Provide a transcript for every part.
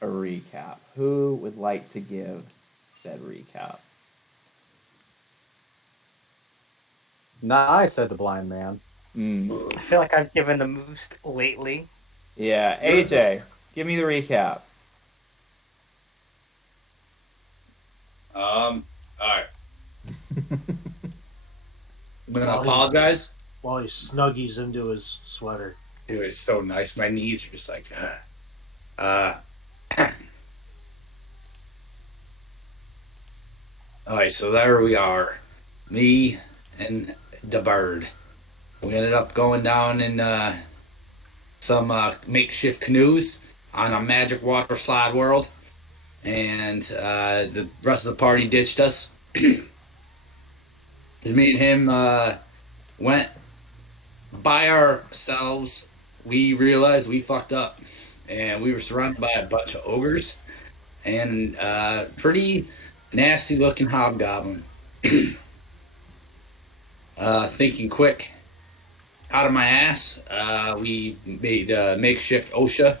a recap. Who would like to give said recap? Nah, I said the blind man. I feel like I've given the most lately. Yeah, AJ, give me the recap. All right. I'm gonna While he apologize. while he snuggies into his sweater. Dude, it's so nice. My knees are just like, all right. So there we are, me and the bird. We ended up going down in some makeshift canoes on a magic water slide world, and the rest of the party ditched us. As me and him went by ourselves, we realized we fucked up, and we were surrounded by a bunch of ogres and pretty nasty looking hobgoblin. Thinking quick out of my ass, we made makeshift OSHA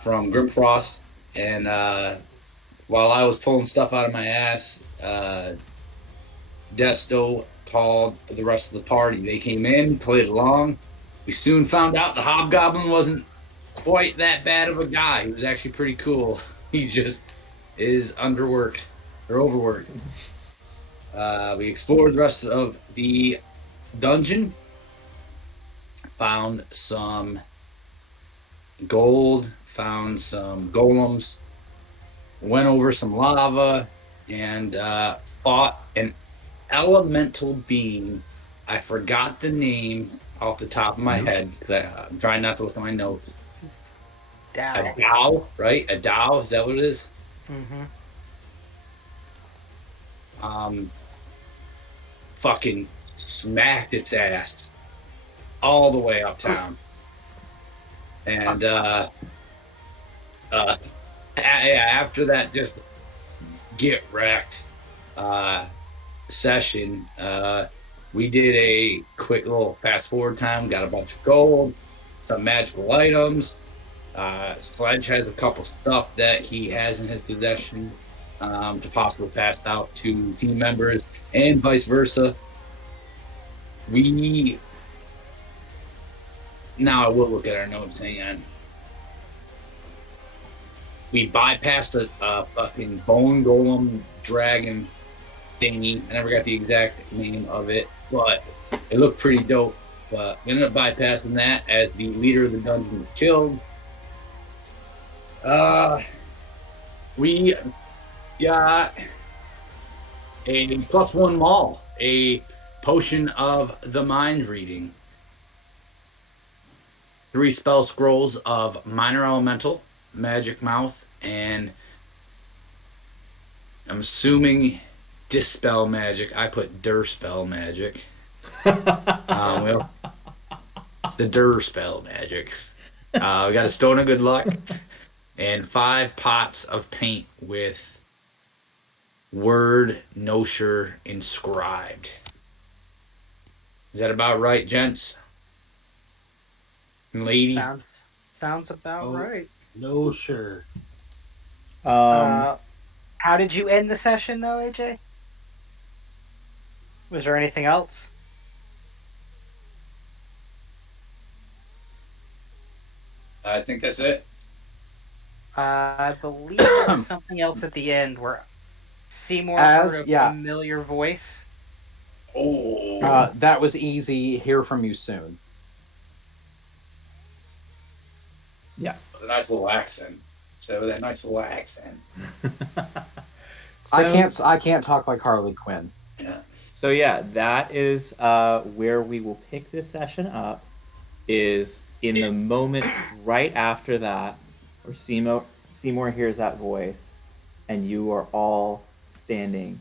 from Grimfrost, and while I was pulling stuff out of my ass, Desto called the rest of the party. They came in, played along. We soon found out the hobgoblin wasn't quite that bad of a guy. He was actually pretty cool. He just is underworked or overworked. We explored the rest of the dungeon, found some gold, found some golems, went over some lava, and fought an elemental being. I forgot the name off the top of my head because I'm trying not to look at my notes. A Dow. Dow, right? A Dow, is that what it is? Mm-hmm. Um, fucking smacked its ass all the way uptown. And after that, just get wrecked session, we did a quick little fast forward time, got a bunch of gold, some magical items. Sledge has a couple stuff that he has in his possession to possibly pass out to team members and vice versa. We now I will look at our notes. Hang on. We bypassed a fucking bone golem dragon thingy. I never got the exact name of it, but it looked pretty dope. But we ended up bypassing that as the leader of the dungeon was killed. We got a +1 maul, a potion of the mind reading, 3 spell scrolls of minor elemental, magic mouth, and I'm assuming dispel magic. I put spell magic. Well, the spell magic. We got a stone of good luck and 5 pots of paint with word Nosher inscribed. Is that about right, gents? And lady? Sounds about right. No, sure. um, How did you end the session though, AJ? Was there anything else? I think that's it. I believe there was something else at the end where Seymour heard a familiar voice. Oh. That was easy. Hear from you soon. yeah. With a nice little accent. So with that nice little accent. I can't talk like Harley Quinn. Yeah. So yeah, that is where we will pick this session up. Is in the moments right after that, where Seymour hears that voice, and you are all standing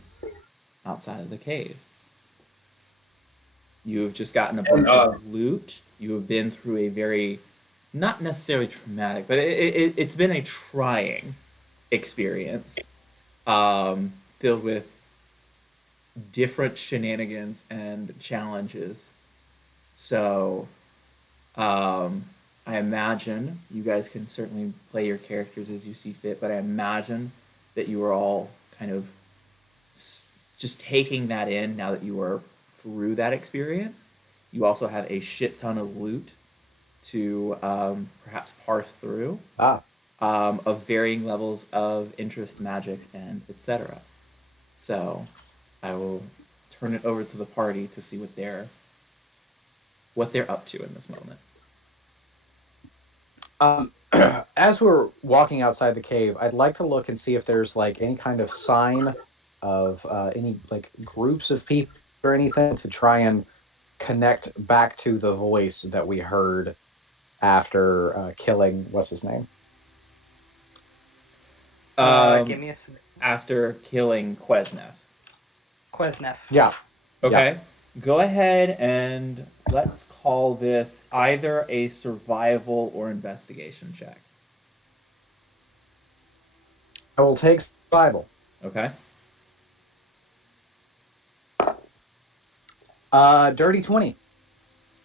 outside of the cave. You have just gotten a bunch of loot. You have been through a very, not necessarily traumatic, but it's been a trying experience, filled with different shenanigans and challenges. So, I imagine you guys can certainly play your characters as you see fit, but I imagine that you are all kind of just taking that in now that you are through that experience. You also have a shit ton of loot to perhaps parse through of varying levels of interest, magic, and etc. So I will turn it over to the party to see what they're up to in this moment. As we're walking outside the cave, I'd like to look and see if there's like any kind of sign of any like groups of people or anything to try and connect back to the voice that we heard after killing what's his name. Give me a after killing Quesnef. Yeah. Okay. Yeah. Go ahead and let's call this either a survival or investigation check. I will take survival. Okay. Dirty 20.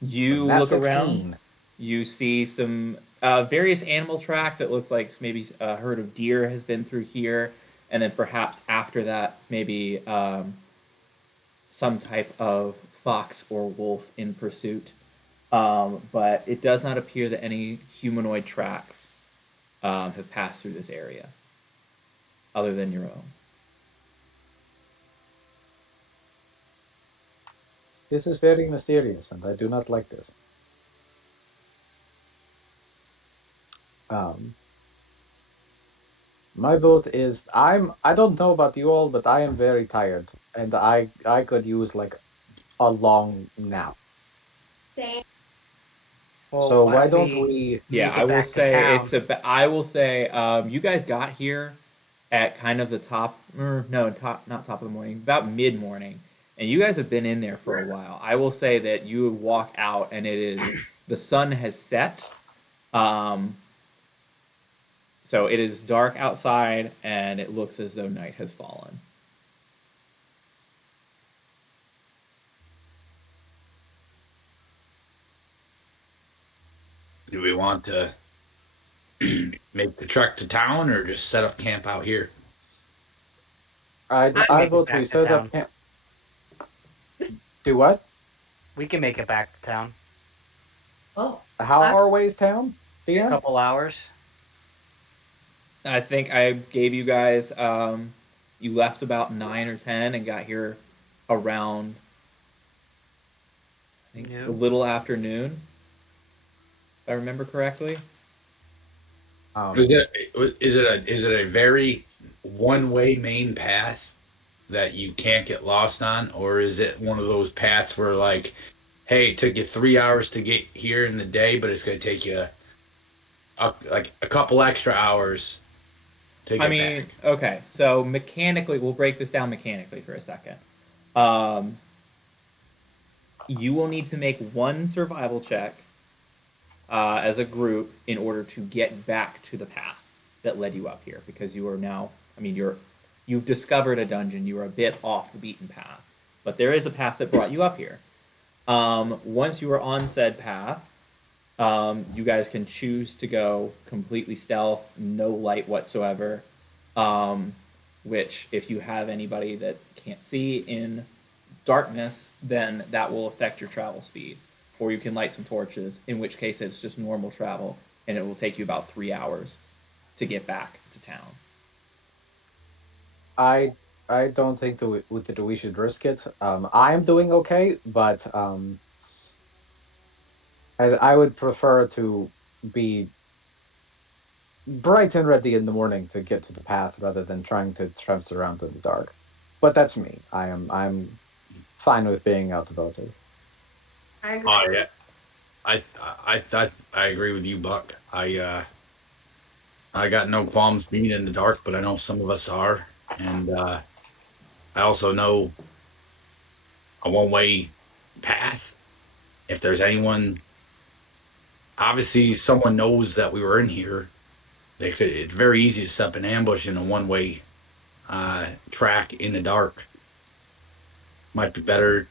You Nat look 16. around. You see some various animal tracks. It looks like maybe a herd of deer has been through here, and then perhaps after that, maybe some type of fox or wolf in pursuit. But it does not appear that any humanoid tracks have passed through this area, other than your own. This is very mysterious, and I do not like this. My vote is I don't know about you all, but I am very tired, and I could use like a long nap. Well, so why don't we? Yeah, I will say it's a. I will say you guys got here at kind of the top. Not top of the morning, about mid morning, and you guys have been in there for a while. I will say that you walk out and it is the sun has set. So it is dark outside, and it looks as though night has fallen. Do we want to make the trek to town or just set up camp out here? I vote we set up camp. Do what? We can make it back to town. Oh. How far away is town? A couple hours. I think I gave you guys. You left about 9 or 10 and got here around. I think a little after noon. If I remember correctly. Is it a very one-way main path that you can't get lost on, or is it one of those paths where like, hey, it took you 3 hours to get here in the day, but it's going to take you a couple extra hours to get back? Okay, so mechanically, we'll break this down mechanically for a second. You will need to make one survival check as a group in order to get back to the path that led you up here, because you are now, you've discovered a dungeon. You are a bit off the beaten path, but there is a path that brought you up here. Once you are on said path, you guys can choose to go completely stealth, no light whatsoever, which if you have anybody that can't see in darkness, then that will affect your travel speed. Or you can light some torches, in which case it's just normal travel, and it will take you about 3 hours to get back to town. I don't think that we should risk it. I'm doing okay, but I would prefer to be bright and ready in the morning to get to the path rather than trying to tramp around in the dark. But that's me. I'm fine with being outvoted. I agree. Oh yeah, I agree with you, Buck. I got no qualms being in the dark, but I know some of us are, and I also know a one-way path. If there's anyone, obviously someone knows that we were in here. It's very easy to set up an ambush in a one-way track in the dark. Might be better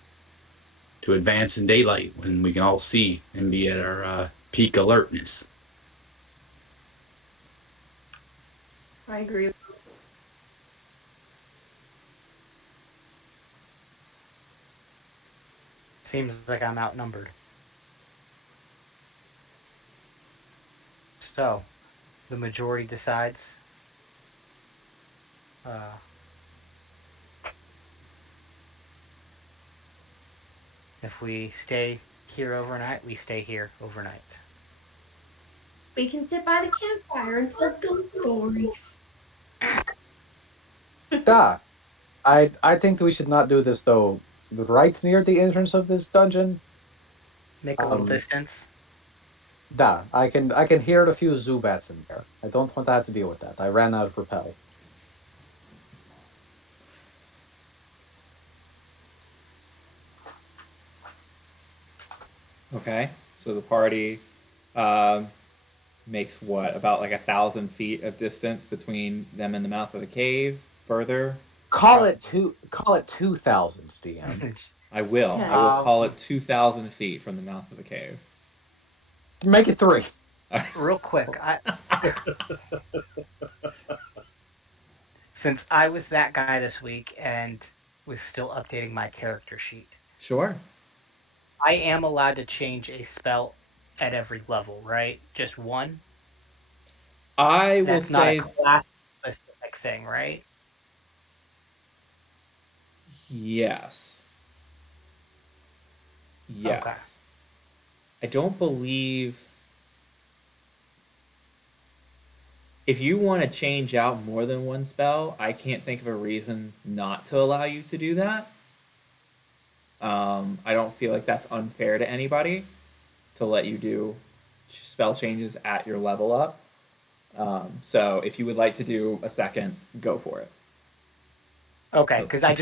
to advance in daylight when we can all see and be at our peak alertness. I agree. Seems like I'm outnumbered. So, the majority decides. If we stay here overnight, we stay here overnight. We can sit by the campfire and tell ghost stories. I think that we should not do this though. Right near the entrance of this dungeon. Make a little distance. I can hear a few Zubats in there. I don't want to have to deal with that. I ran out of repels. Okay, so the party makes what, about like 1,000 feet of distance between them and the mouth of the cave. Further, Call it 2,000, DM. I will. Okay. I will call it 2,000 feet from the mouth of the cave. Make it 3. Real quick, since I was that guy this week and was still updating my character sheet, Sure. I am allowed to change a spell at every level, right? Just one? I will That's not say a class-specific thing, right? yes. Yes. Okay. I don't believe if you want to change out more than one spell, I can't think of a reason not to allow you to do that. I don't feel like that's unfair to anybody to let you do spell changes at your level up. So if you would like to do a second, go for it. Okay, because I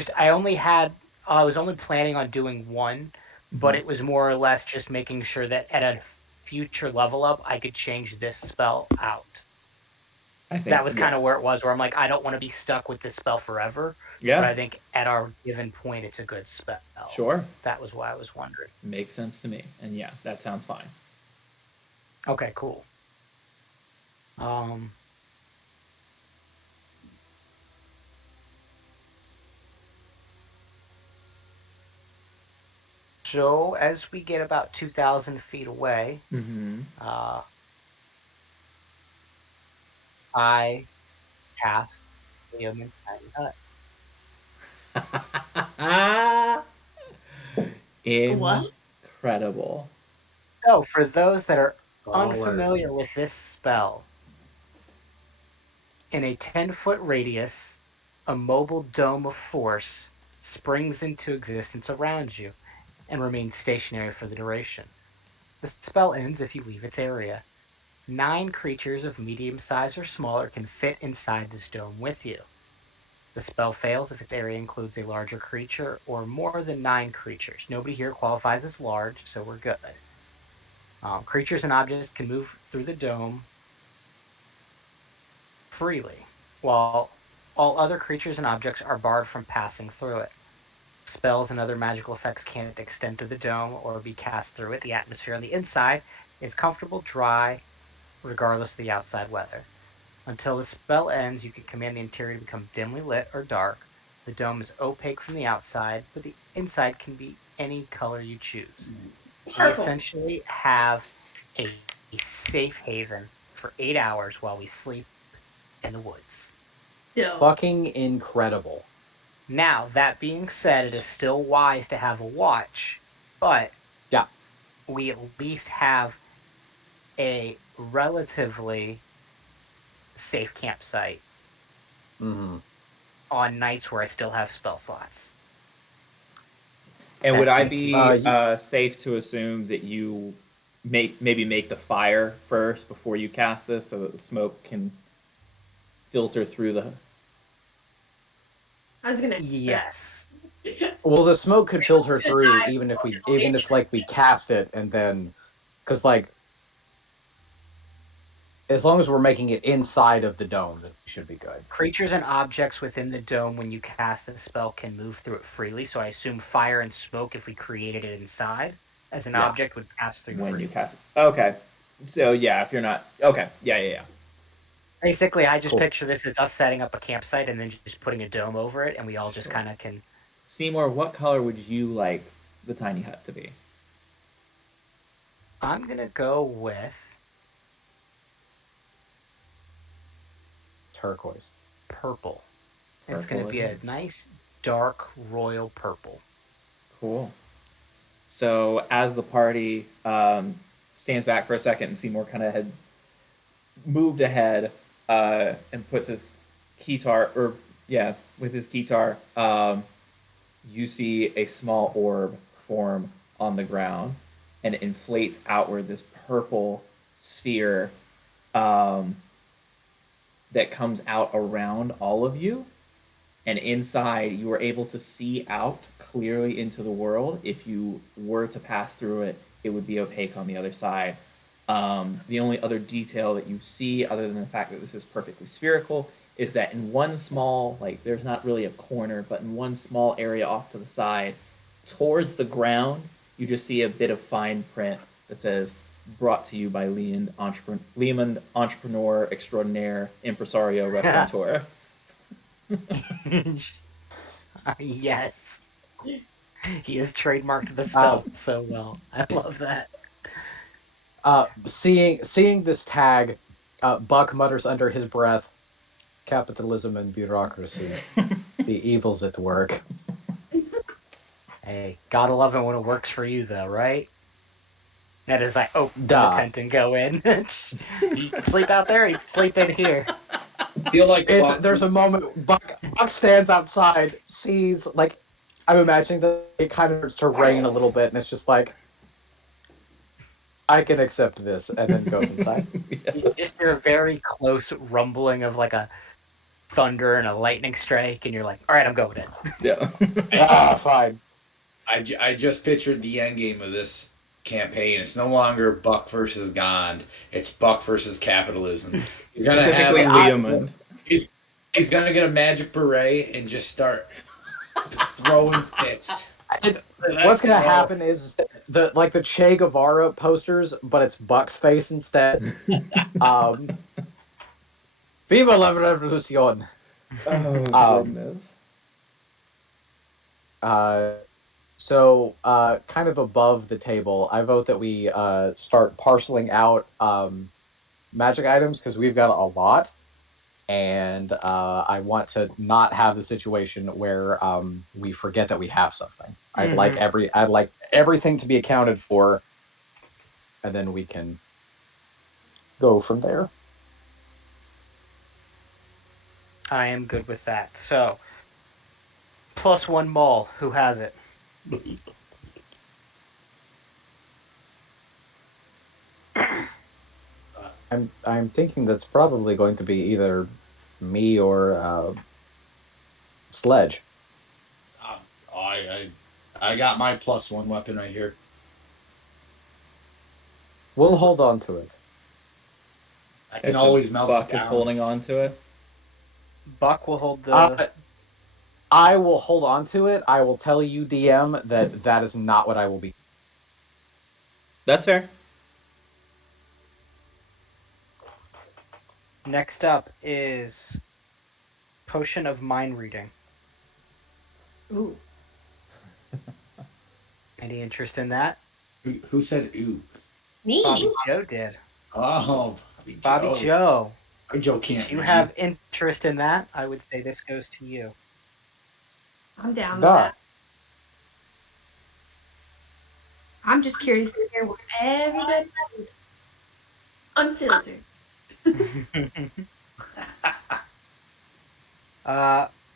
was only planning on doing one, but it was more or less just making sure that at a future level up, I could change this spell out. I think That was kind of where it was, where I'm like, I don't want to be stuck with this spell forever. Yeah. But I think at our given point, it's a good spell. Sure. That was why I was wondering. Makes sense to me. And yeah, that sounds fine. Okay, cool. So as we get about 2,000 feet away, I cast Liam in Tiny Hut. Incredible. So for those that are unfamiliar with this spell, in a 10-foot radius, a mobile dome of force springs into existence around you and remains stationary for the duration. The spell ends if you leave its area. 9 creatures of medium size or smaller can fit inside this dome with you. The spell fails if its area includes a larger creature or more than 9 creatures. Nobody here qualifies as large, so we're good. Creatures and objects can move through the dome freely, while all other creatures and objects are barred from passing through it. Spells and other magical effects can't extend to the dome or be cast through it. The atmosphere on the inside is comfortable, dry, regardless of the outside weather. Until the spell ends, you can command the interior to become dimly lit or dark. The dome is opaque from the outside, but the inside can be any color you choose. We essentially have a safe haven for 8 hours while we sleep in the woods. Fucking incredible. Now, that being said, it is still wise to have a watch, but we at least have a relatively safe campsite on nights where I still have spell slots. And would I be safe to assume that you maybe make the fire first before you cast this so that the smoke can filter through the... I was gonna. Yes. Well, the smoke could filter through even if we cast it and then, because like, as long as we're making it inside of the dome, that should be good. Creatures and objects within the dome, when you cast the spell, can move through it freely. So I assume fire and smoke, if we created it inside as an object, would pass through when freely. you cast it. Okay. So yeah, if you're not okay, yeah. Basically, I just Cool. picture this as us setting up a campsite and then just putting a dome over it, and we all just Sure. kind of can. Seymour, what color would you like the tiny hut to be? I'm gonna go with Turquoise. purple. It's gonna Purple it be a is. nice dark royal purple. Cool. So as the party stands back for a second and Seymour kind of had moved ahead and puts his guitar, or yeah, with his guitar, you see a small orb form on the ground and it inflates outward this purple sphere um, that comes out around all of you. And inside, you are able to see out clearly into the world. If you were to pass through it, it would be opaque on the other side. The only other detail that you see, other than the fact that this is perfectly spherical, is that in one small, like, there's not really a corner, but in one small area off to the side, towards the ground, you just see a bit of fine print that says, brought to you by Leland Entrepreneur Extraordinaire Impresario Restaurateur. Yes, he has trademarked the spell so well. I love that. Seeing this tag, Buck mutters under his breath, "Capitalism and bureaucracy, the evils at work." Hey, gotta love it when it works for you, though, right? That is like open the Duh. tent and go in. You can sleep out there. You can sleep in here. I feel like There's a moment Buck stands outside, sees like I'm imagining that it kind of starts to rain a little bit, and it's just like I can accept this, and then goes inside. You just hear a very close rumbling of like a thunder and a lightning strike, and you're like, "All right, I'm going in." Yeah. Fine. I just pictured the end game of this campaign. It's no longer Buck versus Gond. It's Buck versus capitalism. He's gonna have Specifically, I- Leomund. he's gonna get a magic beret and just start throwing fists. What's gonna happen is the Che Guevara posters, but it's Buck's face instead. Viva la revolucion! Oh, goodness. So, kind of above the table, I vote that we start parceling out magic items because we've got a lot, and I want to not have the situation where we forget that we have something. I'd like everything to be accounted for, and then we can go from there. I am good with that. So, +1 mall. Who has it? I'm thinking that's probably going to be either me or Sledge. I got my +1 weapon right here. We'll hold on to it. I can always melt it Buck down. is holding on to it. Buck will hold the. I will hold on to it. I will tell you, DM, that is not what I will be. That's fair. Next up is Potion of Mind Reading. Ooh. Any interest in that? Who said ooh? Me? Bobby Joe did. Oh, Bobby Joe. Bobby Joe can't If you read. have interest in that, I would say this goes to you. I'm down with Duh. that. I'm just curious to hear what everybody thinks. Unfiltered.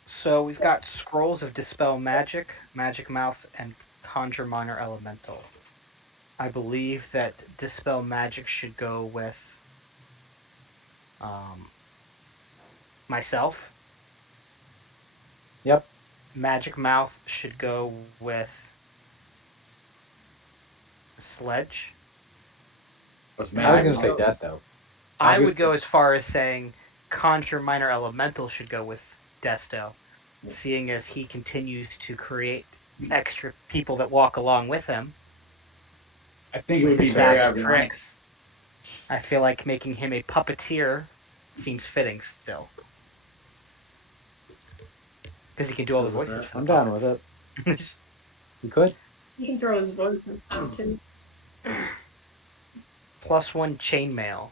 So we've got Scrolls of Dispel Magic, Magic Mouth, and Conjure Minor Elemental. I believe that Dispel Magic should go with myself. Yep. Magic Mouth should go with Sledge. I was going to say Desto. I would go as far as saying Conjure Minor Elemental should go with Desto, seeing as he continues to create extra people that walk along with him. I think it would be His very bag of ironic. tricks. I feel like making him a puppeteer seems fitting still. Because he can do all the Good with voices that. for the I'm down with puppets. it. You could. He can throw his voice in too. +1 chainmail.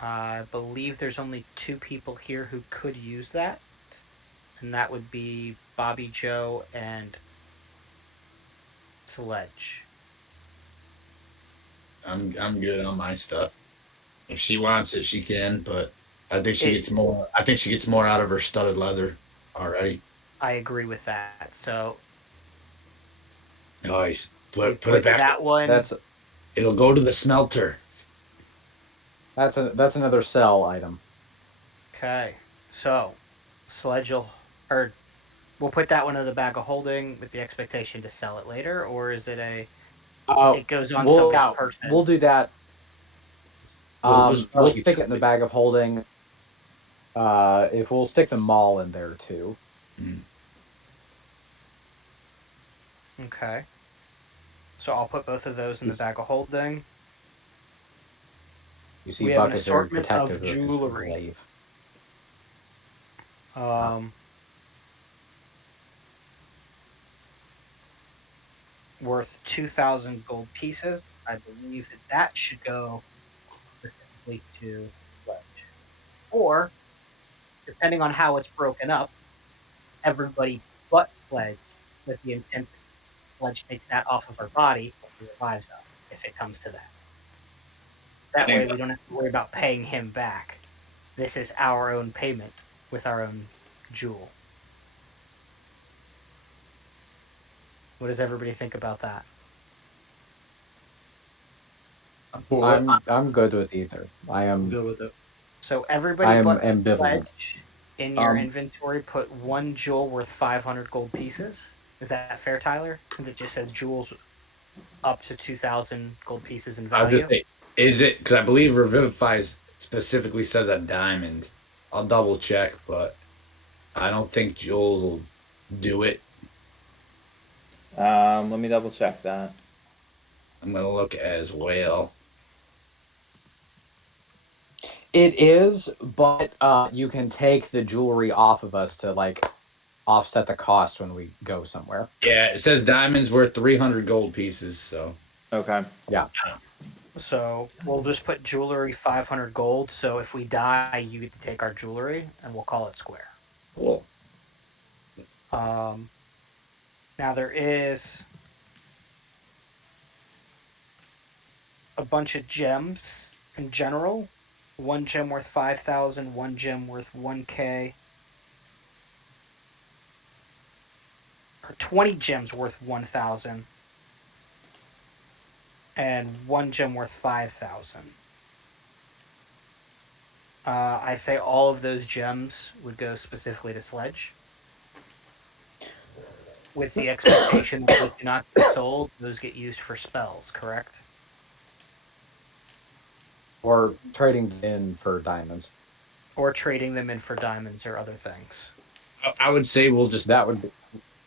I believe there's only 2 people here who could use that, and that would be Bobby Joe and Sledge. I'm good on my stuff. If she wants it, she can, but I think she It- gets more. I think she gets more out of her studded leather already. I agree with that. So Nice. we Put it put back. that one. It'll go to the smelter. That's another sell item. Okay. So Sledge will, or we'll put that one in the bag of holding with the expectation to sell it later, or is it it goes on someone's person? We'll do that. We'll just We'll keep stick it in the bag of holding. If we'll stick the mall in there too. Mm. Okay. So I'll put both of those in the bag of holding. You see, We have Buck an is very assortment of protective of his jewelry. glaive. Worth 2,000 gold pieces. I believe that should go specifically to Sledge. Or, depending on how it's broken up, everybody but Sledge, with the intent that Sledge takes that off of her body when he revives us, if it comes to that. That way we don't have to worry about paying him back. This is our own payment with our own jewel. What does everybody think about that? I'm good with either. I'm good with it. So I everybody am but ambivalent. Sledge in your inventory put 1 jewel worth 500 gold pieces. Is that fair, Tyler? Since it just says jewels up to 2,000 gold pieces in I was value. just say, is it because I believe Revivify specifically says a diamond. I'll double check, but I don't think Jules will do it. Let me double check that. I'm gonna look as well. It is, but you can take the jewelry off of us to like offset the cost when we go somewhere. Yeah, it says diamonds worth 300 gold pieces. So Okay. Yeah. So we'll just put jewelry 500 gold. So if we die, you get to take our jewelry, and we'll call it square. cool. Now there is a bunch of gems in general. 1 gem worth 5,000, 1 gem worth 1k, or 20 gems worth 1,000, and 1 gem worth 5,000. I say all of those gems would go specifically to Sledge, with the expectation that those do not get sold; those get used for spells. Correct? Or trading in for diamonds. Or trading them in for diamonds or other things. I would say we'll just That would be,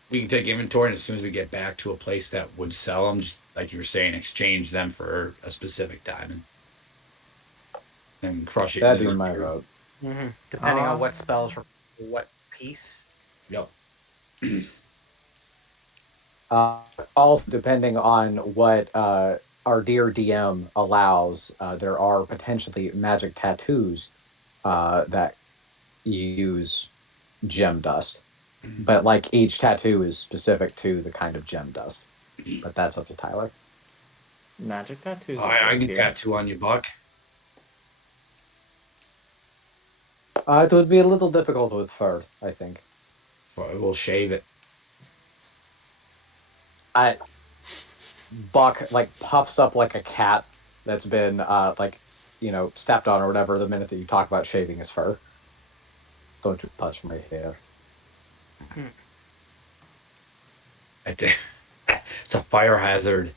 we can take inventory, and as soon as we get back to a place that would sell them, just like you were saying, exchange them for a specific diamond and crush it. that'd be my vote. Mm-hmm. Depending on what spells, what piece. Yep. Also, depending on what our dear DM allows, there are potentially magic tattoos that use gem dust. But like each tattoo is specific to the kind of gem dust. But that's up to Tyler. Magic tattoos I exist can here. tattoo on you, Buck. It would be a little difficult with fur, I think. We'll shave it. Buck like puffs up like a cat that's been stepped on or whatever the minute that you talk about shaving his fur. Don't you touch my hair. It's a fire hazard.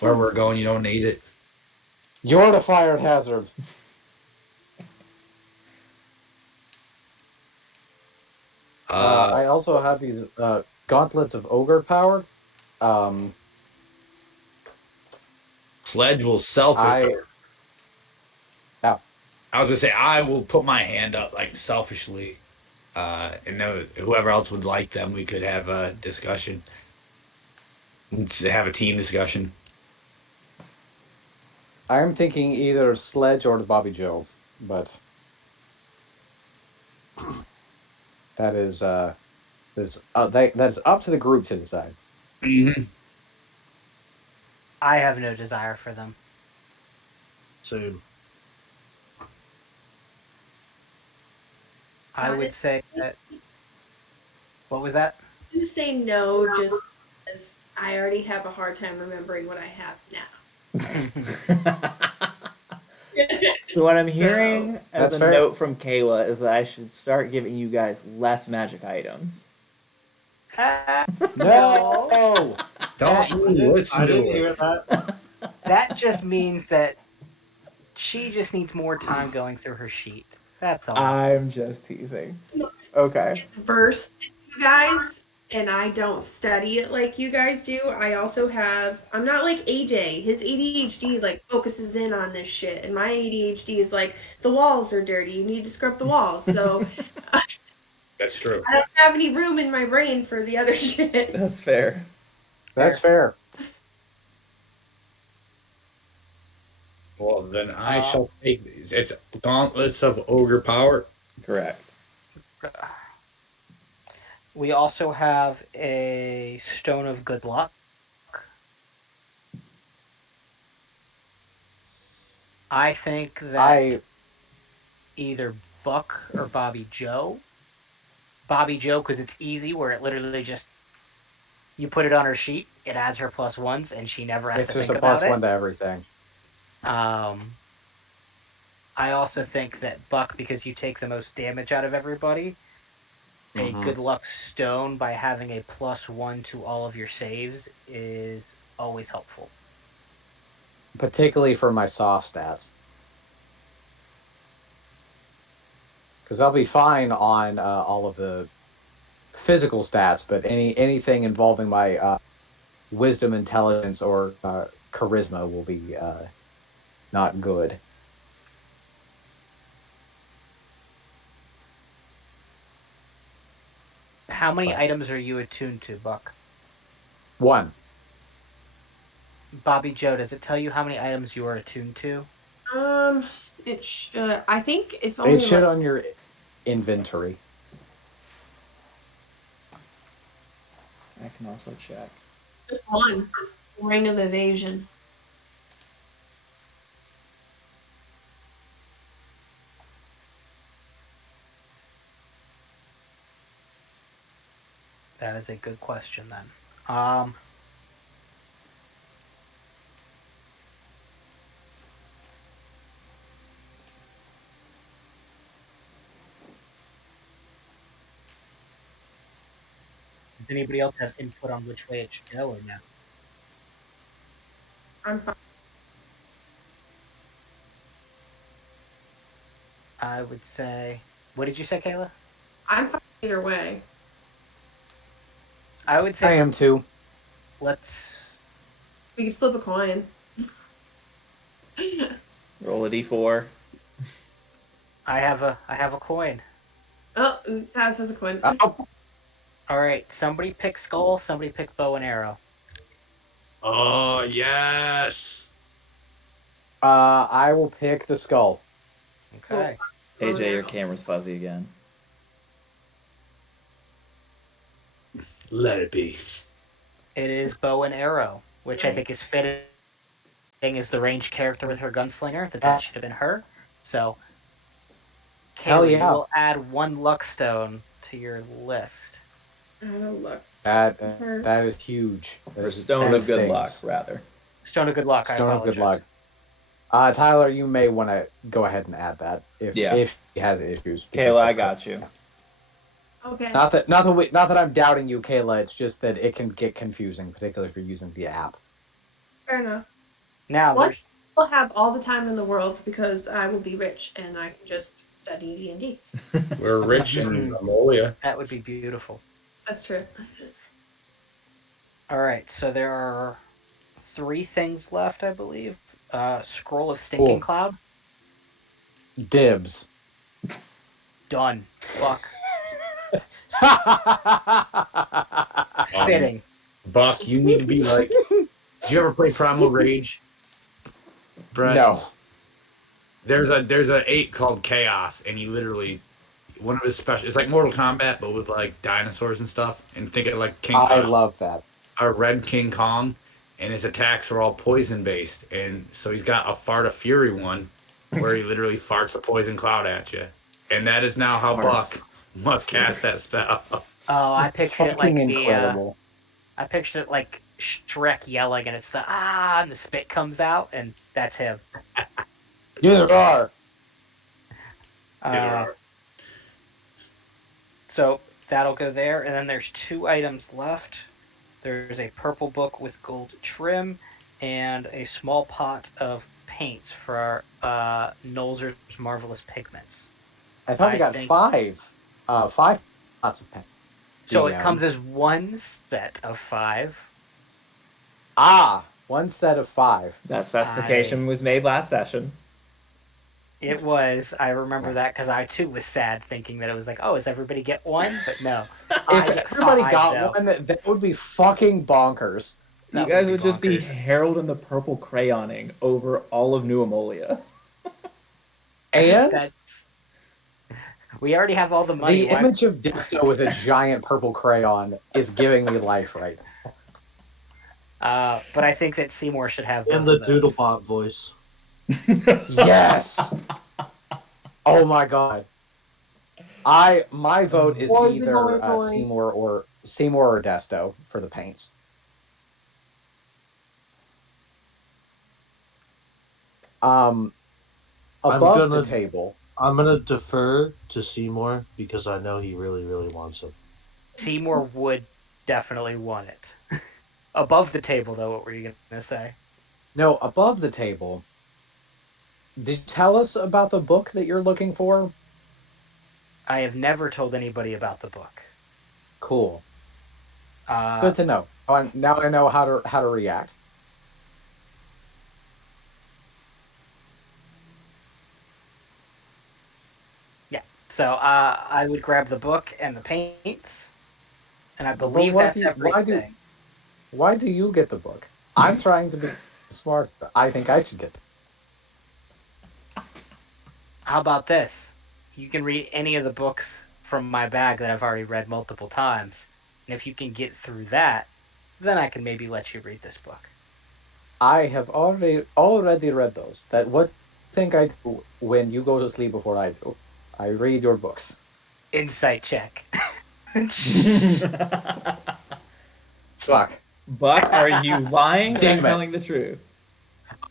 Where we're going, you don't need it. You're the fire hazard. I also have these gauntlets of ogre power. Sledge will self. I I was gonna say I will put my hand up like selfishly, and know whoever else would like them, we could have a discussion, have a team discussion. I'm thinking either Sledge or the Bobby Joe, but that's up to the group to decide. Mm-hmm. I have no desire for them. Same. I would say that. What was that? I'm gonna say no, just because I already have a hard time remembering what I have now. So what I'm hearing as That's a fair. note from Kayla is that I should start giving you guys less magic items. No. Don't you listen I to didn't her. hear that. That just means that she just needs more time going through her sheet. That's all. I'm just teasing. Okay. It's versed, you guys, and I don't study it like you guys do. I also have, I'm not like AJ. His ADHD like focuses in on this shit, and my ADHD is like, the walls are dirty. You need to scrub the walls. So That's true. I don't have any room in my brain for the other shit. That's fair. That's fair. Well, then I shall take these. It's gauntlets of ogre power. Correct. We also have a stone of good luck. I think that either Buck or Bobby Joe. Bobby Joe, because it's easy, where it literally just you put it on her sheet, it adds her +1s, and she never has It's to just think a about +1 it. to everything. I also think that Buck, because you take the most damage out of everybody, a good luck stone by having a +1 to all of your saves is always helpful. Particularly for my soft stats. Because I'll be fine on all of the physical stats, but anything involving my wisdom, intelligence, or charisma will be not good. How many items are you attuned to, Buck? 1. Bobby Joe, does it tell you how many items you are attuned to? It should. I think it's only It should like on your inventory. I can also check. just one. Ring of Evasion. That is a good question, then. Does anybody else have input on which way it should go or no? I'm fine. I would say. What did you say, Kayla? I'm fine either way. I would say. I am too. Let's. We could flip a coin. Roll a d4. I have a coin. Oh, Taz has a coin. Oh, All right. Somebody pick skull. Somebody pick bow and arrow. Oh yes. I will pick the skull. Okay. AJ, your camera's fuzzy again. Let it be. It is bow and arrow, which I think is fitting as the ranged character with her gunslinger. That should have been her. So, Hell Kayla, yeah. you will add 1 luck stone to your list. Look. That is huge. That Or is stone big of good things. luck, rather. Stone of good luck. Stone of good luck. Tyler, you may want to go ahead and add that if he has issues. Kayla, I got you. Yeah. Okay. Not that I'm doubting you, Kayla. It's just that it can get confusing, particularly if you're using the app. Fair enough. Now, What? I'll have all the time in the world because I will be rich and I can just study D&D. We're rich in Ammolia. that would be beautiful. That's true. All right, so there are 3 things left, I believe. Scroll of Stinking Cool. Cloud. Dibs. Done. Fuck. Um, Fitting. Buck, you need to be like. Did you ever play Primal Rage, Brett? No. There's a 8 called Chaos, and he literally one of his special. It's like Mortal Kombat, but with like dinosaurs and stuff. And think of like I love that. a Red King Kong, and his attacks are all poison based. And so he's got a Fart of Fury one, where he literally farts a poison cloud at you, and that is now how Farf. Buck must cast that spell. Oh, I pictured it like Fucking the. incredible. I pictured it like Shrek yelling, and it's the and the spit comes out, and that's him. You are. So that'll go there, and then there's 2 items left. There's a purple book with gold trim, and a small pot of paints for Nolzur's Marvelous Pigments. I thought we I got think- 5. 5 lots of pen. So Yeah. it comes as 1 set of 5. One set of 5. That specification was made last session. It was. I remember that because I too was sad, thinking that it was like, oh, does everybody get 1? But no. I If get everybody 5, got though. one, that would be fucking bonkers. You That guys would would be just be bonkers. Harold and the Purple Crayoning over all of New Ammolia. And That's... We already have all the money. the image of Dexter with a giant purple crayon is giving me life right But I think that Seymour should have In both the of those. Doodlebot voice. now. Yes. Oh my god. My vote is Boy, either boy, boy. Seymour or Desto for the paints. Above the gonna- table. I'm gonna defer to Seymour because I know he really, really wants him. Seymour would definitely want it. Above the table, though, what were you going to say? No, above the table. Did you tell us about the book that you're looking for? I have never told anybody about the book. Cool. Uh, Good to know. Now I know how to react. So I would grab the book and the paints, and I believe what that's do you- why do- everything. Why do you get the book? I'm trying to be smart. I think I should get the How about this? You can read any of the books from my bag that I've already read multiple times, and if you can get through that, then I can maybe let you read this book. I have already read those. That what think I do when you go to sleep before I do? I read your books. Insight check. Fuck. Buck, are you lying or Damn it. telling the truth?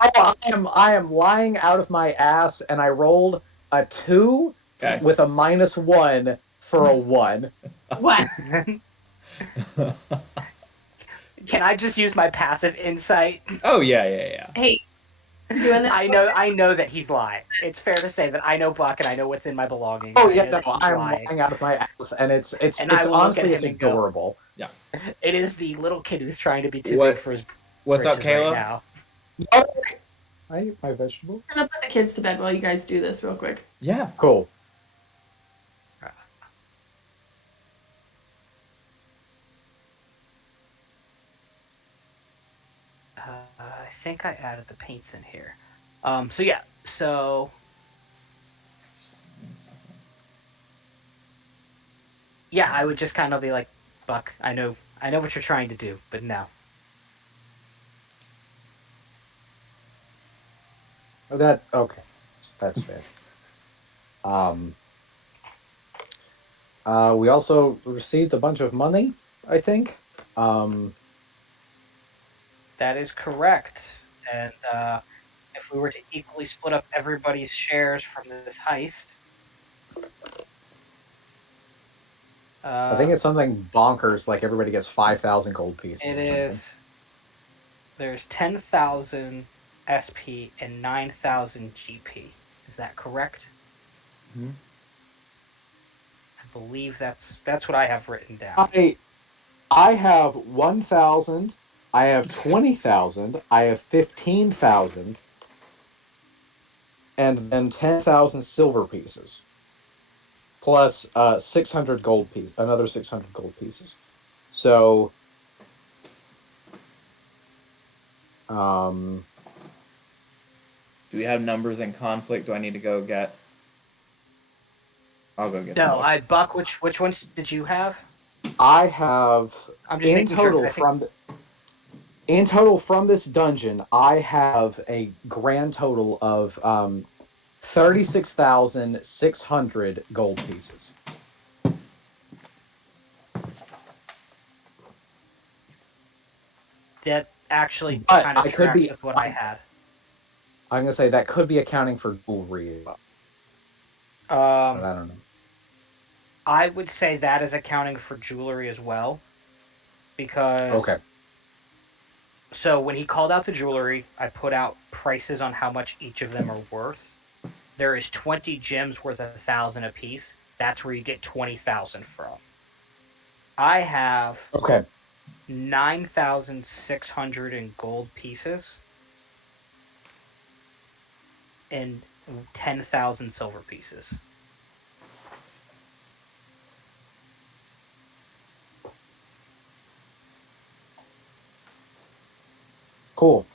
Oh, I am lying out of my ass, and I rolled a 2 Okay. with a -1 for a 1. What? Can I just use my passive insight? Oh yeah. Hey, doing this? I know that he's lying. It's fair to say that I know Buck and I know what's in my belongings. Oh I yeah, know no, that he's I'm lying. lying out of my ass, and it's And I will look honestly at it's him and go- adorable. It is the little kid who's trying to be too What- big for his What's up, britches right Kayla? now. I eat my vegetables. I'm gonna put the kids to bed while you guys do this real quick. Yeah. Cool. I think I added the paints in here. So yeah, I would just kind of be like, Buck, I know what you're trying to do, but no. That okay. That's fair. We also received a bunch of money, I think. That is correct. And if we were to equally split up everybody's shares from this heist, I think it's something bonkers, like everybody gets 5,000 gold pieces. it or something. is. There's 10,000 SP and 9,000 GP. Is that correct? Mhm. I believe that's what I have written down. I have 1,000. I have 20,000. I have 15,000. and then 10,000 silver pieces, plus 600 gold pieces, another 600 gold pieces. So, Do we have numbers in conflict? Do I need to go get? I'll go get No, them. Buck. Which ones did you have? I have I'm just making sure. I think in total from this dungeon, I have a grand total of 36,600 gold pieces. that actually But kind of I could tracks be. with what I had. I'm gonna say that could be accounting for jewelry. But Um, I don't know. I would say that is accounting for jewelry as well, because Okay. so when he called out the jewelry, I put out prices on how much each of them are worth. There is 20 gems worth 1,000 apiece. That's where you get 20,000 from. I have Okay. 9,600 in gold pieces and 10,000 silver pieces. Cool.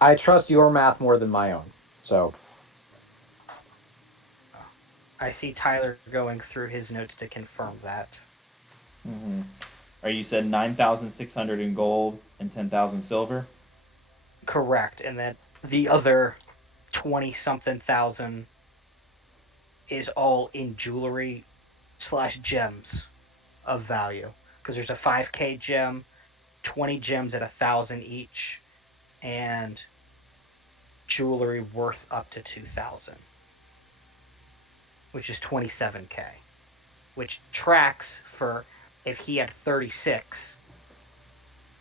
I trust your math more than my own. So I see Tyler going through his notes to confirm that. Mm-hmm. Or you said 9,600 in gold and 10,000 silver. Correct. And then the other 20 something thousand is all in jewelry / gems of value. Because there's a 5K gem, 20 gems at 1,000 each, and jewelry worth up to 2,000, which is 27K, which tracks for if he had 36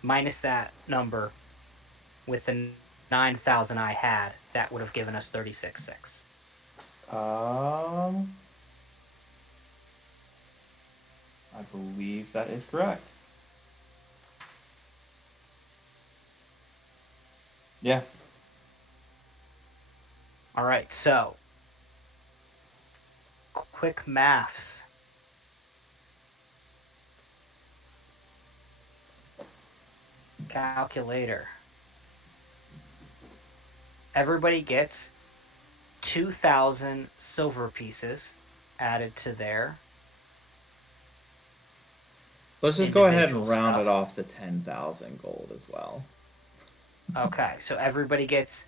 minus that number with the 9,000 I had, that would have given us 36.6. I believe that is correct. Yeah. All right, so quick maths. Calculator. Everybody gets 2,000 silver pieces added to their Let's just go ahead individual and round it stuff. off to 10,000 gold as well. Okay, so everybody gets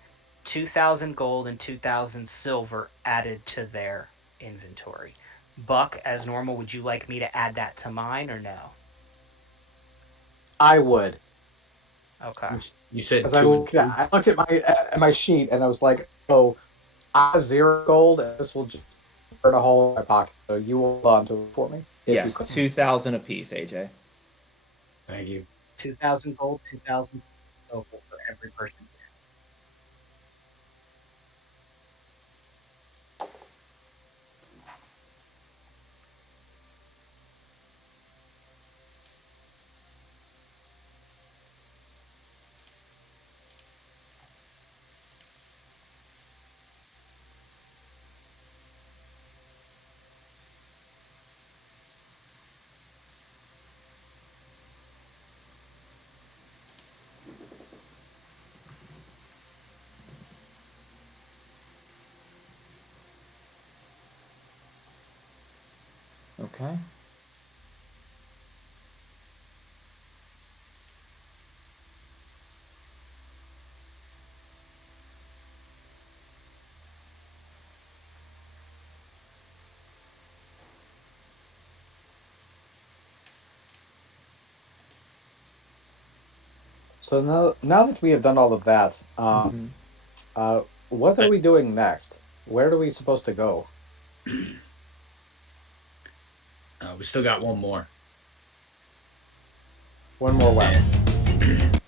2,000 gold and 2,000 silver added to their inventory. Buck, as normal, would you like me to add that to mine or no? I would, Okay. You said because I two and looked two. at my sheet and I was like, oh, I have 0 gold, and this will just burn a hole in my pocket. So you hold on to it for me if you Yes, could. 2,000 apiece, AJ. Thank you. 2,000 gold, 2,000 silver for every person. Okay. So now that we have done all of that, Mm-hmm. what are we doing next? Where are we supposed to go? We still got one more. One more And weapon.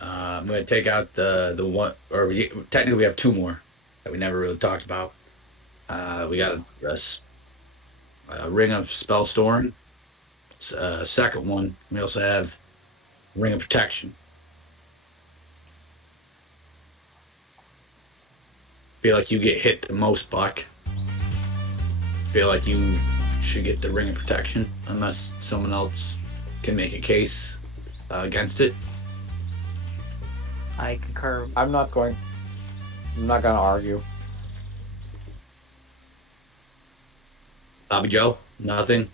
I'm going to take out the one, or technically we have two more that we never really talked about. We got a ring of spell storing. Second one, we also have ring of protection. feel like you get hit the most, Buck. Feel like you should get the ring of protection unless someone else can make a case against it. I concur. I'm not going to argue. Bobby Joe, nothing.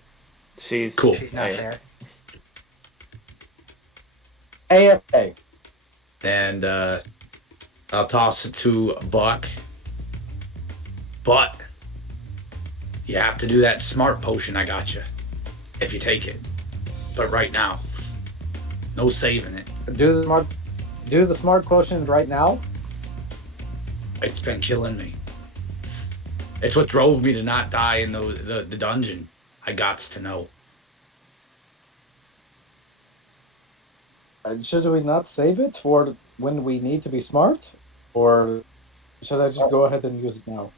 She's Cool. She's not there. AFA. And I'll toss it to Buck. But you have to do that smart potion I got you. If you take it. But right now. No saving it. Do the smart quotient right now. It's been killing me. It's what drove me to not die in the dungeon. I gots to know. Should we not save it for when we need to be smart? Or should I just go ahead and use it now?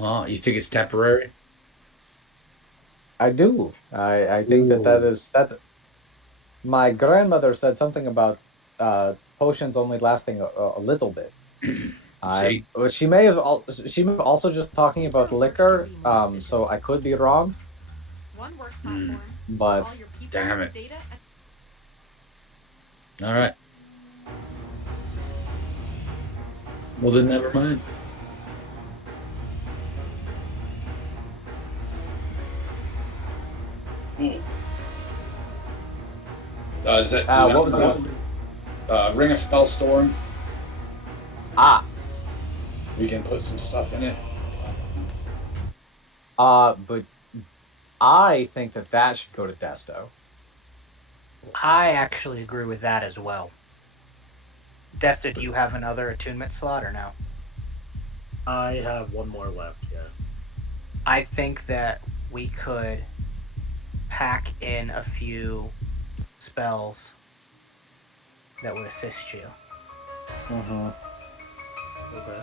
Oh, you think it's temporary? I do. I think that my grandmother said something about potions only lasting a little bit. But she may have also just talking about liquor. So I could be wrong. But damn it. All right. Well, then never mind. what was the Ring of Spell Storm? Ah. We can put some stuff in it. But I think that should go to Desto. I actually agree with that as well. Desta, do you have another attunement slot or no? I have one more left, yeah. I think that we could pack in a few spells that would assist you. Mm-hmm. Okay.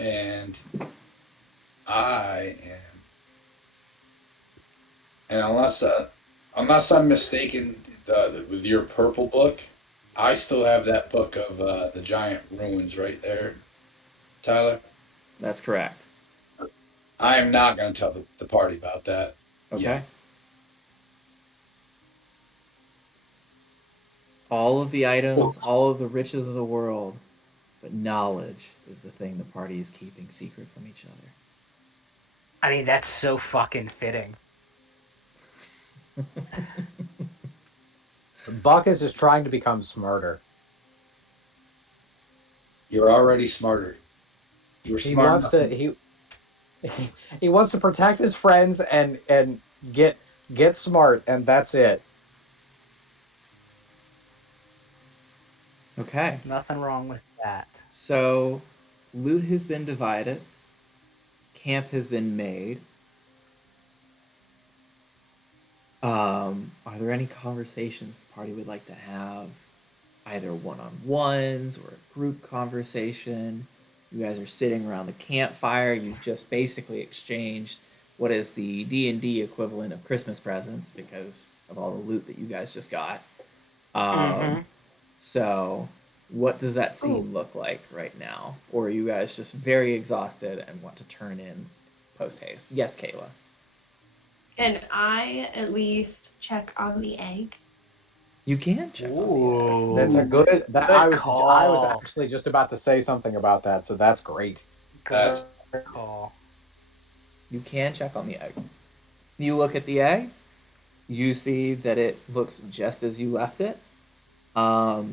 And I am. And unless I'm mistaken, with your purple book, I still have that book of the giant ruins right there, Tyler. That's correct. I am not going to tell the party about that. Okay. Yet. All of the items, all of the riches of the world, but knowledge is the thing the party is keeping secret from each other. I mean, that's so fucking fitting. Buck is just trying to become smarter. You're already smarter. You were smart. He wants to protect his friends and get smart, and that's it. Okay. Nothing wrong with that. So, loot has been divided. Camp has been made. Are there any conversations the party would like to have? Either one-on-ones or a group conversation? You guys are sitting around the campfire. You've just basically exchanged what is the D&D equivalent of Christmas presents because of all the loot that you guys just got. So, what does that scene look like right now? Or are you guys just very exhausted and want to turn in post-haste? Yes, Kayla. Can I at least check on the egg? You can check on That's a good. I was call. actually just about to say something about that, so that's great. Good call. You can check on the egg. You look at the egg. You see that it looks just as you left it. No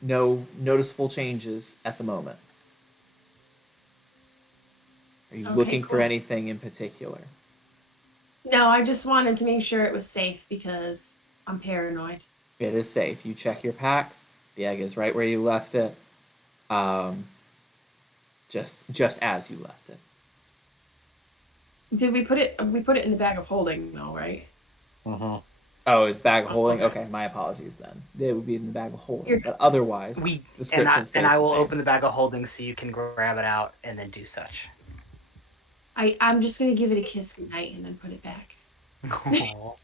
noticeable changes at the moment. Are you looking for anything in particular? No, I just wanted to make sure it was safe because I'm paranoid. It is safe. You check your pack. The egg is right where you left it. Just as you left it. Did we put it? We put it in the bag of holding, though, right? Mm-hmm. Oh, it's bag of holding. Okay, my apologies then. It would be in the bag of holding, but otherwise, description stays I the will same. open the bag of holding so you can grab it out and then do such. I'm just gonna give it a kiss goodnight and then put it back. Aw.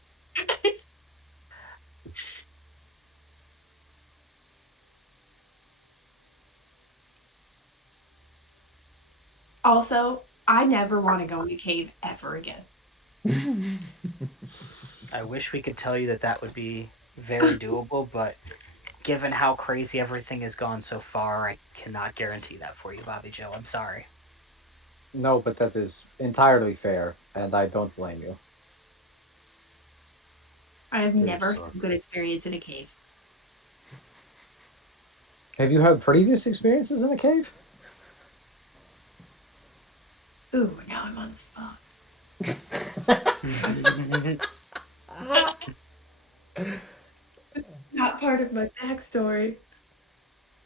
Also, I never want to go in a cave ever again. I wish we could tell you that would be very doable, but given how crazy everything has gone so far, I cannot guarantee that for you, Bobby Joe. I'm sorry. No, but that is entirely fair, and I don't blame you. I have Very never had sorry. a good experience in a cave. Have you had previous experiences in a cave? Ooh, now I'm on the spot. Not part of my backstory.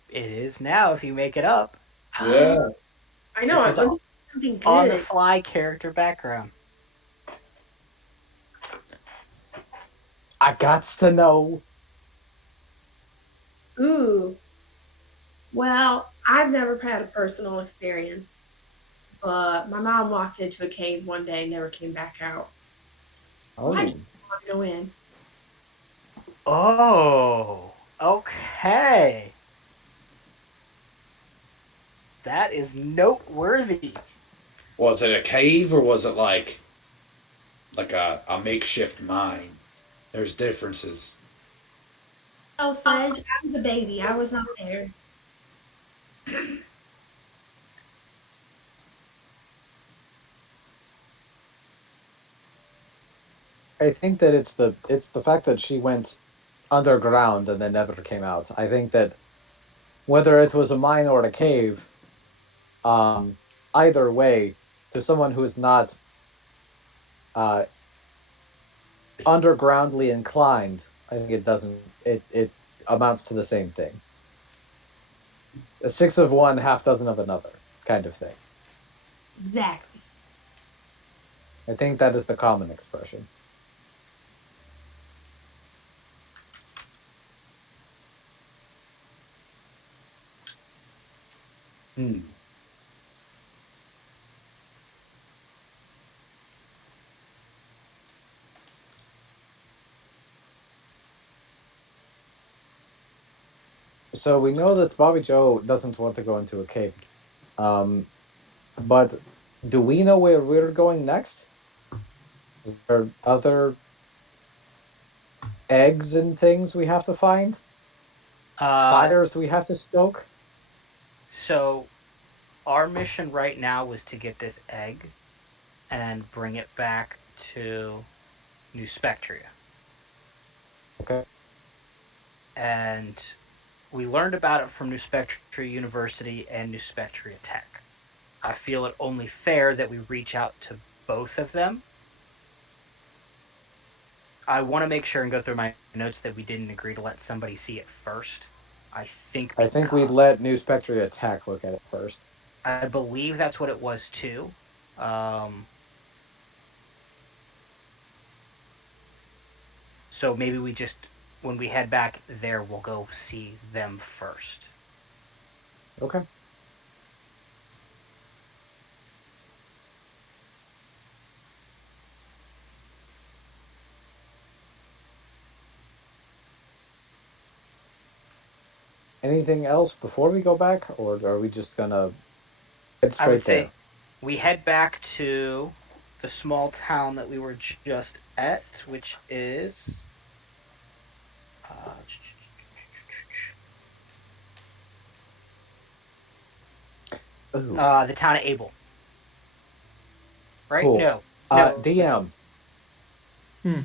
It is now if you make it up. Yeah. I know. This I'm is looking for something On the good. fly character background. I gots to know. Ooh. Well, I've never had a personal experience, but my mom walked into a cave one day and never came back out. Why did Oh, you want to go in? Oh, okay. That is noteworthy. Was it a cave or was it like a makeshift mine? There's differences. Oh, Sledge, I was a baby. I was not there. I think that it's the fact that she went underground and then never came out. I think that whether it was a mine or a cave, um, either way, to someone who is not uh, undergroundly inclined, I think it doesn't. It amounts to the same thing. A six of one, half dozen of another kind of thing. Exactly. I think that is the common expression. Hmm. So we know that Bobby Joe doesn't want to go into a cave. Um, but do we know where we're going next? Is there other eggs and things we have to find? Uh, Fires we have to stoke? so our mission right now was to get this egg and bring it back to New Spectria. Okay. And we learned about it from New Spectria University and New Spectria Tech. I feel it only fair that we reach out to both of them. I want to make sure and go through my notes that we didn't agree to let somebody see it first. I think I think we'd because let New Spectre Attack look at it first. I believe that's what it was too. Um, so maybe we just, when we head back there, we'll go see them first. Okay. Anything else before we go back, or are we just gonna head I would straight say there? we head back to the small town that we were just at, which is uh, Ooh, the town of Abel. Right? cool. No, it's DM, Hmm.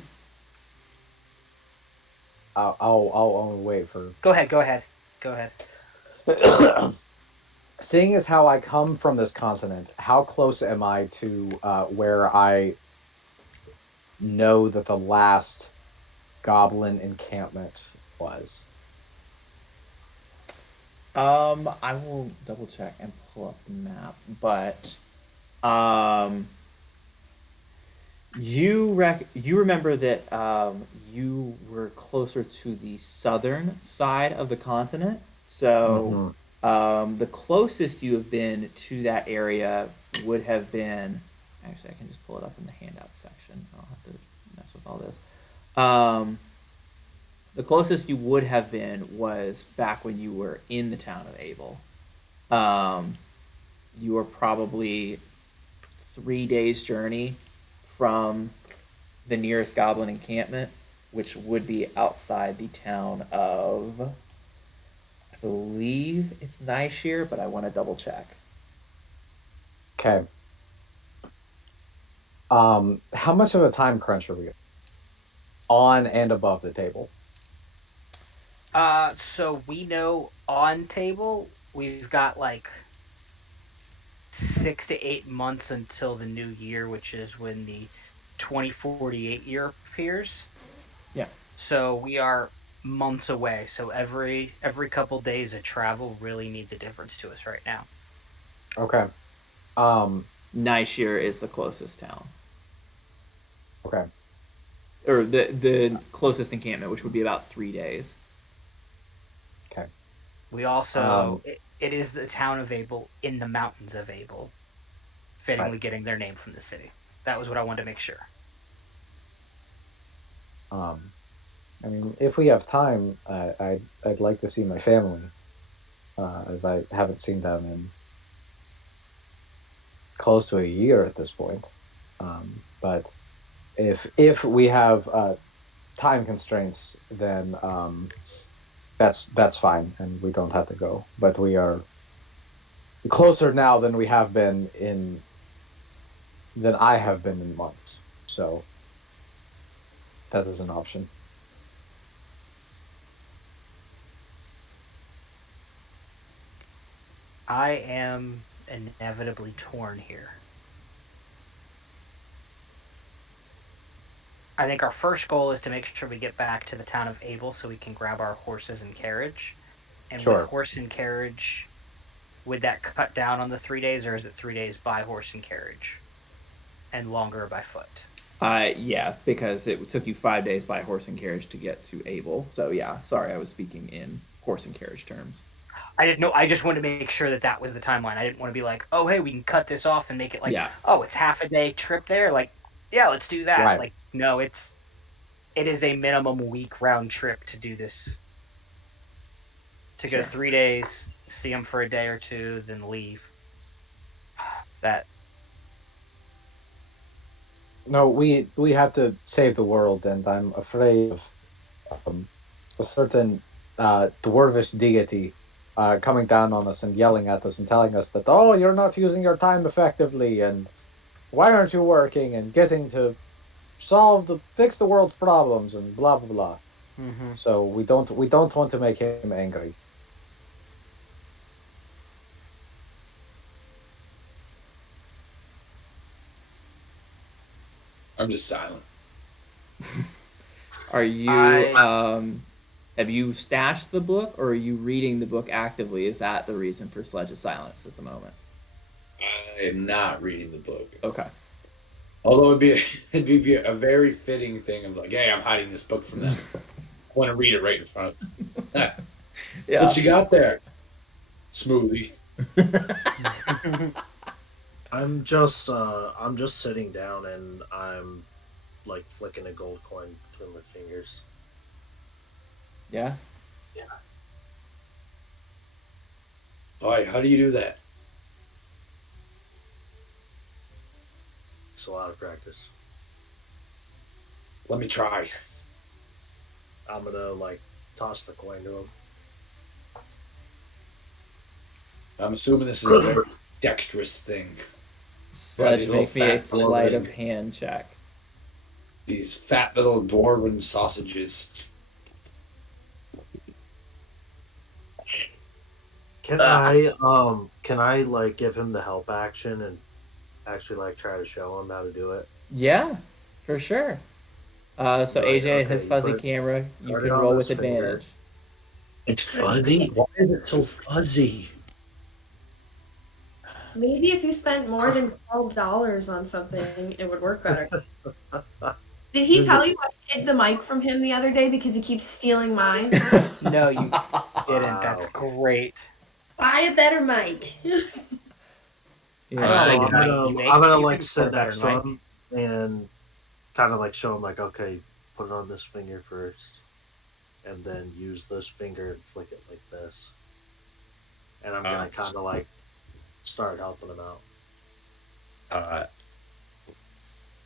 I'll wait for. go ahead, go ahead, go ahead. Seeing as how I come from this continent, how close am I to where I know that the last goblin encampment was? I will double check and pull up the map, but um, You remember that you were closer to the southern side of the continent, so Mm-hmm. the closest you have been to that area would have been. Actually, I can just pull it up in the handout section. I don't have to mess with all this. The closest you would have been was back when you were in the town of Abel. Um, you were probably 3 days journey from the nearest goblin encampment, which would be outside the town of, I believe it's Nishir, but I want to double check. Okay. How much of a time crunch are we on and above the table? So we know on table we've got like 6 to 8 months until the new year, which is when the 2048 year appears. Yeah. So we are months away. So every couple days of travel really means a difference to us right now. Okay. Um, Nishir is the closest town, okay. or the closest encampment, which would be about 3 days. Okay. We also it is the town of Abel in the mountains of Abel, fittingly Right. getting their name from the city. That was what I wanted to make sure. I mean, if we have time, I'd like to see my family, as I haven't seen them in close to a year at this point. But if we have time constraints, then that's fine, and we don't have to go. But we are closer now than we have been in than I have been in months. So that is an option. I am inevitably torn here. I think our first goal is to make sure we get back to the town of Abel so we can grab our horses and carriage. And with Sure. horse and carriage, would that cut down on the 3 days, or is it 3 days by horse and carriage and longer by foot? Yeah, because it took you 5 days by horse and carriage to get to Abel. So yeah, sorry, I was speaking in horse and carriage terms. I didn't know. I just wanted to make sure that that was the timeline. I didn't want to be like, oh, hey, we can cut this off and make it like, Yeah. oh, it's half a day trip there. Like, yeah, let's do that. Right. Like, no, it is a minimum week round trip to do this. To go Sure. 3 days, see them for a day or two, then leave. That No, we have to save the world, and I'm afraid of a certain dwarvish deity coming down on us and yelling at us and telling us that, oh, you're not using your time effectively, and why aren't you working and getting to fix the world's problems and blah blah blah. mm-hmm. So we don't want to make him angry. I'm just silent. Are you have you stashed the book, or are you reading the book actively? Is that the reason for Sledge's silence at the moment? I am not reading the book. Okay. Although it'd be a very fitting thing of like, hey, I'm hiding this book from them. I want to read it right in front of them. Yeah. What you got there? Smoothie. I'm just sitting down and I'm like flicking a gold coin between my fingers. Yeah. All right, how do you do that? It's a lot of practice. Let me try. I'm gonna like toss the coin to him. I'm assuming this is a very dexterous thing. Sledge, these little make me a fat sleight of dwarven- hand check. These fat little dwarven sausages. Can I like give him the help action and actually like try to show him how to do it? Yeah, for sure. So Right, AJ and his okay, fuzzy put- camera, you put it can on roll this with finger. advantage. It's fuzzy. Why is it so fuzzy? Maybe if you spent more than $12 on something, it would work better. Did he tell you I hid the mic from him the other day because he keeps stealing mine? No, you didn't. That's Wow. great. Buy a better mic. I don't Yeah. So think I'm the mic gonna you I'm make. gonna You like can afford sit a better next to mic. him and kind of like show him like, okay, put it on this finger first, and then use this finger and flick it like this. And I'm gonna kind of like start helping him out. Uh,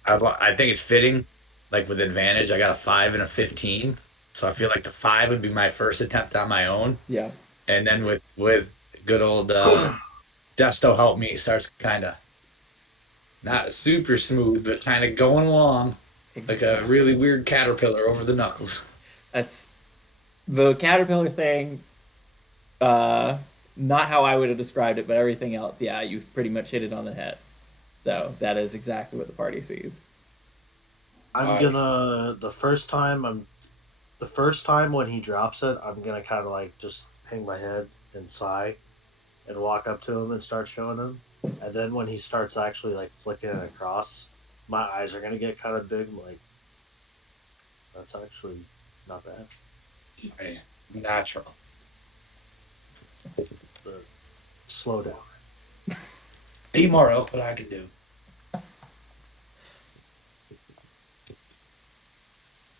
I think it's fitting. Like with advantage, I got a 5 and a 15, so I feel like the 5 would be my first attempt on my own, Yeah. and then with good old Desto help me starts kind of not super smooth, but kind of going along like a Exactly. really weird caterpillar over the knuckles. That's the caterpillar thing. Uh, Not how I would have described it, but everything else, yeah, you've pretty much hit it on the head. So that is exactly what the party sees. I'm Uh, gonna the first time when he drops it, I'm gonna kind of like just hang my head and sigh and walk up to him and start showing him. And then when he starts actually like flicking it across, my eyes are gonna get kind of big. I'm like, that's actually not bad. Natural. But slow down. Eat more elk, what I can do.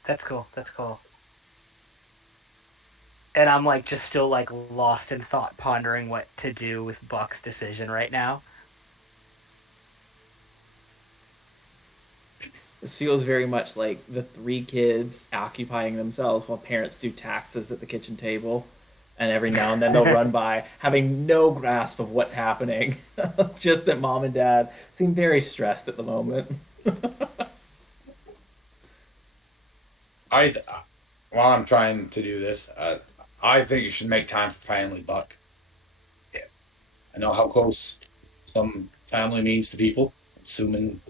That's cool. That's cool. And I'm like just still like lost in thought, pondering what to do with Buck's decision right now. This feels very much like the three kids occupying themselves while parents do taxes at the kitchen table. And every now and then they'll run by having no grasp of what's happening. Just that mom and dad seem very stressed at the moment. I th- while I'm trying to do this, I think you should make time for family, Buck. Yeah. I know how close some family means to people, assuming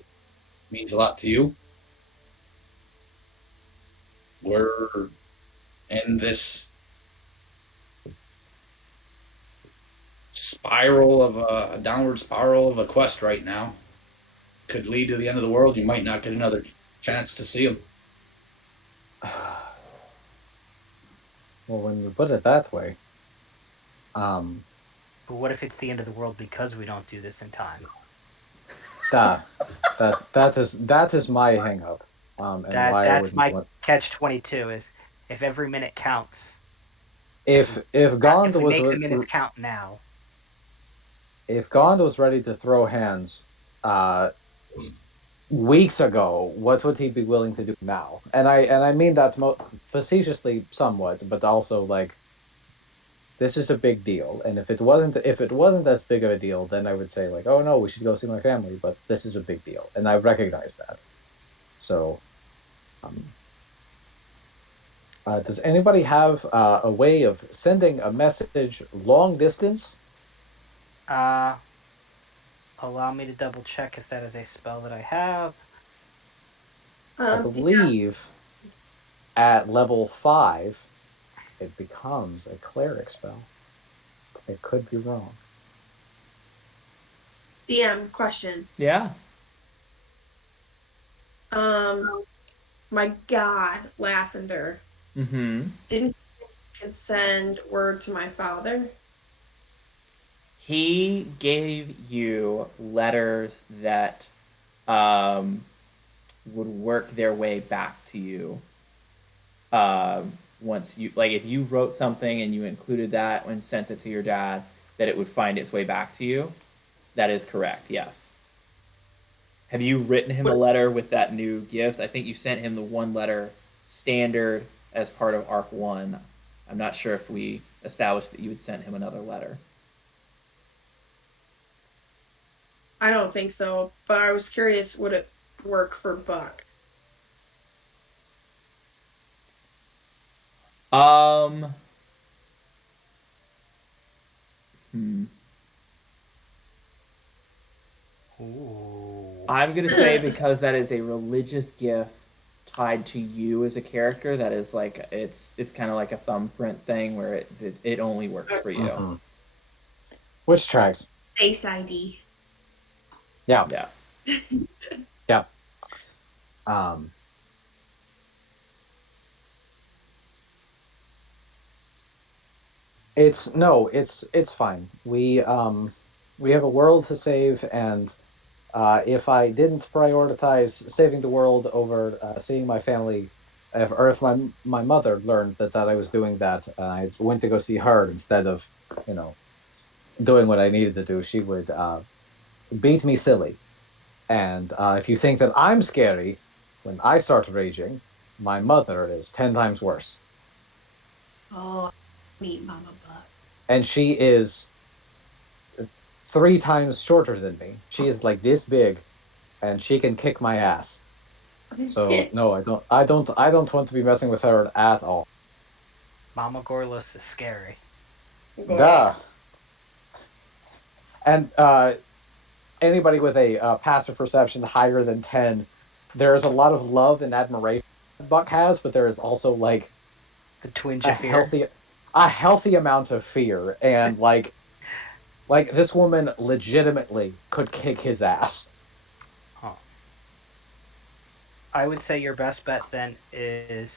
means a lot to you. We're in this spiral of a downward spiral of a quest right now. Could lead to the end of the world. You might not get another chance to see him. Well, when you put it that way, um, But what if it's the end of the world because we don't do this in time? that that is my hang up, and why I That's wouldn't my want. catch-22 is if every minute counts. If Gond If we was make the minutes count now. if Gond was ready to throw hands, uh, weeks ago, what would he be willing to do now? And I mean that facetiously somewhat, but also like this is a big deal. And if it wasn't as big of a deal, then I would say like, oh no, we should go see my family. But this is a big deal, and I recognize that. So, um, does anybody have a way of sending a message long distance? Uh, Allow me to double check if that is a spell that I have. I Yeah. believe at level 5, it becomes a cleric spell. I could be wrong. DM question. Yeah. Um, my God, Lathander. Mm-hmm. Didn't you can send word to my father? He gave you letters that um, would work their way back to you. Once you like, if you wrote something and you included that and sent it to your dad, that it would find its way back to you. That is correct. Yes. Have you written him a What letter with that new gift? I think you sent him the one letter standard as part of Arc 1. I'm not sure if we established that you had sent him another letter. I don't think so, but I was curious, would it work for Buck? Um, hmm. Ooh. I'm gonna say because that is a religious gift tied to you as a character, that is like it's kind of like a thumbprint thing where it only works for you. Mhm. Which tracks? Face ID. Yeah. Yeah. Yeah. Um, it's fine. We have a world to save, and if I didn't prioritize saving the world over seeing my family, or if my mother learned that I was doing that, I went to go see her instead of, you know, doing what I needed to do, she would beat me silly. And if you think that I'm scary when I start raging, my mother is 10 times worse, Oh, meet Mama Buck. and she is 3 times shorter than me. She is like this big, and she can kick my ass. So no, I don't want to be messing with her at all. Mama Gorlos is scary. Duh. And anybody with a passive perception higher than 10, there is a lot of love and admiration Buck has, but there is also like The twinge a of fear. healthy amount of fear, and like this woman legitimately could kick his ass. Huh. I would say your best bet then is,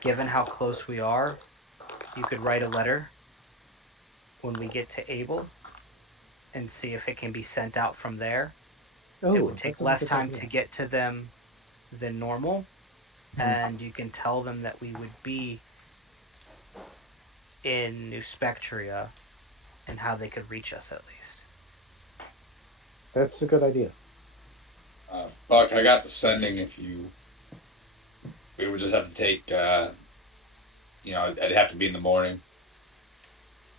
given how close we are, you could write a letter when we get to Able and see if it can be sent out from there. It Oh, would that take is a less good time to idea. get to them than normal, Hmm. and you can tell them that we would be in New Spectria and how they could reach us at least. That's a good idea. Buck, I got the sending. If you, we would just have to take. It'd have to be in the morning.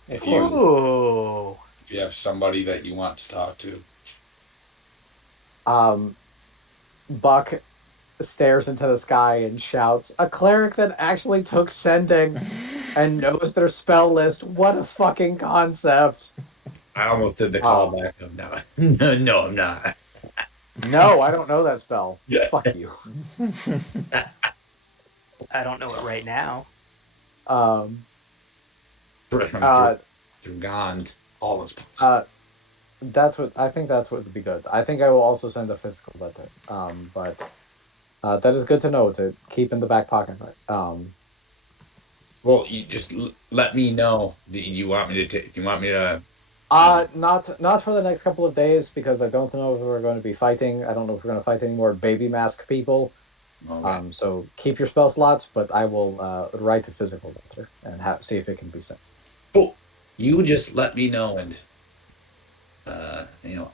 Of If course. you Ooh. if you have somebody that you want to talk to. Um, Buck stares into the sky and shouts, "A cleric that actually took sending and knows their spell list. What a fucking concept!" I almost did the Uh, callback. I'm not. No, I'm not. no, I don't know that spell. Yeah. Fuck you. I don't know it right now. Um, I'm uh, through Gond. All is possible. uh, that's what I think. That's what would be good. I think I will also send a physical letter. But that is good to know to keep in the back pocket. Well, you just let me know. Do you want me to take? Do you want me to? Uh, Not for the next couple of days because I don't know if we're going to be fighting. I don't know if we're going to fight any more baby mask people. okay. So keep your spell slots, but I will write a physical letter and see if it can be sent. Cool. You just let me know, and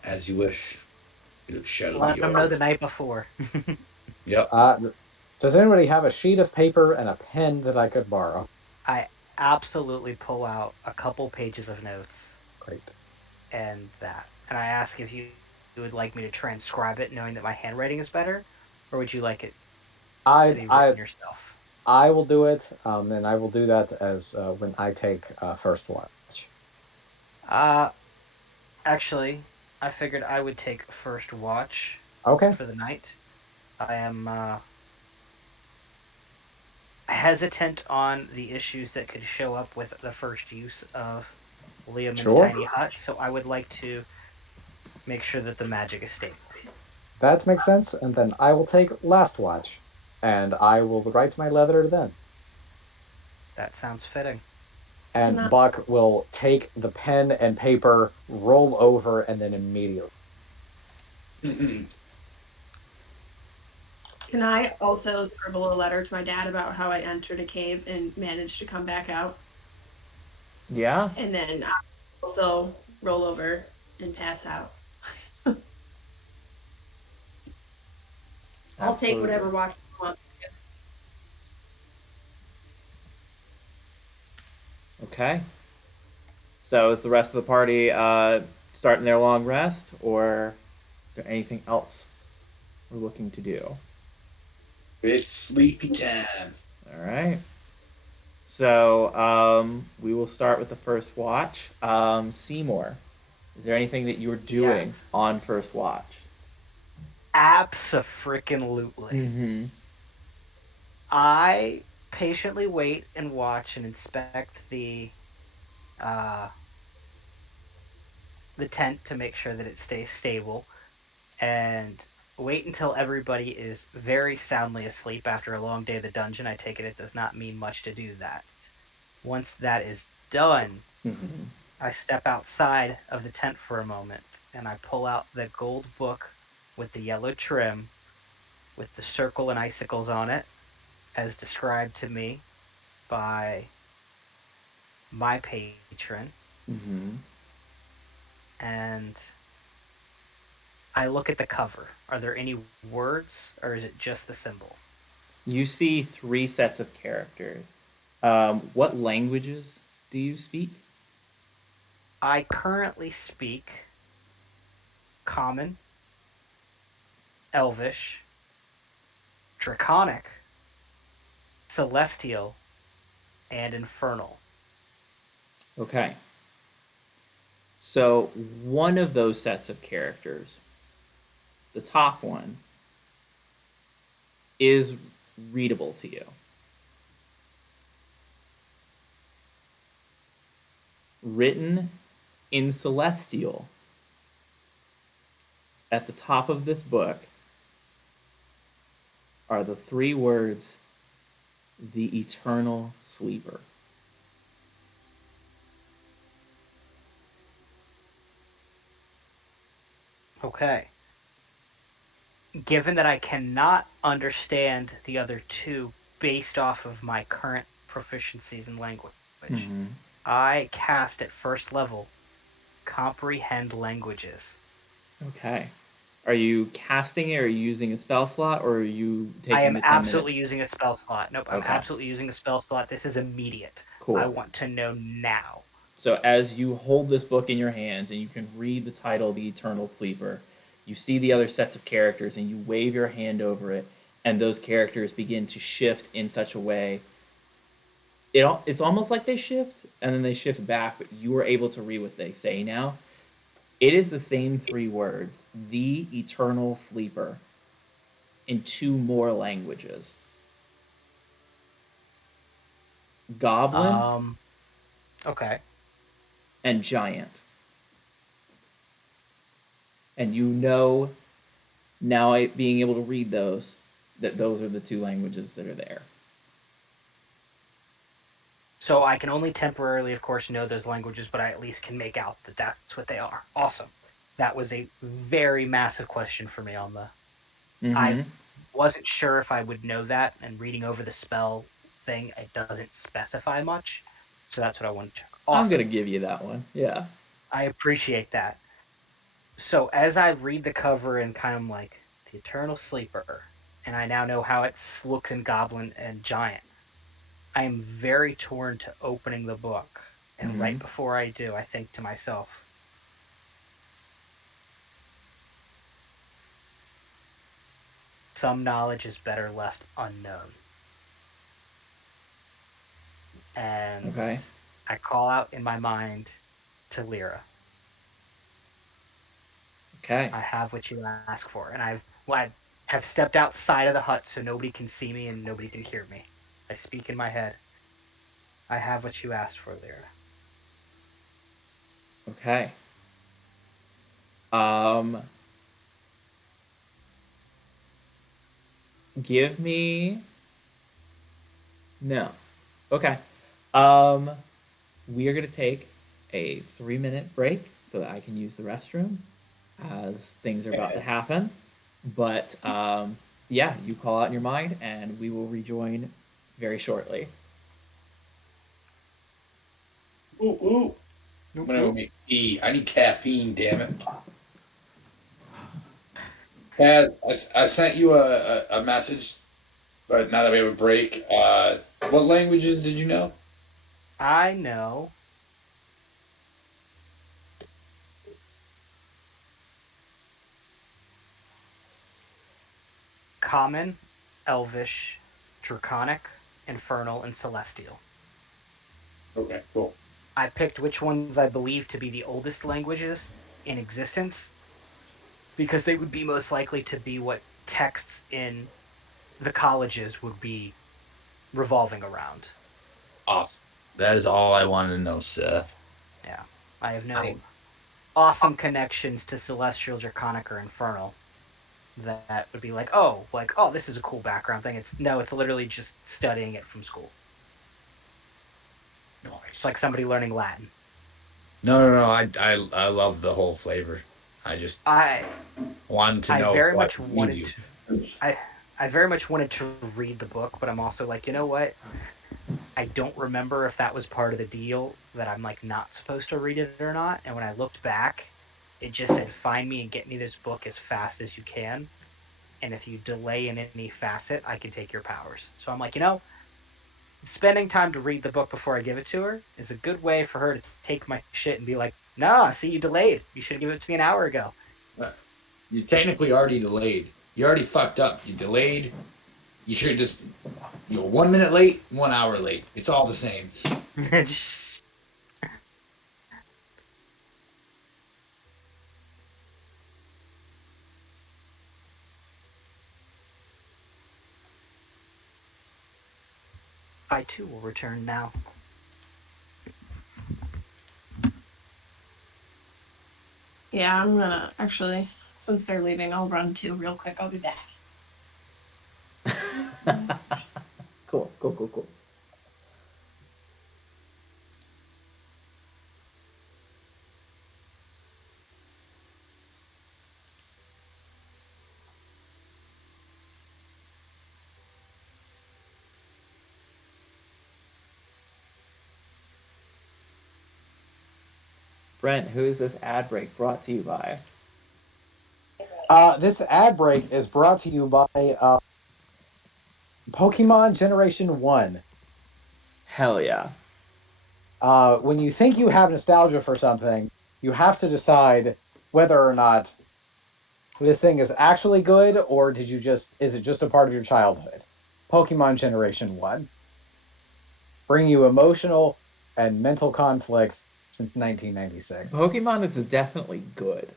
as you wish, it shall be Let them know the yours. night before. Yep. Uh, does anybody have a sheet of paper and a pen that I could borrow? I absolutely pull out a couple pages of notes Great. and that. And I ask if you would like me to transcribe it knowing that my handwriting is better, or would you like it to I be I written yourself? I will do it, and I will do that as when I take first watch. Uh, Actually, I figured I would take first watch Okay. for the night. I am hesitant on the issues that could show up with the first use of Leoman's Sure. tiny hut, so I would like to make sure that the magic is stable. That makes sense. And then I will take last watch, and I will write my letter then. That sounds fitting. Can And I, Buck will take the pen and paper, roll over, and then immediately. can I also scribble a letter to my dad about how I entered a cave and managed to come back out? Yeah, And then I also roll over and pass out. I'll take absolutely. whatever watch you want. Okay. So is the rest of the party starting their long rest, or is there anything else we're looking to do? It's sleepy time. All right. So we will start with the first watch. Seymour, is there anything that you were Yes. doing on first watch? Abso-freaking-lutely. Mm-hmm. I patiently wait and watch and inspect the uh, the tent to make sure that it stays stable, and wait until everybody is very soundly asleep after a long day of the dungeon. I take it does not mean much to do that. Once that is done, Mhm. I step outside of the tent for a moment and I pull out the gold book with the yellow trim with the circle and icicles on it, as described to me by my patron, Mhm. and I look at the cover. Are there any words or is it just the symbol? You see three sets of characters. What languages do you speak? I currently speak Common, Elvish, Draconic, Celestial, and Infernal. Okay. So one of those sets of characters, the top one, is readable to you. Written in Celestial at the top of this book are the three words, the eternal sleeper. Okay. Given that I cannot understand the other two based off of my current proficiencies in language, Mm-hmm. I cast at first level comprehend languages. Okay. Are you casting it? Or are you using a spell slot? Or are you I taking am the 10 absolutely minutes? using a spell slot. Nope, I'm Okay. absolutely using a spell slot. This is immediate. I Cool. want to know now. So as you hold this book in your hands and you can read the title, The Eternal Sleeper, you see the other sets of characters and you wave your hand over it, and those characters begin to shift in such a way. It's almost like they shift and then they shift back, but you are able to read what they say now. It is the same three words, The Eternal Sleeper, in two more languages. Goblin Um, okay. and Giant. And you know now being able to read those, that those are the two languages that are there. So I can only temporarily, of course, know those languages, but I at least can make out that that's what they are. Awesome. That was a very massive question for me on the. I Mm-hmm. wasn't sure if I would know that, and reading over the spell thing, it doesn't specify much. So that's what I want to check. I'm Awesome. gonna give you that one. Yeah. I appreciate that. So as I read the cover and kind of like the Eternal Sleeper, and I now know how it looks in Goblin and Giant, I am very torn to opening the book. And Mm-hmm. right before I do, I think to myself, some knowledge is better left unknown. And Okay. I call out in my mind to Lyra, Okay. I have what you ask for. And I have stepped outside of the hut so nobody can see me and nobody can hear me. I speak in my head. I have what you asked for, Lyra. Okay. Um, give me no. Okay. Um, we are gonna take a 3-minute break so that I can use the restroom as things are about to happen. But yeah, you call out in your mind, and we will rejoin very shortly. Ooh, ooh. I'm gonna go make tea. I need caffeine, damn it. Pat, I sent you a message, but now that we have a break, what languages did you know? I know Common, Elvish, Draconic, Infernal, and Celestial. Okay, cool. I picked which ones I believe to be the oldest languages in existence because they would be most likely to be what texts in the colleges would be revolving around. Awesome. That is all I wanted to know, Seth. Yeah. I have no I awesome connections to Celestial, Draconic, or Infernal that would be like, oh, this is a cool background thing. It's literally just studying it from school. Nice. It's like somebody learning Latin. No. I love the whole flavor. I just wanted to know what leads you. I very much wanted to read the book, but I'm also like, you know what? I don't remember if that was part of the deal that I'm like not supposed to read it or not. And when I looked back, it just said, "Find me and get me this book as fast as you can. And if you delay in any facet, I can take your powers." So I'm like, spending time to read the book before I give it to her is a good way for her to take my shit and be like, "Nah, see, you delayed. You should have given it to me an hour ago." You technically already delayed. You already fucked up. You delayed. You should have just 1 minute late, 1 hour late. It's all the same. I too will return now. Yeah, I'm gonna actually, since they're leaving, I'll run too real quick. I'll be back. Cool. Brent, who is this ad break brought to you by? This ad break is brought to you by Pokemon Generation 1. Hell yeah. When you think you have nostalgia for something, you have to decide whether or not this thing is actually good, or is it just a part of your childhood? Pokemon Generation 1. Bring you emotional and mental conflicts since 1996. Pokemon is definitely good.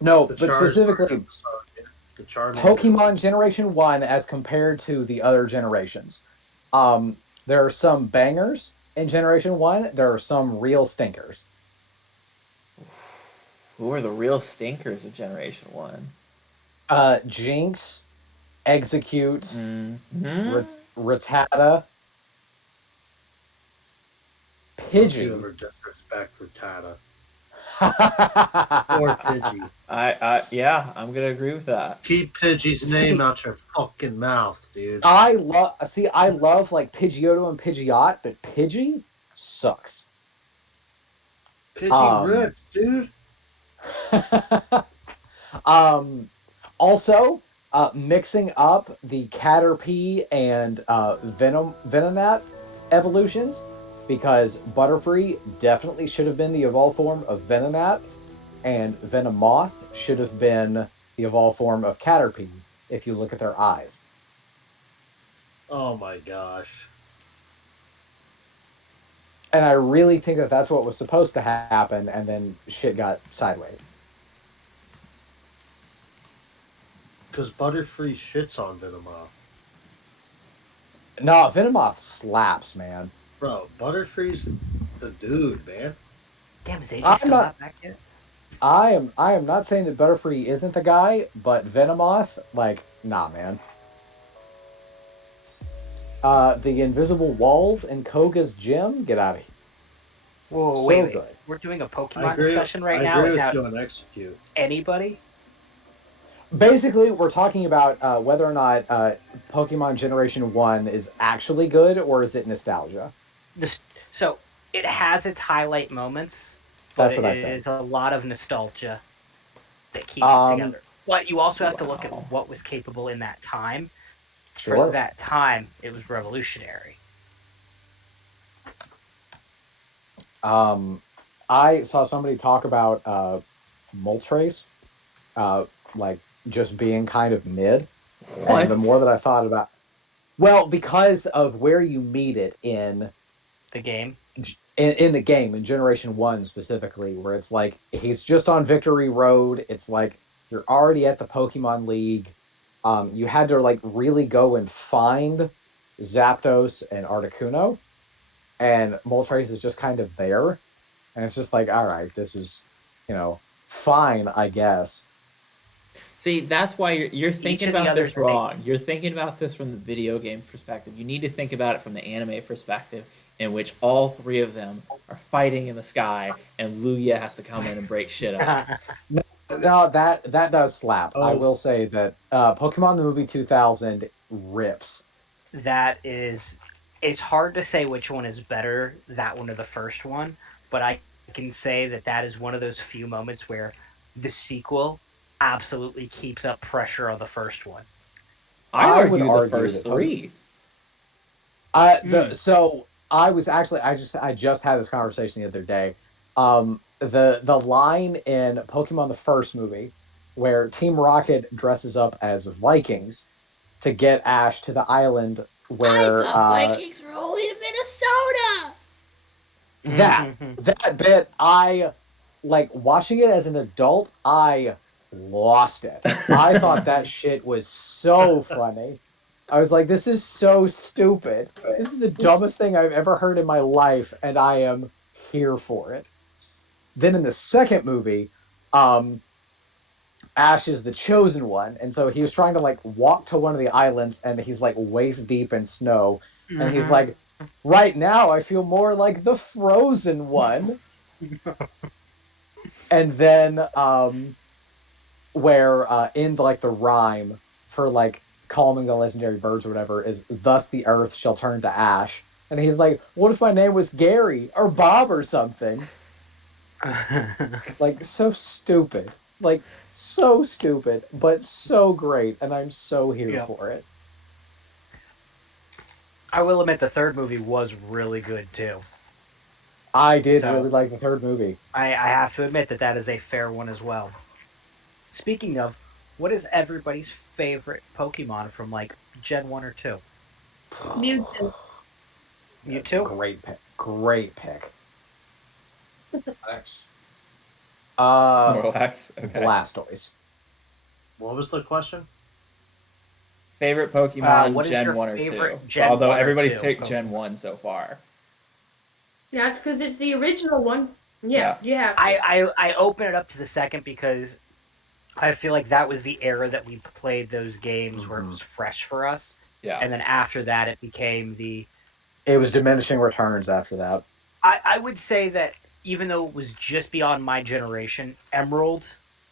No, The but Charizard specifically episode, yeah. The Charmander. Pokemon Generation 1 as compared to the other generations. There are some bangers in Generation 1, there are some real stinkers. Who are the real stinkers of Generation 1? Jinx, Execute, Mm-hmm. Rattata, Don't you Pidgey. ever disrespect Rattata or or Pidgey. Yeah, I'm gonna agree with that. Keep Pidgey's name out your fucking mouth, dude. I love like Pidgeotto and Pidgeot, but Pidgey sucks. Pidgey rips, dude. Also, mixing up the Caterpie and Venonat evolutions, because Butterfree definitely should have been the evolved form of Venonat, and Venomoth should have been the evolved form of Caterpie, if you look at their eyes. Oh my gosh. And I really think that that's what was supposed to happen, and then shit got sideways. Because Butterfree shits on Venomoth. No, Venomoth slaps, man. Bro, Butterfree's the dude, man. Damn, is AJ still not back yet? I am not saying that Butterfree isn't the guy, but Venomoth, like, nah, man. The invisible walls in Koga's gym, get out of here. Whoa, So wait. good. We're doing a Pokemon discussion right now I agree without with you on Execute. anybody? Basically, we're talking about whether or not Pokemon Generation 1 is actually good, or is it nostalgia? So, it has its highlight moments, but That's what I it said. is a lot of nostalgia that keeps it together. But you also have to look at Wow. what was capable in that time. Sure. For that time, it was revolutionary. I saw somebody talk about Moltres, like just being kind of mid. What? And the more that I thought about, well, because of where you meet it in The game. In the game, in Generation 1 specifically, where it's like he's just on Victory Road. It's like you're already at the Pokemon League. You had to like really go and find Zapdos and Articuno, and Moltres is just kind of there. and it's just like, all right, this is, fine, I guess. See, that's why you're Each thinking of the about others this are named. wrong. You're thinking about this from the video game perspective. You need to think about it from the anime perspective, in which all three of them are fighting in the sky, and Lugia has to come in and break shit up. No, that does slap. I Oh. will say that Pokemon the movie 2000 rips. That is, it's hard to say which one is better, that one or the first one, but I can say that that is one of those few moments where the sequel absolutely keeps up pressure on the first one. I'd I would argue the argue first that three. So I was actually I just had this conversation the other day. The line in Pokemon the first movie where Team Rocket dresses up as Vikings to get Ash to the island where Vikings were only in Minnesota. that that bit, I like watching it as an adult, I lost it. I thought that shit was so funny. I was like, this is so stupid. This is the dumbest thing I've ever heard in my life, and I am here for it. Then in the second movie, Ash is the chosen one, and so he was trying to like walk to one of the islands, and he's like waist deep in snow, and he's like, right now I feel more like the frozen one. And then where in like the rhyme for like calming the legendary birds or whatever is thus the earth shall turn to ash, and he's like, what if my name was Gary or Bob or something? Like, so stupid, like so stupid, but so great, and I'm so here for it. I will admit the third movie was really good too. I did So- really like the third movie. I have to admit that that is a fair one as well. Speaking of, what is everybody's favorite Pokemon from like Gen 1 or 2? Mewtwo. Mewtwo? Great pick. Great pick. Alex. Snorlax. Okay. Blastoise. What was the question? Favorite Pokemon What is Gen your 1 or 2? favorite Gen Although 1 or everybody's 2 picked Pokemon? Gen 1 so far. Yeah, it's because it's the original one. Yeah, yeah. I open it up to the second because I feel like that was the era that we played those games where it was fresh for us. Yeah. And then after that, it became the. It was diminishing returns after that. I would say that even though it was just beyond my generation, Emerald,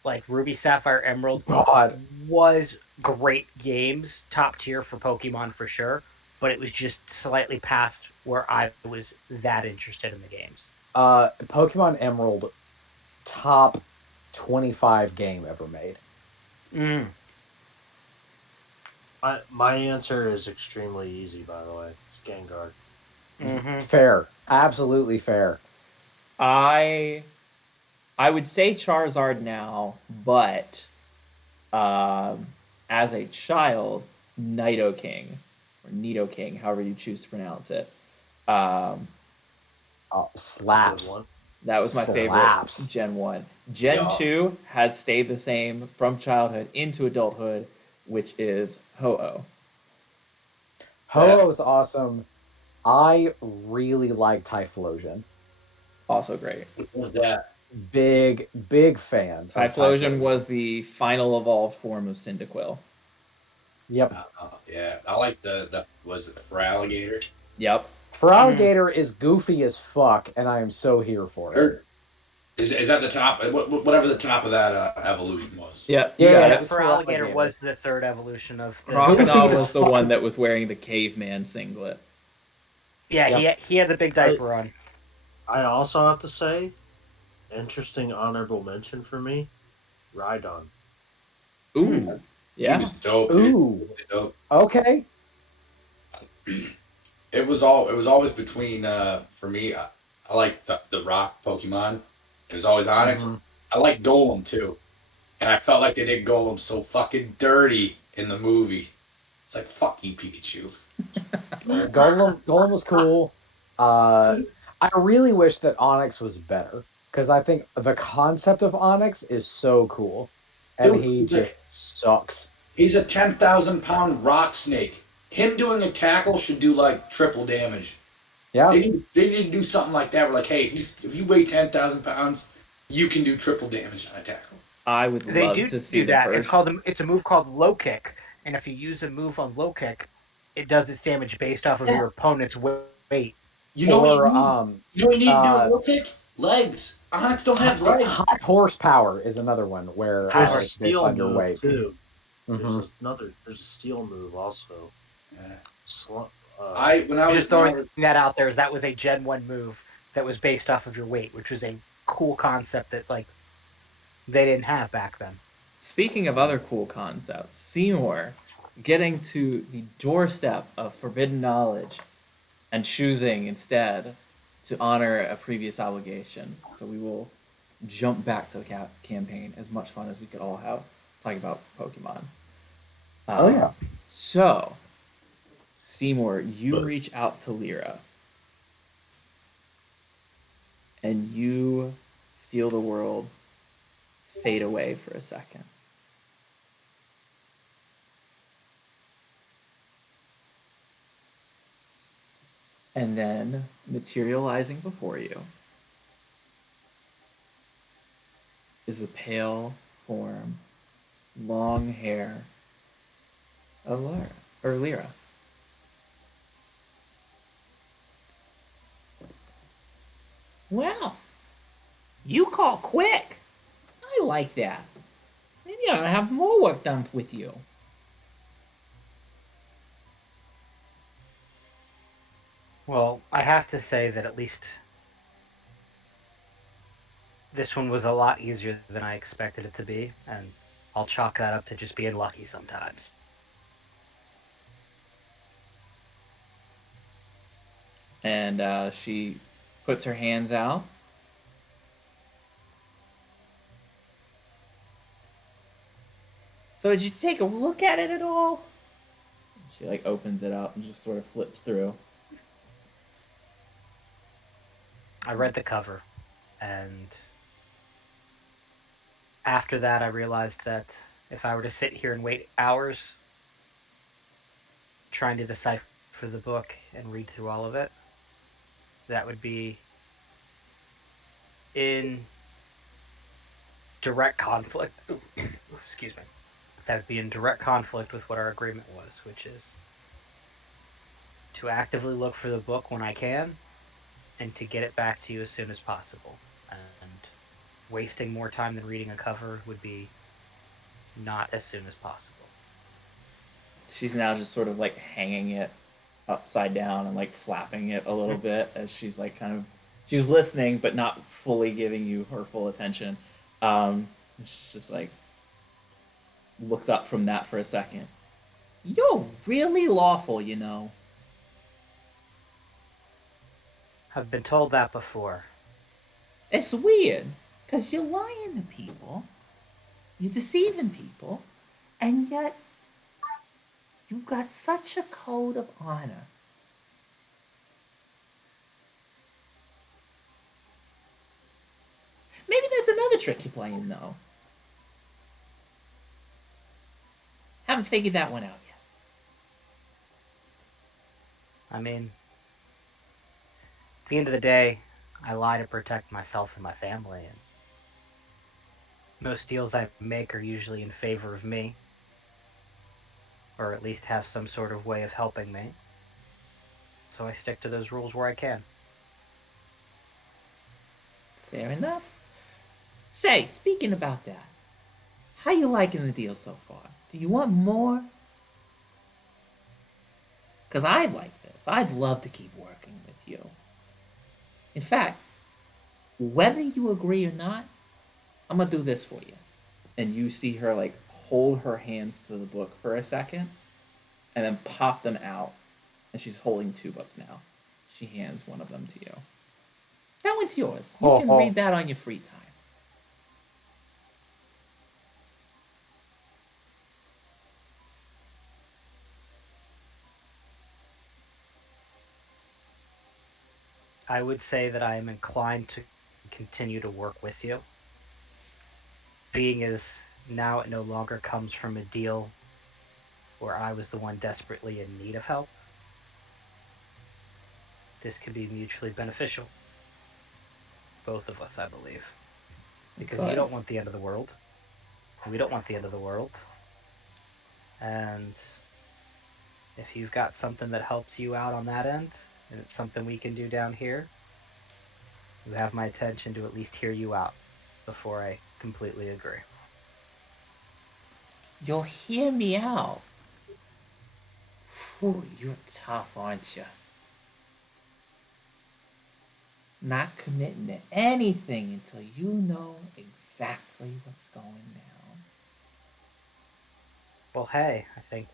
like Ruby, Sapphire, Emerald, God. was great games, top tier for Pokemon for sure. But it was just slightly past where I was that interested in the games. Pokemon Emerald, top 25 game ever made. My answer is extremely easy, by the way. It's Gengar. Fair. Absolutely fair. I would say Charizard now, but as a child, Nidoking or Nidoking, however you choose to pronounce it. Slaps. Good one. That was my Slaps. favorite Gen 1. Gen Yeah. 2 has stayed the same from childhood into adulthood, which is Ho-Oh. Ho-Oh is awesome. I really like Typhlosion. Also great. What was that? Big fan. of Typhlosion was the final evolved form of Cyndaquil. Yep. Yeah, I like the was it for alligator? Yep. Feraligatr is goofy as fuck, and I am so here for it. Is that the top? Whatever the top of that evolution was. Yep. Yeah, you got yeah. it. was Feraligatr Feraligatr. was the third evolution of the Crocodile Goofy as was the fuck. one that was wearing the caveman singlet. Yeah, Yep. he had the big diaper on. I also have to say, interesting honorable mention for me, Rhydon. Ooh. He Yeah. was dope. dude. Ooh. Dope. Okay. It was always between for me. I like the rock Pokemon. It was always Onyx. Mhm. I like Golem too, and I felt like they did Golem so fucking dirty in the movie. It's like fuck you, Pikachu. Golem was cool. I really wish that Onyx was better, because I think the concept of Onyx is so cool, and Dude, he just sucks. He's a 10,000-pound rock snake. Him doing a tackle should do like triple damage. Yeah. They need to do something like that. Where like, hey, if you weigh 10,000 pounds, you can do triple damage on a tackle. I would They love do to see do the that. version. It's a move called low kick, and if you use a move on low kick, it does its damage based off of Yeah. your opponent's weight. You know what you Or need? You know what you need to do in low kick? Legs. Onyx don't have legs. high horsepower is another one where High There's a horse. it's based steel on your move weight. too. Hmm. There's a steel move also. Yeah. Slu- When I Just was throwing that out there, is that was a Gen 1 move that was based off of your weight, which was a cool concept that like they didn't have back then. Speaking of other cool concepts, Seymour getting to the doorstep of forbidden knowledge and choosing instead to honor a previous obligation. So we will jump back to the campaign. As much fun as we could all have talking about Pokemon. Oh yeah. So, Seymour, you reach out to Lyra, and you feel the world fade away for a second. And then, materializing before you, is the pale form, long hair of Lyra. Well, you call quick. I like that. Maybe I'll have more work done with you. Well, I have to say that at least this one was a lot easier than I expected it to be, and I'll chalk that up to just being lucky sometimes. And she puts her hands out. So did you take a look at it at all? She like opens it up and just sort of flips through. I read the cover, and after that, I realized that if I were to sit here and wait hours trying to decipher the book and read through all of it, that would be in direct conflict. Excuse me. That would be in direct conflict with what our agreement was, which is to actively look for the book when I can and to get it back to you as soon as possible. And wasting more time than reading a cover would be not as soon as possible. She's now just sort of like hanging it upside down and like flapping it a little bit as she's like she's listening but not fully giving you her full attention. She's just like looks up from that for a second. You're really lawful, you know. I've been told that before. It's weird, because you're lying to people, you're deceiving people, and yet you've got such a code of honor. Maybe there's another trick you're playing, though. Haven't figured that one out yet. I mean, at the end of the day, I lie to protect myself and my family, and most deals I make are usually in favor of me, or at least have some sort of way of helping me. So I stick to those rules where I can. Fair enough. Say, speaking about that, how you liking the deal so far? Do you want more? Because I like this. I'd love to keep working with you. In fact, whether you agree or not, I'm gonna do this for you. And you see her like hold her hands to the book for a second and then pop them out. And she's holding 2 books now. She hands one of them to you. That one's yours. You can read that on your free time. I would say that I am inclined to continue to work with you, being as now it no longer comes from a deal where I was the one desperately in need of help. this could be mutually beneficial. Both of us, I believe. Because you Good. don't want the end of the world. We don't want the end of the world. And if you've got something that helps you out on that end, and it's something we can do down here, you have my attention to at least hear you out before I completely agree. You'll hear me out. Whew, you're tough, aren't you? Not committing to anything until you know exactly what's going down. Well, hey, I think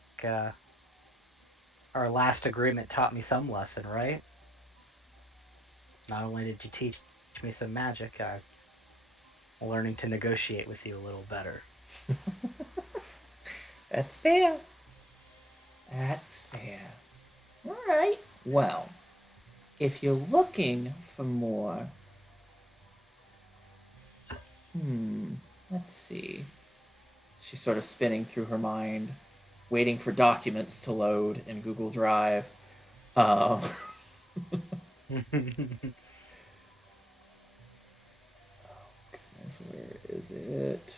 our last agreement taught me some lesson, right? Not only did you teach me some magic, I'm learning to negotiate with you a little better. That's fair. That's fair. All right. Well, if you're looking for more, let's see. She's sort of spinning through her mind, waiting for documents to load in Google Drive. Oh, goodness, where is it?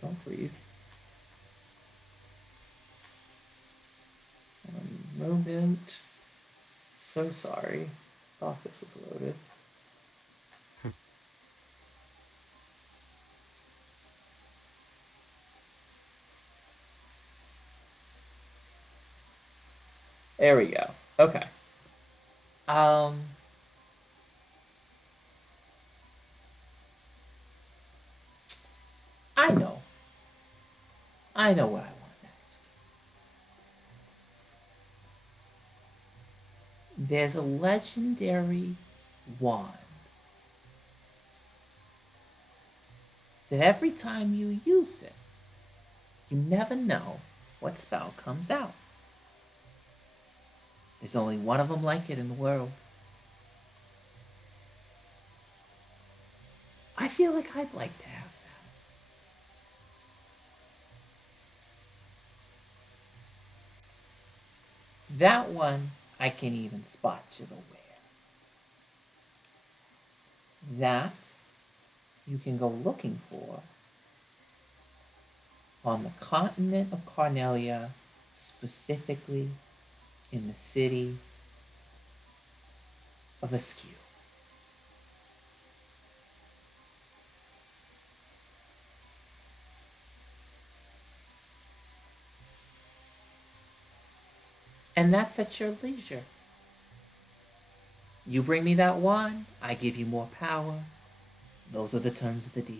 Don't freeze. One moment. So sorry. Thought this was loaded. There we go. Okay. Um. I know. I know what I want next. There's a legendary wand that every time you use it, you never know what spell comes out. There's only one of them like it in the world. I feel like I'd like to have that. That one I can even spot you the wear. That you can go looking for on the continent of Carnelia, specifically in the city of Askew. And that's at your leisure. You bring me that wand, I give you more power. Those are the terms of the deal.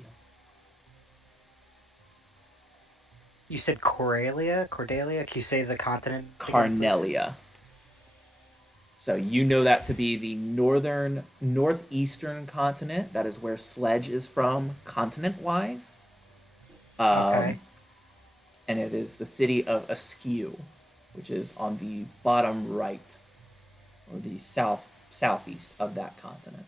You said Cordelia? Cordelia? Can you say the continent again, please? Carnelia. So you know that to be the northeastern continent. That is where Sledge is from, continent-wise. Okay. And it is the city of Askew, which is on the bottom right, or the southeast of that continent.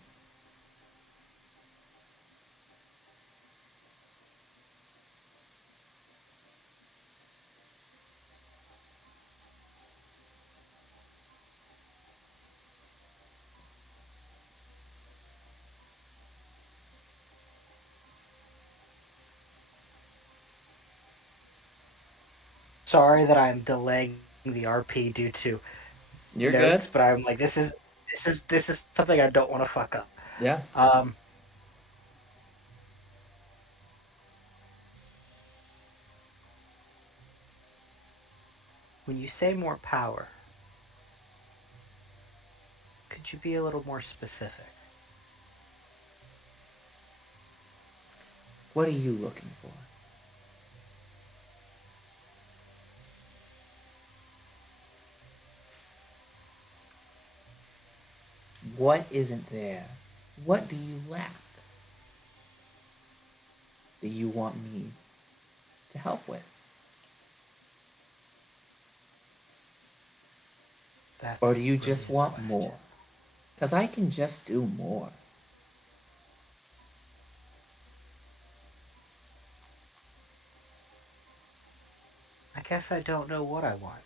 Sorry that I'm delaying the RP due to You're notes, good. but I'm like, this is something I don't want to fuck up. Yeah. When you say more power, could you be a little more specific? What are you looking for? What isn't there? What do you lack that you want me to help with? That's Or a do you just brilliant want question. more? Because I can just do more. guess I don't know what I want.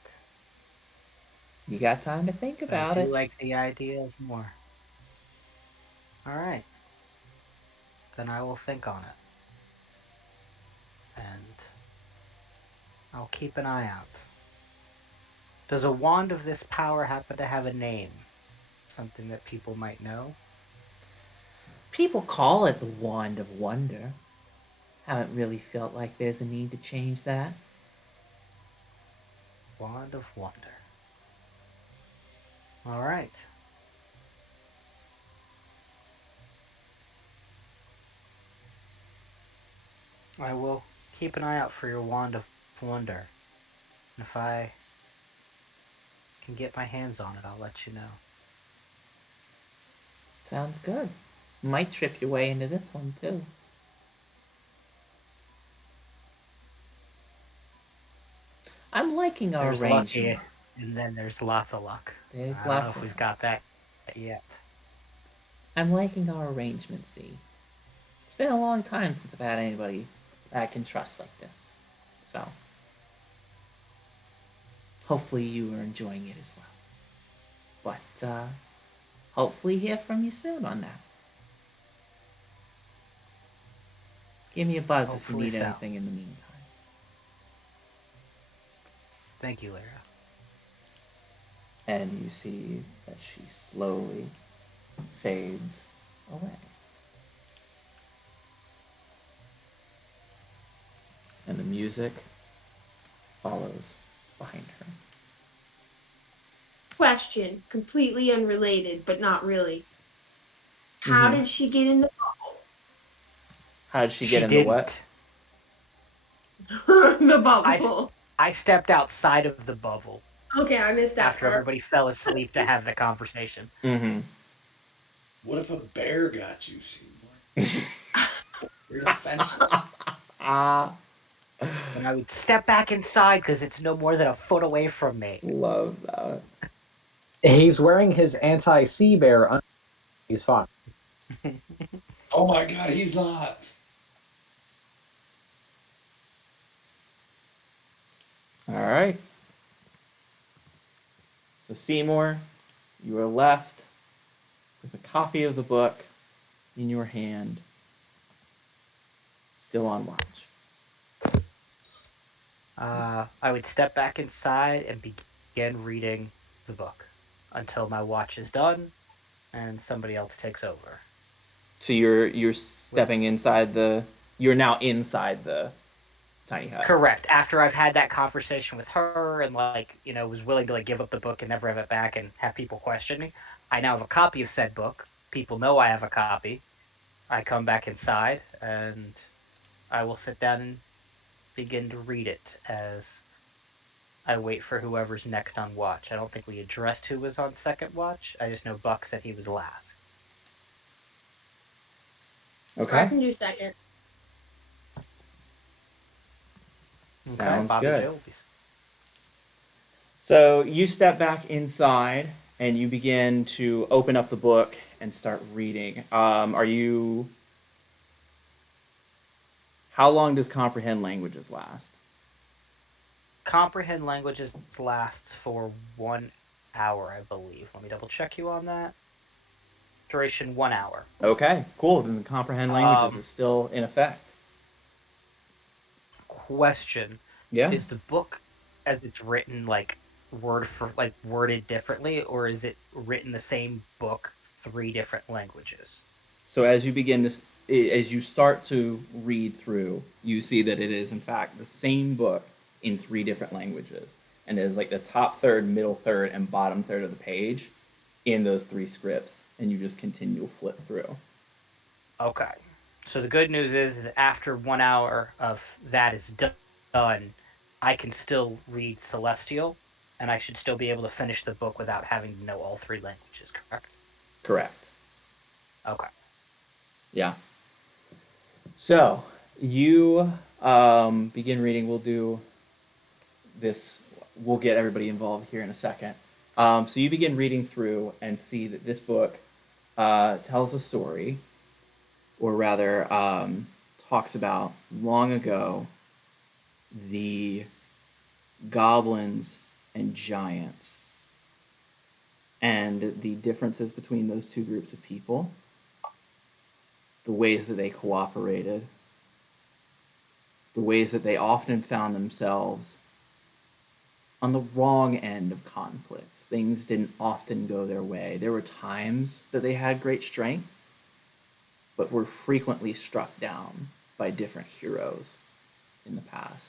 You got time to think But I about do it. like the idea of more. Alright. Then I will think on it. And I'll keep an eye out. Does a wand of this power happen to have a name? Something that people might know? People call it the Wand of Wonder. Haven't really felt like there's a need to change that. Wand of Wonder. Alright. I will keep an eye out for your Wand of Wonder. And if I can get my hands on it, I'll let you know. Sounds good. Might trip your way into this one, too. I'm liking our There's luck arrangement. here, and then there's lots of luck. There's I don't lots know if of we've luck. got that yet. I'm liking our arrangement, see. It's been a long time since I've had anybody that I can trust like this. So, hopefully you are enjoying it as well. But, hopefully hear from you soon on that. Give me a buzz if you Hopefully need so. anything in the meantime. Thank you, Lyra. And you see that she slowly fades away. And the music follows behind her. Question, completely unrelated, but not really. How Mhm. did she get in the How did she get She in the what? didn't. the bubble? I stepped outside of the bubble Okay, I missed that after part. everybody fell asleep to have the conversation. Mm-hmm. What if a bear got you, Seymour? You're defenseless. And I would step back inside because it's no more than a foot away from me. Love that. He's wearing his anti-sea bear. He's fine. Oh my god, he's not. All right. So Seymour, you are left with a copy of the book in your hand, still on watch. I would step back inside and begin reading the book until my watch is done and somebody else takes over. So you're stepping inside the. You're now inside the tiny hut. Correct. After I've had that conversation with her and was willing to give up the book and never have it back and have people question me, I now have a copy of said book. People know I have a copy. I come back inside and I will sit down and begin to read it as I wait for whoever's next on watch. I don't think we addressed who was on second watch. I just know Buck said he was last. I Okay. can do second. Okay, Sounds Bobby good. Joe will be. So you step back inside and you begin to open up the book and start reading. Are you? How long does comprehend languages last? Comprehend languages lasts for 1 hour, I believe. Let me double check you on that. Duration 1 hour. Okay, cool. Then the comprehend languages is still in effect. Question: Yeah. Is the book, as it's written, word for worded differently, or is it written the same book, 3 different languages? So as you start to read through, you see that it is in fact the same book in 3 different languages, and it is like the top third, middle third, and bottom third of the page in those 3 scripts, and you just continue to flip through. Okay. So the good news is that after 1 hour of that is done, I can still read Celestial, and I should still be able to finish the book without having to know all 3 languages, correct? Correct. Okay. Yeah. So you begin reading. We'll do this. We'll get everybody involved here in a second. So you begin reading through and see that this book tells a story, or rather talks about long ago the goblins and giants, and the differences between those two groups of people, the ways that they cooperated, the ways that they often found themselves on the wrong end of conflicts. Things didn't often go their way. There were times that they had great strength, but were frequently struck down by different heroes in the past.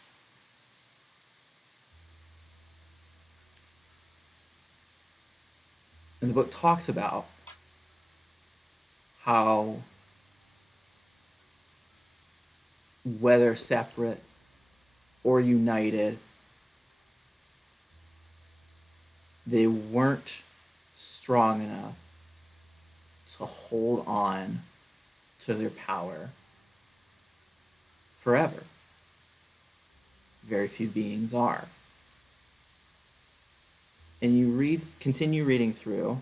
And the book talks about how, whether separate or united, they weren't strong enough to hold on to their power forever. Very few beings are. And you continue reading through,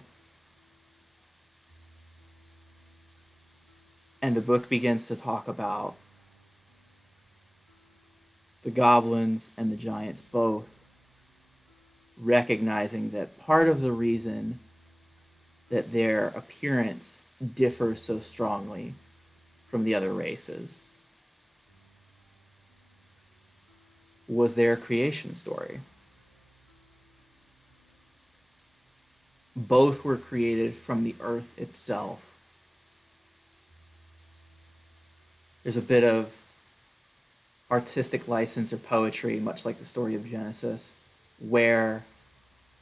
and the book begins to talk about the goblins and the giants both recognizing that part of the reason that their appearance differs so strongly from the other races was their creation story. Both were created from the earth itself. There's a bit of artistic license or poetry, much like the story of Genesis, where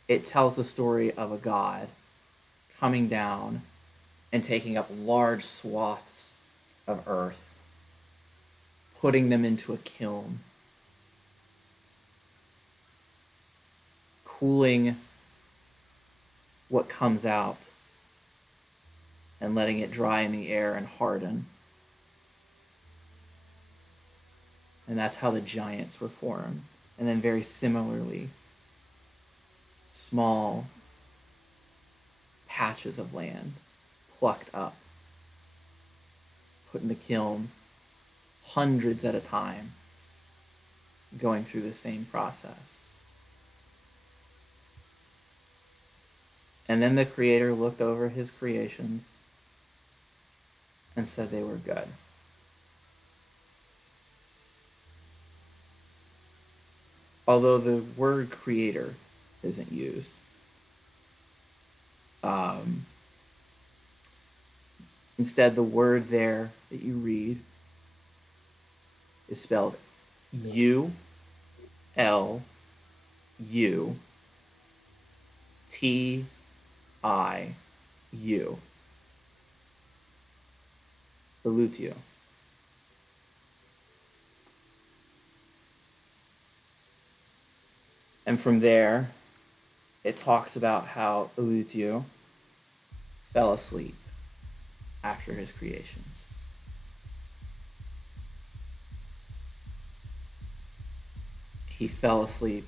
it tells the story of a god coming down and taking up large swaths of earth, putting them into a kiln, cooling what comes out and letting it dry in the air and harden. And that's how the giants were formed. And then very similarly, small patches of land plucked up, put in the kiln, hundreds at a time, going through the same process. And then the Creator looked over his creations and said they were good. Although the word creator isn't used, instead the word there that you read is spelled U-L-U-T-I-U. Elutio. And from there, it talks about how Elutio fell asleep after his creations. He fell asleep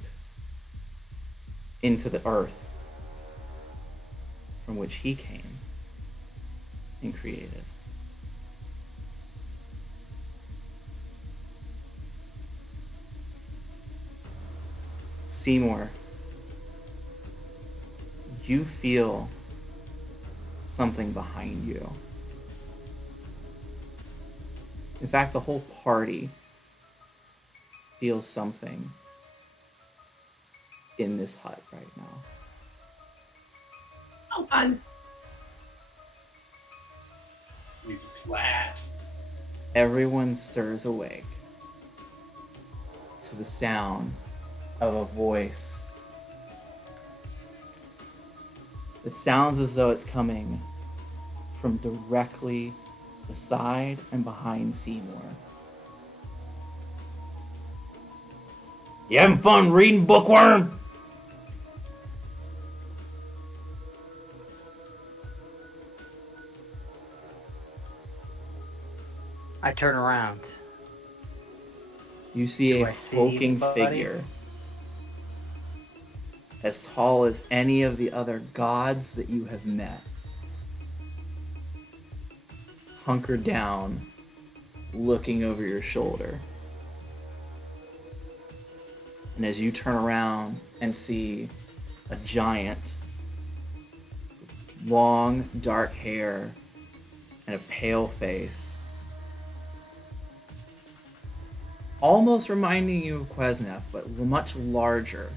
into the earth from which he came and created. Seymour, you feel something behind you. In fact, the whole party feels something in this hut right now. Oh, fun. Music slaps. Everyone stirs awake to the sound of a voice that sounds as though it's coming from directly beside and behind Seymour. You having fun reading, bookworm? I turn around. You see Do a I see hulking anybody? figure as tall as any of the other gods that you have met, hunkered down, looking over your shoulder. And as you turn around and see a giant, long, dark hair, and a pale face, almost reminding you of Quesnef, but much larger,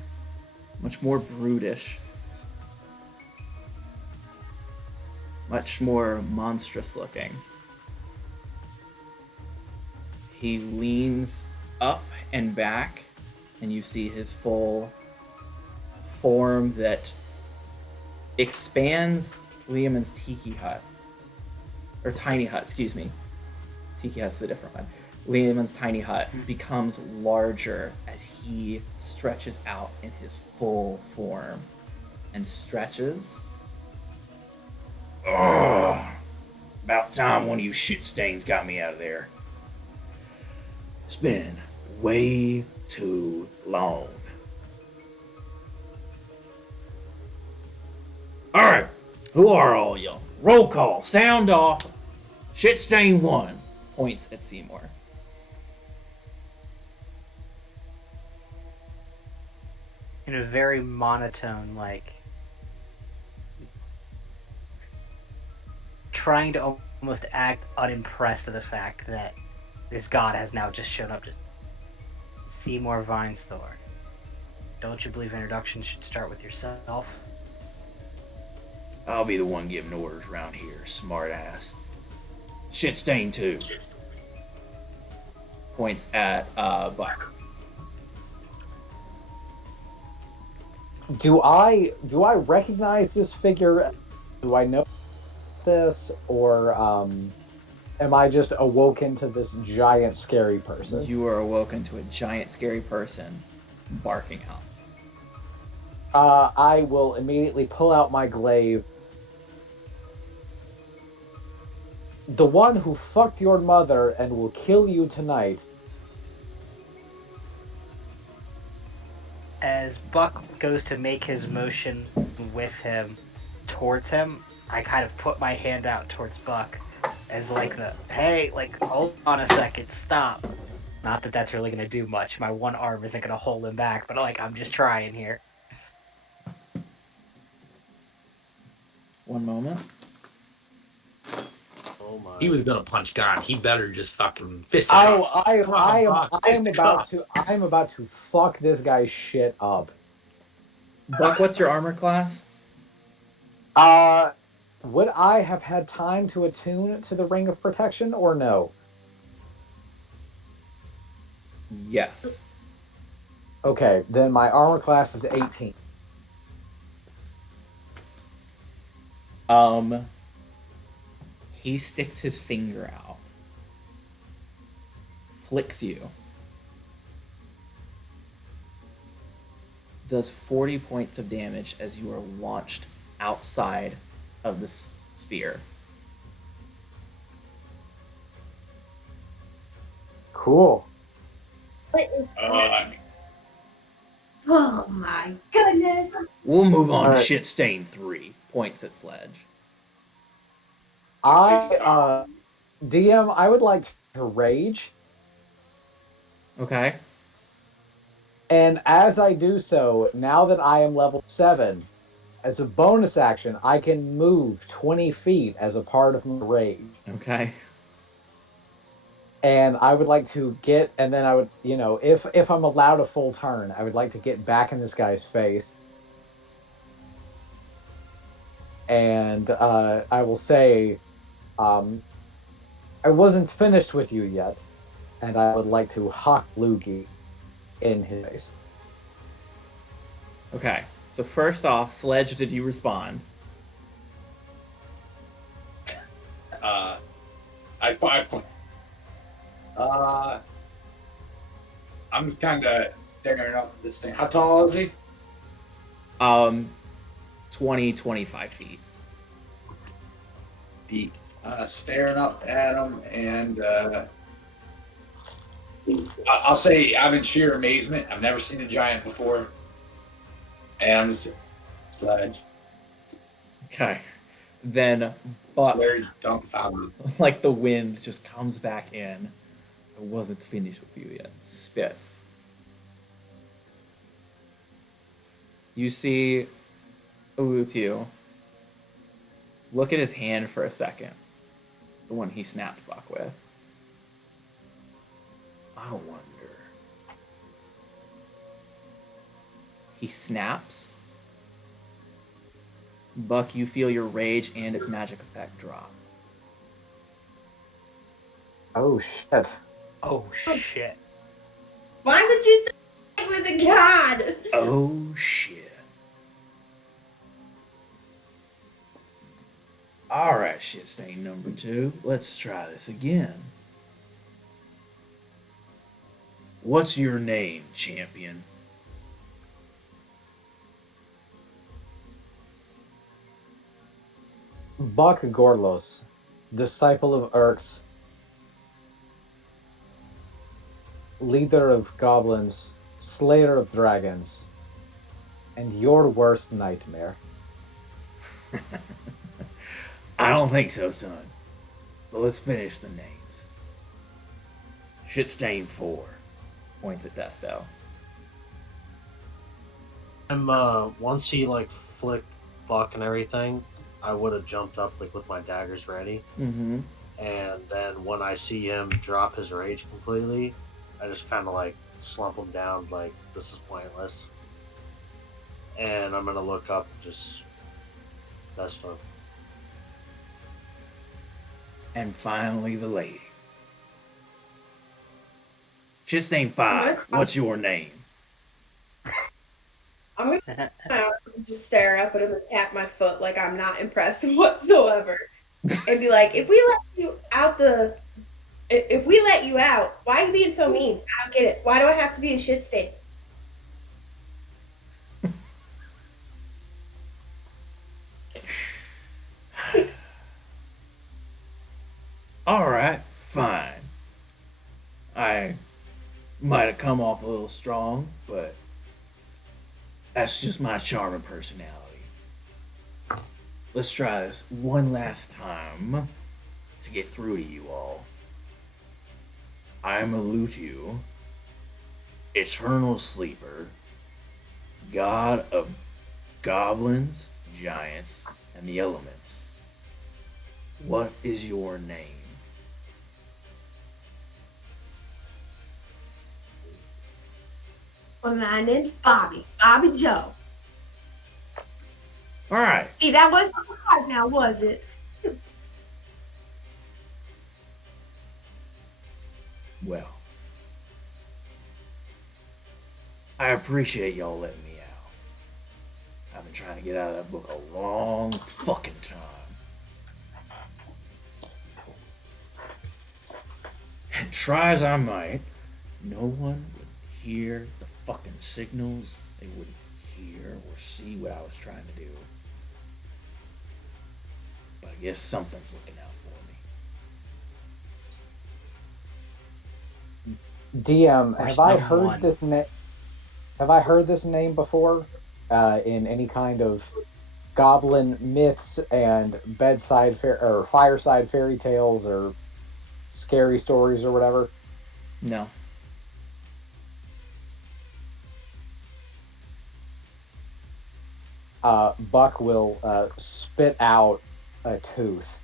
much more brutish, much more monstrous looking. He leans up and back, and you see his full form that expands Liamon's tiki hut. Or tiny hut, excuse me. Tiki hut's the different one. Liamon's tiny hut becomes larger as he stretches out in his full form and stretches. Oh, about time one of you shit stains got me out of there. It's been way too long. Alright, who are all y'all? Roll call, sound off. Shit stain 1 points at Seymour. In a very monotone, like trying to almost act unimpressed of the fact that this god has now just shown up. Just Seymour Vinesthorn. Don't you believe introductions should start with yourself? I'll be the one giving orders around here, smartass. Shit stain 2 points at Buck. Do I recognize this figure? Do I know this, or am I just awoken to this giant scary person? You are awoken to a giant scary person barking out. I will immediately pull out my glaive. The one who fucked your mother and will kill you tonight. As Buck goes to make his motion with him towards him, I kind of put my hand out towards Buck as like the, hey, like, hold on a second, stop. Not that that's really going to do much. My one arm isn't going to hold him back, but like, I'm just trying here. One moment. Oh my. He was gonna punch God. He better just fucking fisticuffs. Oh, I'm about to fuck this guy's shit up. Buck, what's your armor class? Would I have had time to attune to the Ring of Protection or no? Yes. Okay, then my armor class is 18. He sticks his finger out, flicks you, does 40 points of damage as you are launched outside of the sphere. Cool. Oh my goodness. We'll move on to Alright. shit stain 3. Points at Sledge. DM, I would like to rage, Okay. and as I do so, now that I am level 7, as a bonus action, I can move 20 feet as a part of my rage. Okay. And I would like to get, and then I would, if I'm allowed a full turn, I would like to get back in this guy's face. And I will say, I wasn't finished with you yet, and I would like to hawk loogie in his face. Okay. So first off, Sledge, did you respond? I point. I'm kind of staring up at this thing. How tall is he? 20, 25 feet. Feet. Staring up at him, and I'll say I'm in sheer amazement. I've never seen a giant before, and I'm just Sledge. Okay. Then Buck, Very dumbfounded. like the wind, just comes back in. I wasn't finished with you yet. Spits. You see Ulutiu look at his hand for a second, the one he snapped Buck with. I wonder. He snaps. Buck, you feel your rage and its magic effect drop. Oh shit. Oh shit. Why would you say with a god? Oh shit. Alright, shit stain number 2. Let's try this again. What's your name, champion? Buck Gorlos, disciple of Urks, leader of goblins, slayer of dragons, and your worst nightmare. I don't think so, son. But let's finish the names. Shitstain 4 points at Desto. Once he like flicked Buck and everything, I would have jumped up like with my daggers ready. Mm-hmm. And then when I see him drop his rage completely, I just kind of like slump him down, like this is pointless. And I'm gonna look up and just Desto. And finally, the lady. Shitstain 5, what's your name? I'm gonna just stare up at him and tap my foot like I'm not impressed whatsoever, and be like, "If we let you out, why are you being so mean? I don't get it. Why do I have to be a shit stain?" Alright, fine. I might have come off a little strong, but that's just my charm and personality. Let's try this one last time to get through to you all. I'm Ulutiu, eternal sleeper, god of goblins, giants, and the elements. What is your name? Well, my name's Bobby Joe. All right. See, that wasn't hard now, was it? Well, I appreciate y'all letting me out. I've been trying to get out of that book a long fucking time. And try as I might, no one would hear the fucking signals. They wouldn't hear or see what I was trying to do. But I guess something's looking out for me. DM, Or have I someone. heard this name before? In any kind of goblin myths and or fireside fairy tales or scary stories or whatever? No. Buck will spit out a tooth.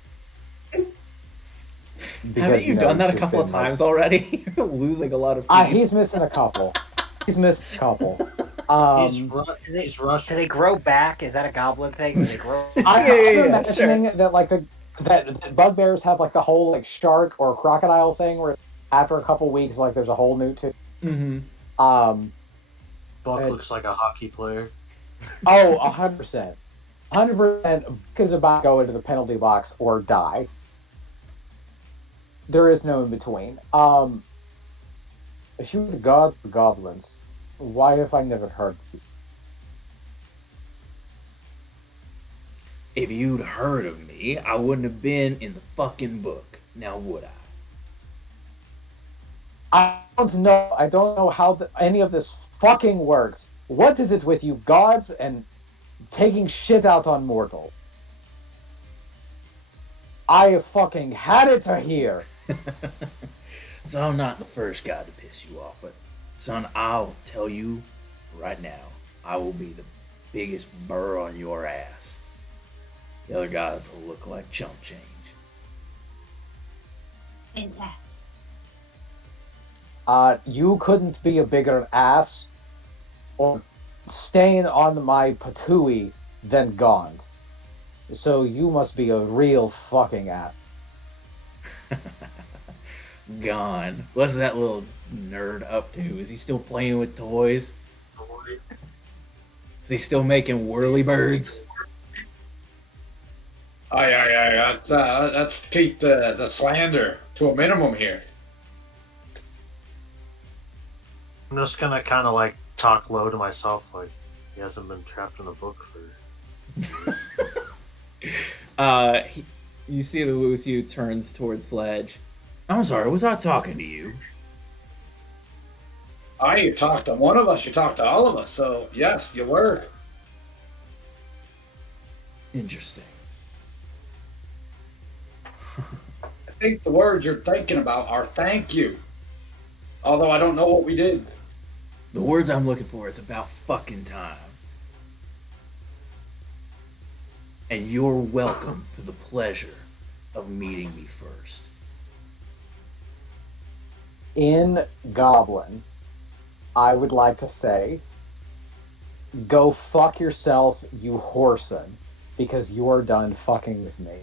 Haven't you done that a couple of times already? You're losing a lot of teeth. He's missing a couple. He's missed a couple. He's Russian. Do they grow back? Is that a goblin thing? Do they grow I'm imagining that like that bugbears have like the whole like shark or crocodile thing where after a couple weeks like there's a whole new tooth. Mm-hmm. Buck looks like a hockey player. Oh, 100%. 100% is about to go into the penalty box or die. There is no in between. If you were the god of goblins, why have I never heard of you? If you'd heard of me, I wouldn't have been in the fucking book. Now would I? I don't know how any of this fucking works. What is it with you gods and taking shit out on mortal? I have fucking had it to hear. So I'm not the first guy to piss you off, but son, I'll tell you right now, I will be the biggest burr on your ass. The other guys will look like chump change. Fantastic. You couldn't be a bigger ass or stain on my patooey than Gond. So you must be a real fucking ass. Gone. What's that little nerd up to? Is he still playing with toys? Is he still making whirly birds? Let's keep the slander to a minimum here. I'm just gonna kind of like talk low to myself, like he hasn't been trapped in a book for. You see the Luthor turns towards Sledge. I'm sorry, was I talking to you? You talked to one of us, you talked to all of us, so yes, you were. Interesting. I think the words you're thinking about are thank you. Although I don't know what we did. The words I'm looking for, it's about fucking time. And you're welcome to the pleasure of meeting me first. In Goblin, I would like to say, go fuck yourself, you whoreson, because you are done fucking with me.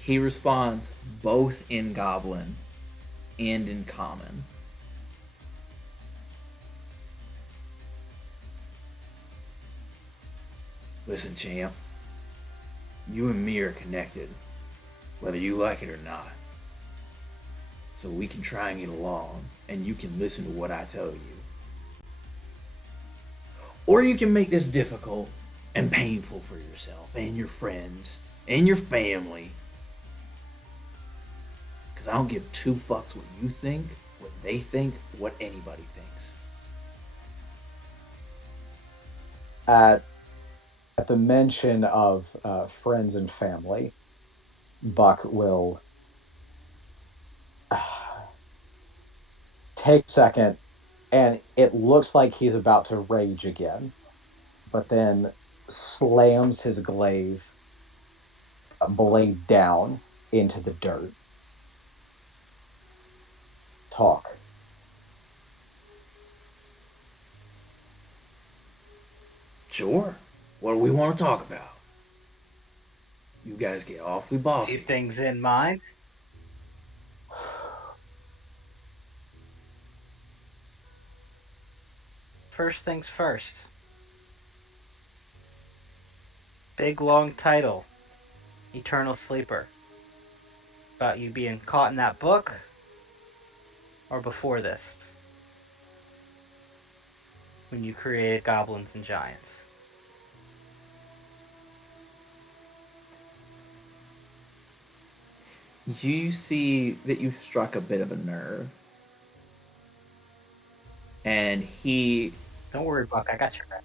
He responds both in Goblin and in Common. Listen, champ. You and me are connected, whether you like it or not. So we can try and get along, and you can listen to what I tell you. Or you can make this difficult and painful for yourself and your friends and your family. Because I don't give two fucks what you think, what they think, what anybody thinks. At the mention of friends and family, Buck will take a second, and it looks like he's about to rage again, but then slams his glaive blade down into the dirt. Talk. Sure. What do we want to talk about? You guys get awfully bossy. Few things in mind. First things first. Big long title. Eternal Sleeper. About you being caught in that book? Or before this? When you created goblins and giants? You see that you've struck a bit of a nerve. And he Don't worry, Buck, I got your back.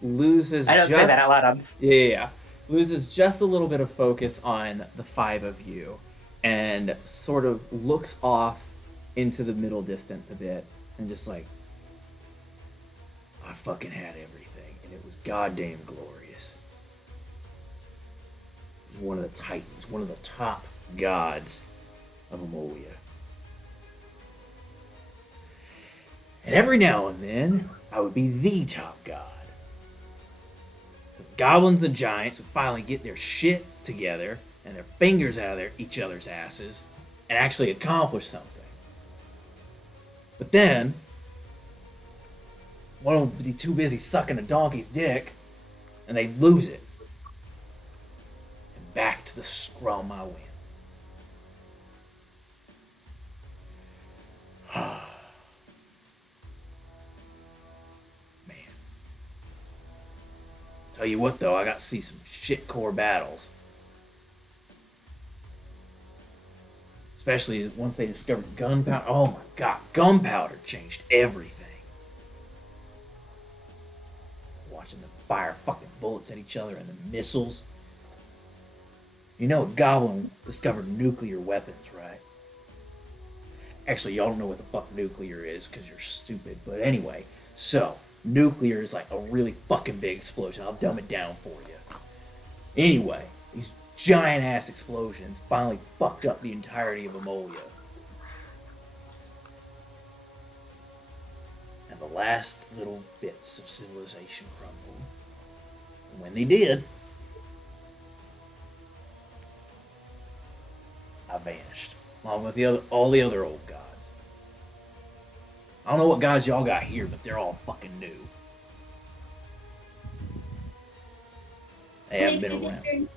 loses I don't say that out loud. Yeah. Loses just a little bit of focus on the five of you and sort of looks off into the middle distance a bit and just like, I fucking had everything and it was goddamn glorious. He was one of the titans, one of the top gods of Ammolia. And every now and then, I would be the top god. The goblins and giants would finally get their shit together and their fingers out of each other's asses and actually accomplish something. But then, one would be too busy sucking a donkey's dick, and they'd lose it. And back to the scrum I went. Tell you what, though, I got to see some shitcore battles. Especially once they discovered gunpowder. Oh my god, gunpowder changed everything. Watching them fire fucking bullets at each other and the missiles. You know, a goblin discovered nuclear weapons, right? Actually, y'all don't know what the fuck nuclear is because you're stupid. But anyway, so nuclear is like a really fucking big explosion. I'll dumb it down for you. Anyway, these giant ass explosions finally fucked up the entirety of Ammolia. And the last little bits of civilization crumbled. And when they did, I vanished, along with all the other old gods. I don't know what gods y'all got here, but they're all fucking new. They haven't been around.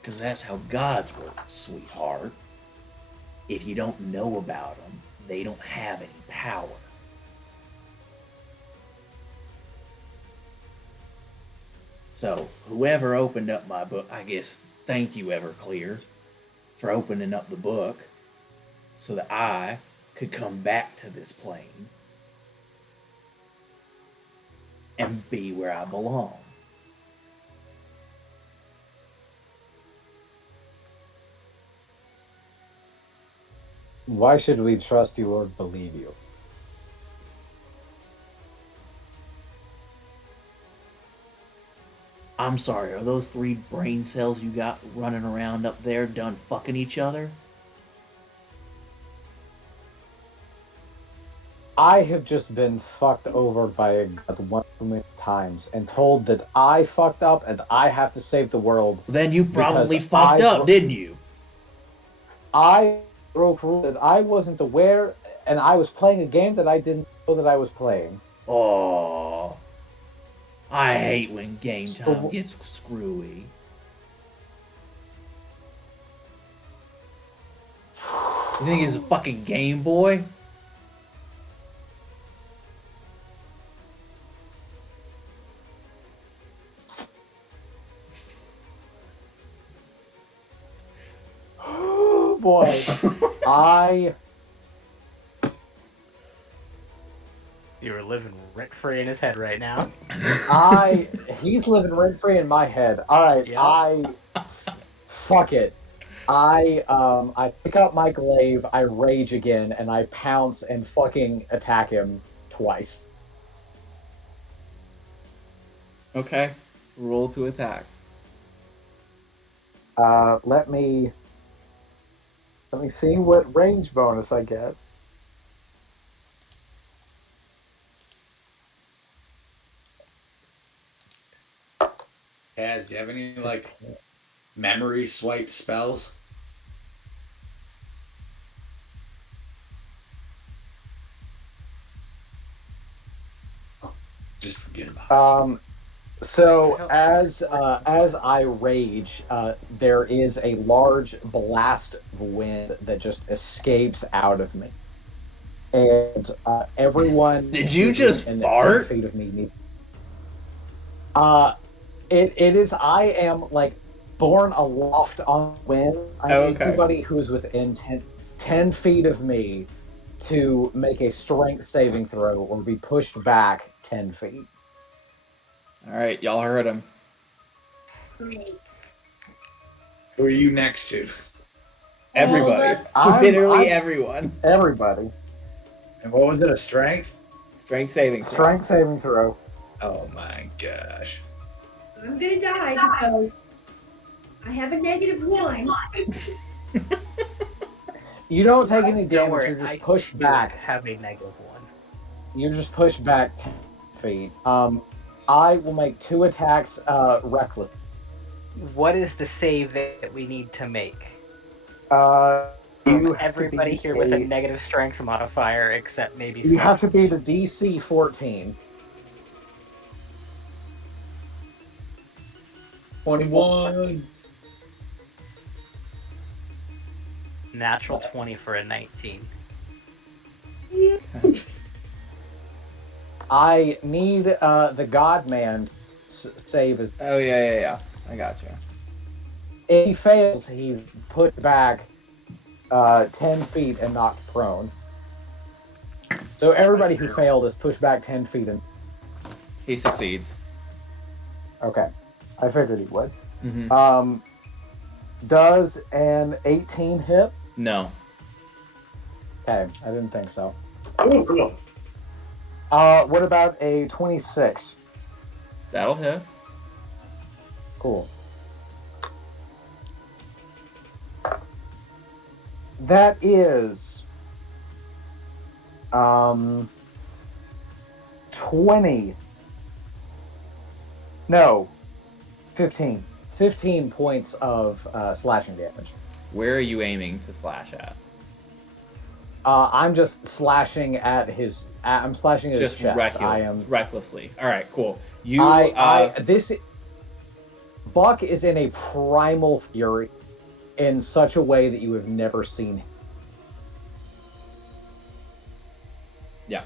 Because that's how gods work, sweetheart. If you don't know about them, they don't have any power. So, whoever opened up my book, I guess, thank you, Everclear, for opening up the book so that I could come back to this plane and be where I belong. Why should we trust you or believe you? I'm sorry, are those 3 brain cells you got running around up there done fucking each other? I have just been fucked over by a god one too many times and told that I fucked up and I have to save the world. Then you probably because fucked up, didn't you? I broke rules that I wasn't aware, and I was playing a game that I didn't know that I was playing. Oh, I hate when game So time gets screwy. You think it's a fucking Game Boy? Oh boy, You're living rent free in his head right now. he's living rent free in my head. All right, Yep. fuck it. I pick up my glaive, I rage again, and I pounce and fucking attack him twice. Okay. Roll to attack. Let me see what range bonus I get. Kaz, do you have any like memory swipe spells? Just forget about it. So as I rage, there is a large blast of wind that just escapes out of me, and everyone. Did you who's just within fart? 10 feet of me. It is. I am like borne aloft on the wind. I need Okay. everybody who is within 10 feet of me to make a strength saving throw or be pushed back 10 feet. All right, y'all heard him. Great. Who are you next to? Everybody. I'm- Literally I'm- everyone. Everybody. And what was it? A strength? Strength saving. throw. Strength saving throw. Oh my gosh. I'm gonna die because I have a -1. You don't take any Don't damage. worry, You're just I pushed too back. have a -1. You're just pushed back 10 feet. I will make 2 attacks. Reckless. What is the save that we need to make? You have to Everybody beat here with a negative strength modifier, except maybe. You have to beat a DC 14. 21. Natural 20 for a 19. I need the Godman to save his. Oh yeah. I gotcha. If he fails, he's put back 10 feet and knocked prone. So everybody who failed is pushed back 10 feet. And He succeeds. okay, I figured he would. Mm-hmm. Does an 18 hit? No. Okay, I didn't think so. Oh, cool. What about a 26? That'll hit. Cool. That is 20. No, 15. 15 points of slashing damage. Where are you aiming to slash at? I'm just slashing at his. I'm slashing at Just his chest. I am recklessly. All right, cool. You. This Buck is in a primal fury in such a way that you have never seen. Yeah.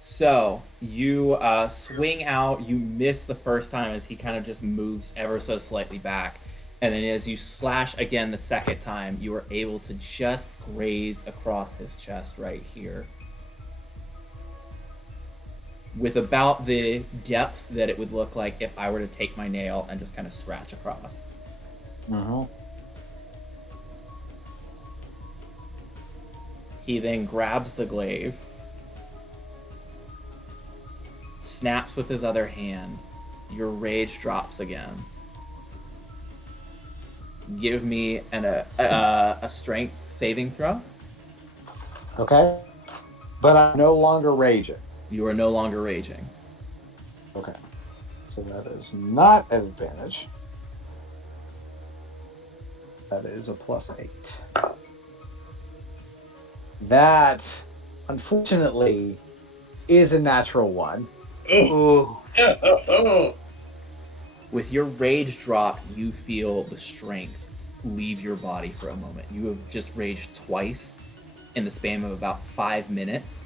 So you swing out. You miss the first time as he kind of just moves ever so slightly back. And then as you slash again the second time, you are able to just graze across his chest right here. With about the depth that it would look like if I were to take my nail and just kind of scratch across. Uh-huh. He then grabs the glaive, snaps with his other hand. Your rage drops again. Give me a strength saving throw. Okay. But I'm no longer raging. You are no longer raging. Okay. So that is not an advantage. That is a +8. That, unfortunately, is a natural 1. Ooh. With your rage drop, you feel the strength leave your body for a moment. You have just raged twice in the span of about 5 minutes.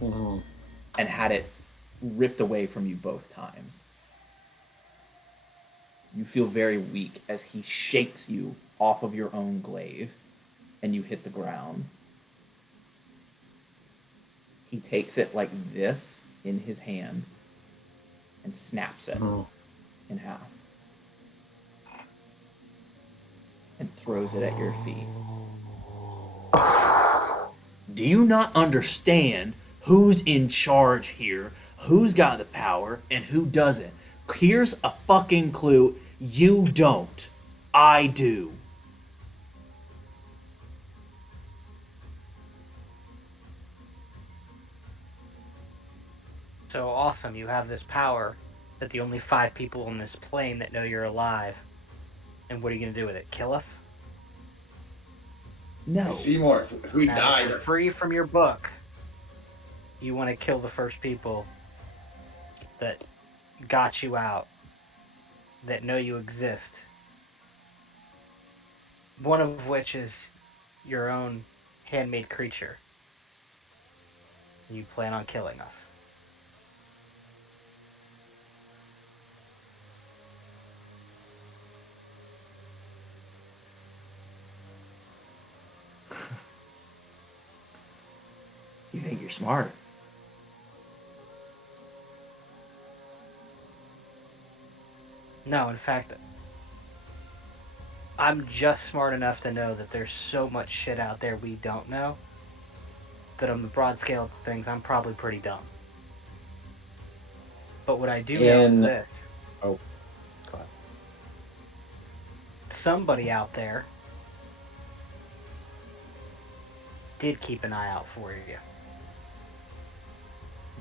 Mm-hmm. And had it ripped away from you both times. You feel very weak as he shakes you off of your own glaive and you hit the ground. He takes it like this in his hand and snaps it in half and throws it at your feet. Do you not understand who's in charge here, who's got the power, and who doesn't? Here's a fucking clue. You don't. I do. So awesome, you have this power that the only 5 people on this plane that know you're alive. And what are you going to do with it? Kill us? No. Seymour, if we Now that died, you're free from your book, you want to kill the first people that got you out, that know you exist. One of which is your own handmade creature. You plan on killing us. You think you're smart? No, in fact, I'm just smart enough to know that there's so much shit out there we don't know that on the broad scale of things, I'm probably pretty dumb. But what I do know is this. Oh, go ahead. Somebody out there did keep an eye out for you.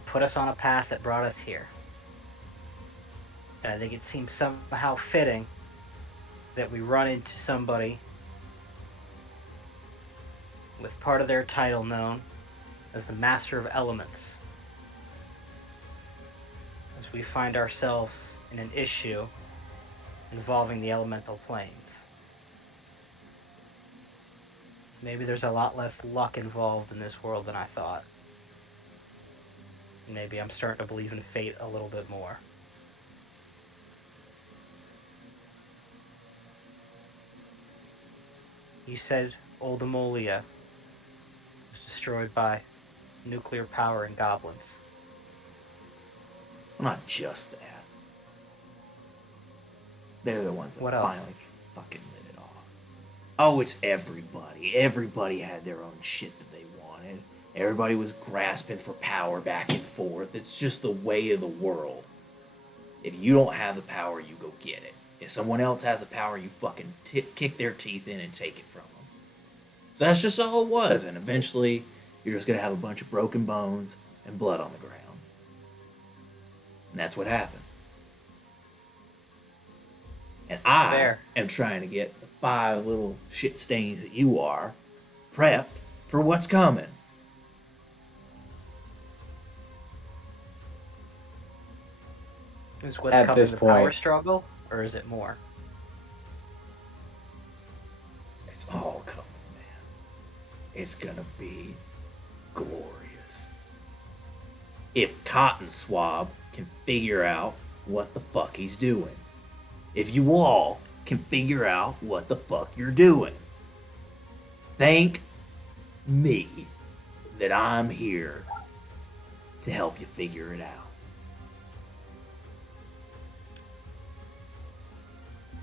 Put us on a path that brought us here. And I think it seems somehow fitting that we run into somebody with part of their title known as the Master of Elements. As we find ourselves in an issue involving the elemental planes. Maybe there's a lot less luck involved in this world than I thought. Maybe I'm starting to believe in fate a little bit more. You said old Ammolia was destroyed by nuclear power and goblins. Well, not just that. They're the ones that What else? finally fucking lit it off. Oh, it's everybody. Everybody had their own shit that they wanted. Everybody was grasping for power back and forth. It's just the way of the world. If you don't have the power, you go get it. If someone else has the power, you fucking kick their teeth in and take it from them. So that's just all it was. And eventually, you're just going to have a bunch of broken bones and blood on the ground. And that's what happened. And I Fair. am trying to get the 5 little shit stains that you are prepped for what's coming. Is what's At coming this the power point- struggle, or is it more? It's all coming, man. It's gonna be glorious. If Cotton Swab can figure out what the fuck he's doing. If you all can figure out what the fuck you're doing. Thank me that I'm here to help you figure it out.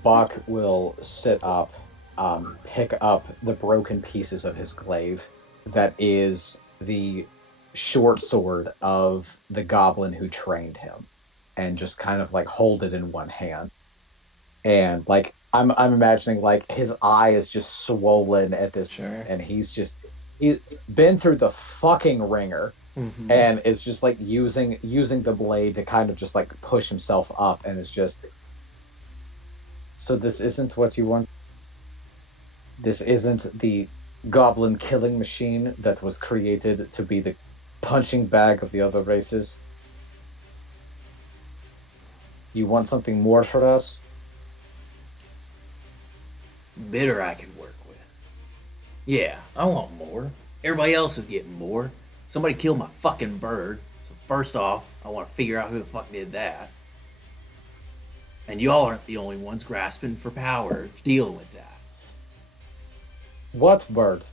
Bach will sit up, pick up the broken pieces of his glaive that is the short sword of the goblin who trained him, and just kind of like hold it in one hand. And like I'm imagining like his eye is just swollen at this, Sure. and he's been through the fucking ringer, Mm-hmm. and is just like using the blade to kind of just like push himself up, and it's just. So this isn't what you want? This isn't the goblin killing machine that was created to be the punching bag of the other races? You want something more for us? Bitter I can work with. Yeah, I want more. Everybody else is getting more. Somebody killed my fucking bird. So first off, I want to figure out who the fuck did that. And y'all aren't the only ones grasping for power dealing with that. What bird?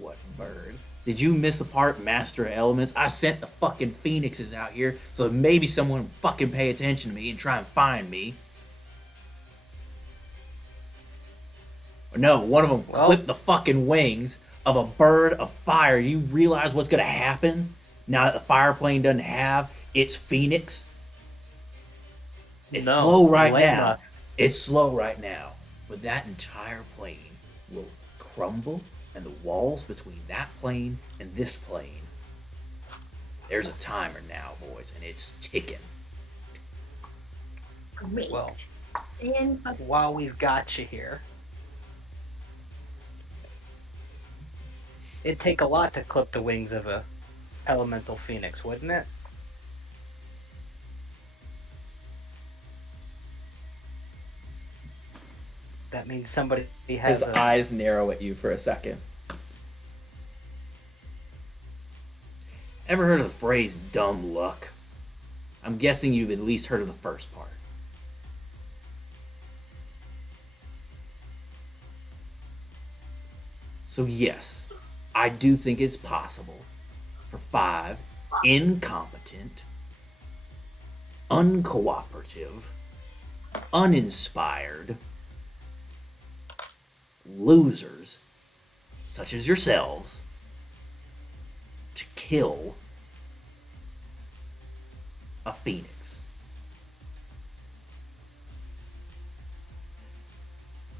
What bird? Did you miss the part, Master of Elements? I sent the fucking phoenixes out here so maybe someone would fucking pay attention to me and try and find me. Or no, one of them clipped the fucking wings of a bird of fire. You realize what's gonna happen now that the fire plane doesn't have its phoenix? It's slow right now. It's slow right now. But that entire plane will crumble, and the walls between that plane and this plane. There's a timer now, boys, and it's ticking. Great. Well, And while we've got you here, it'd take a lot to clip the wings of a elemental phoenix, wouldn't it? That means somebody has His eyes narrow at you for a second. Ever heard of the phrase dumb luck? I'm guessing you've at least heard of the first part. So yes, I do think it's possible for 5 incompetent, uncooperative, uninspired losers such as yourselves to kill a phoenix.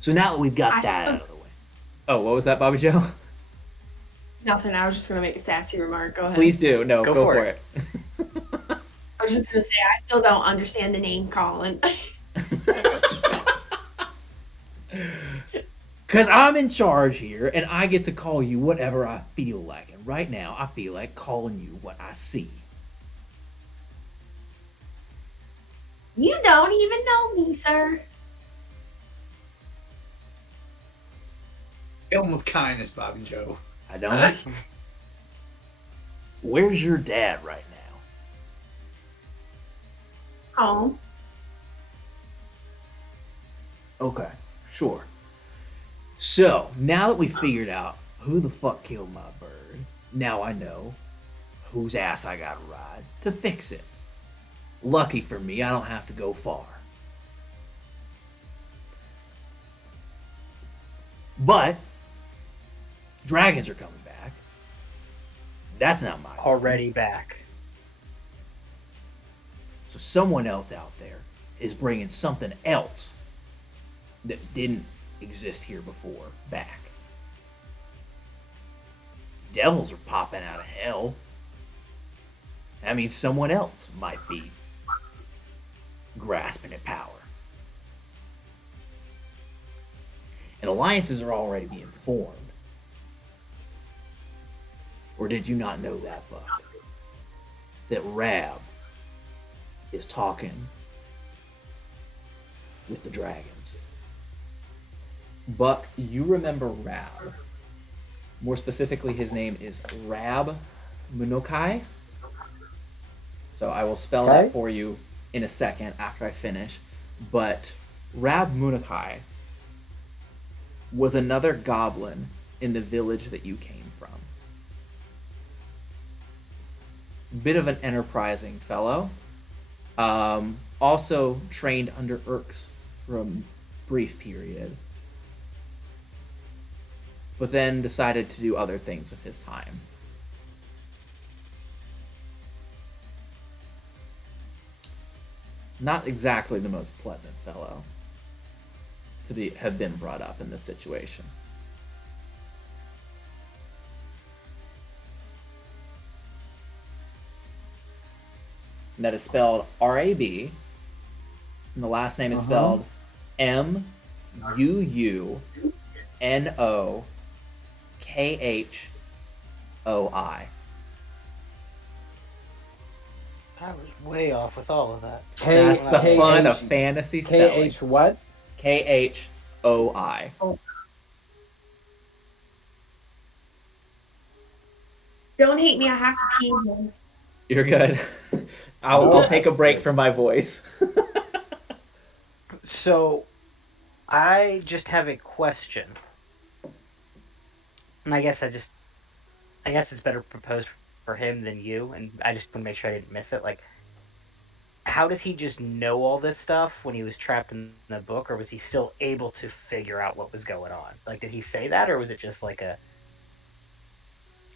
So now that we've got that out of the way, Oh, what was that, Bobby Joe? nothing. I was just gonna make a sassy remark. Go ahead. Please do. No, Go go for for it. it. I was just gonna say I still don't understand the name calling. because I'm in charge here and I get to call you whatever I feel like. And right now, I feel like calling you what I see. You don't even know me, sir. Kill him with kindness, Bobby Joe. I don't. Where's your dad right now? Oh, Okay, sure. So, now that we figured out who the fuck killed my bird, now I know whose ass I gotta ride to fix it. Lucky for me, I don't have to go far. But dragons are coming back. That's not my Already back. So someone else out there is bringing something else that didn't exist here before back. Devils are popping out of hell. That means someone else might be grasping at power. And alliances are already being formed. Or did you not know that, Buck? That Rab is talking with the dragons. Buck, you remember Rab. More specifically, his name is Rab Munokai. So I will spell Okay. that for you in a second after I finish. But Rab Munokai was another goblin in the village that you came from. Bit of an enterprising fellow. Also trained under Urks for a brief period. But then decided to do other things with his time. Not exactly the most pleasant fellow to have been brought up in this situation. And that is spelled R-A-B, and the last name is spelled M-U-U-N-O-K-H-O-I. I was way off with all of that. That's the fun of fantasy spelling. K-H what? K-H-O-I. Don't hate me. I have to pee. Man. You're good. I'll take a break from my voice. So, I just have a question, and I guess it's better proposed for him than you, and I just want to make sure I didn't miss it. Like, how does he just know all this stuff when he was trapped in the book, or was he still able to figure out what was going on? Like, did he say that, or was it just like a...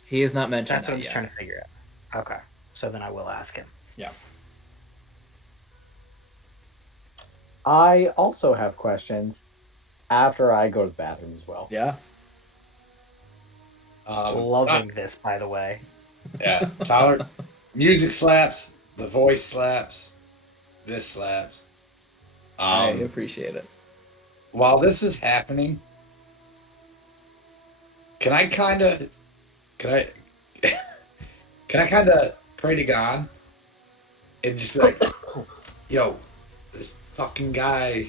He has not mentioned That's that what I'm yet. just trying to figure out. Okay, so then I will ask him. Yeah. I also have questions after I go to the bathroom as well. Yeah. Loving this, by the way. Yeah, Tyler, music slaps, the voice slaps, this slaps. I appreciate it. While this is happening, can I kind of pray to God and just be like, yo, this fucking guy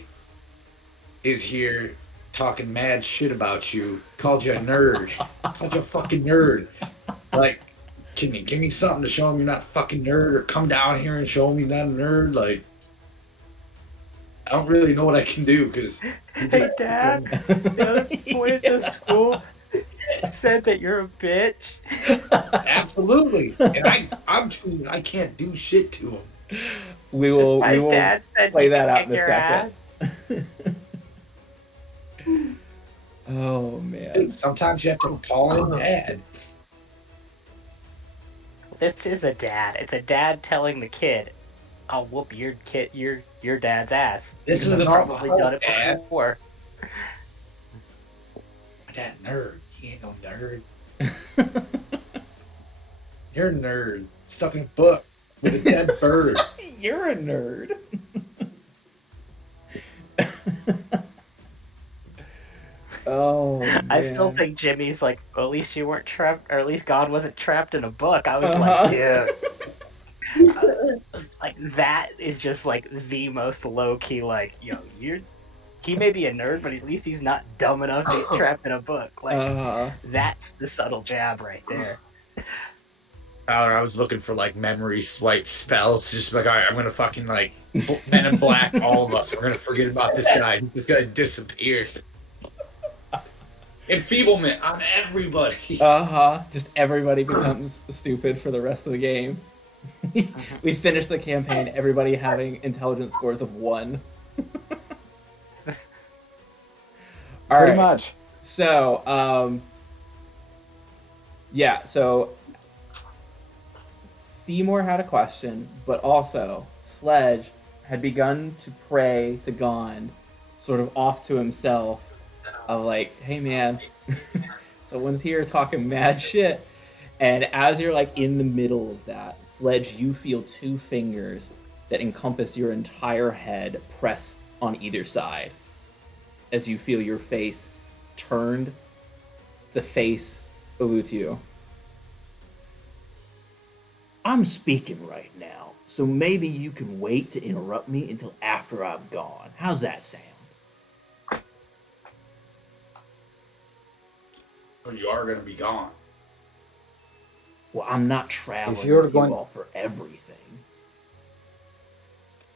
is here talking mad shit about you, called you a nerd, called you a fucking nerd. Like, can you give me something to show him you're not a fucking nerd, or come down here and show him he's not a nerd? Like, I don't really know what I can do, because... Hey, Dad, the other boy at the school said that you're a bitch. Absolutely. And I can't do shit to him. We will Dad said play you that could out kick in a your second. ass. Oh, man. Sometimes you have to call him dad. This is a dad. It's a dad telling the kid, "I'll whoop your dad's ass." This You've is probably done it dad. before. My dad, nerd. He ain't no nerd. You're a nerd. Stuck in a book with a dead bird. You're a nerd. Oh, man. I still think Jimmy's like, well, at least you weren't trapped, or at least God wasn't trapped in a book. I was like, dude. Like, that is just like the most low key, like, yo, he may be a nerd, but at least he's not dumb enough to get trapped in a book. Like, that's the subtle jab right there. Tyler, I was looking for like memory swipe spells. Just like, all right, I'm gonna fucking like Men in Black all of us. We're gonna forget about this guy. He's just gonna disappear. Enfeeblement on everybody. Just everybody becomes stupid for the rest of the game. We finished the campaign, everybody having intelligence scores of 1. Pretty much. So, yeah, so Seymour had a question, but also Sledge had begun to pray to Gond, sort of off to himself, of like, hey man, someone's here talking mad shit. And as you're like in the middle of that, Sledge, you feel two fingers that encompass your entire head press on either side as you feel your face turned to face Ulutiu. I'm speaking right now, so maybe you can wait to interrupt me until after I'm gone. How's that sound? Or you are going to be gone. Well, I'm not traveling you're with going- you all for everything.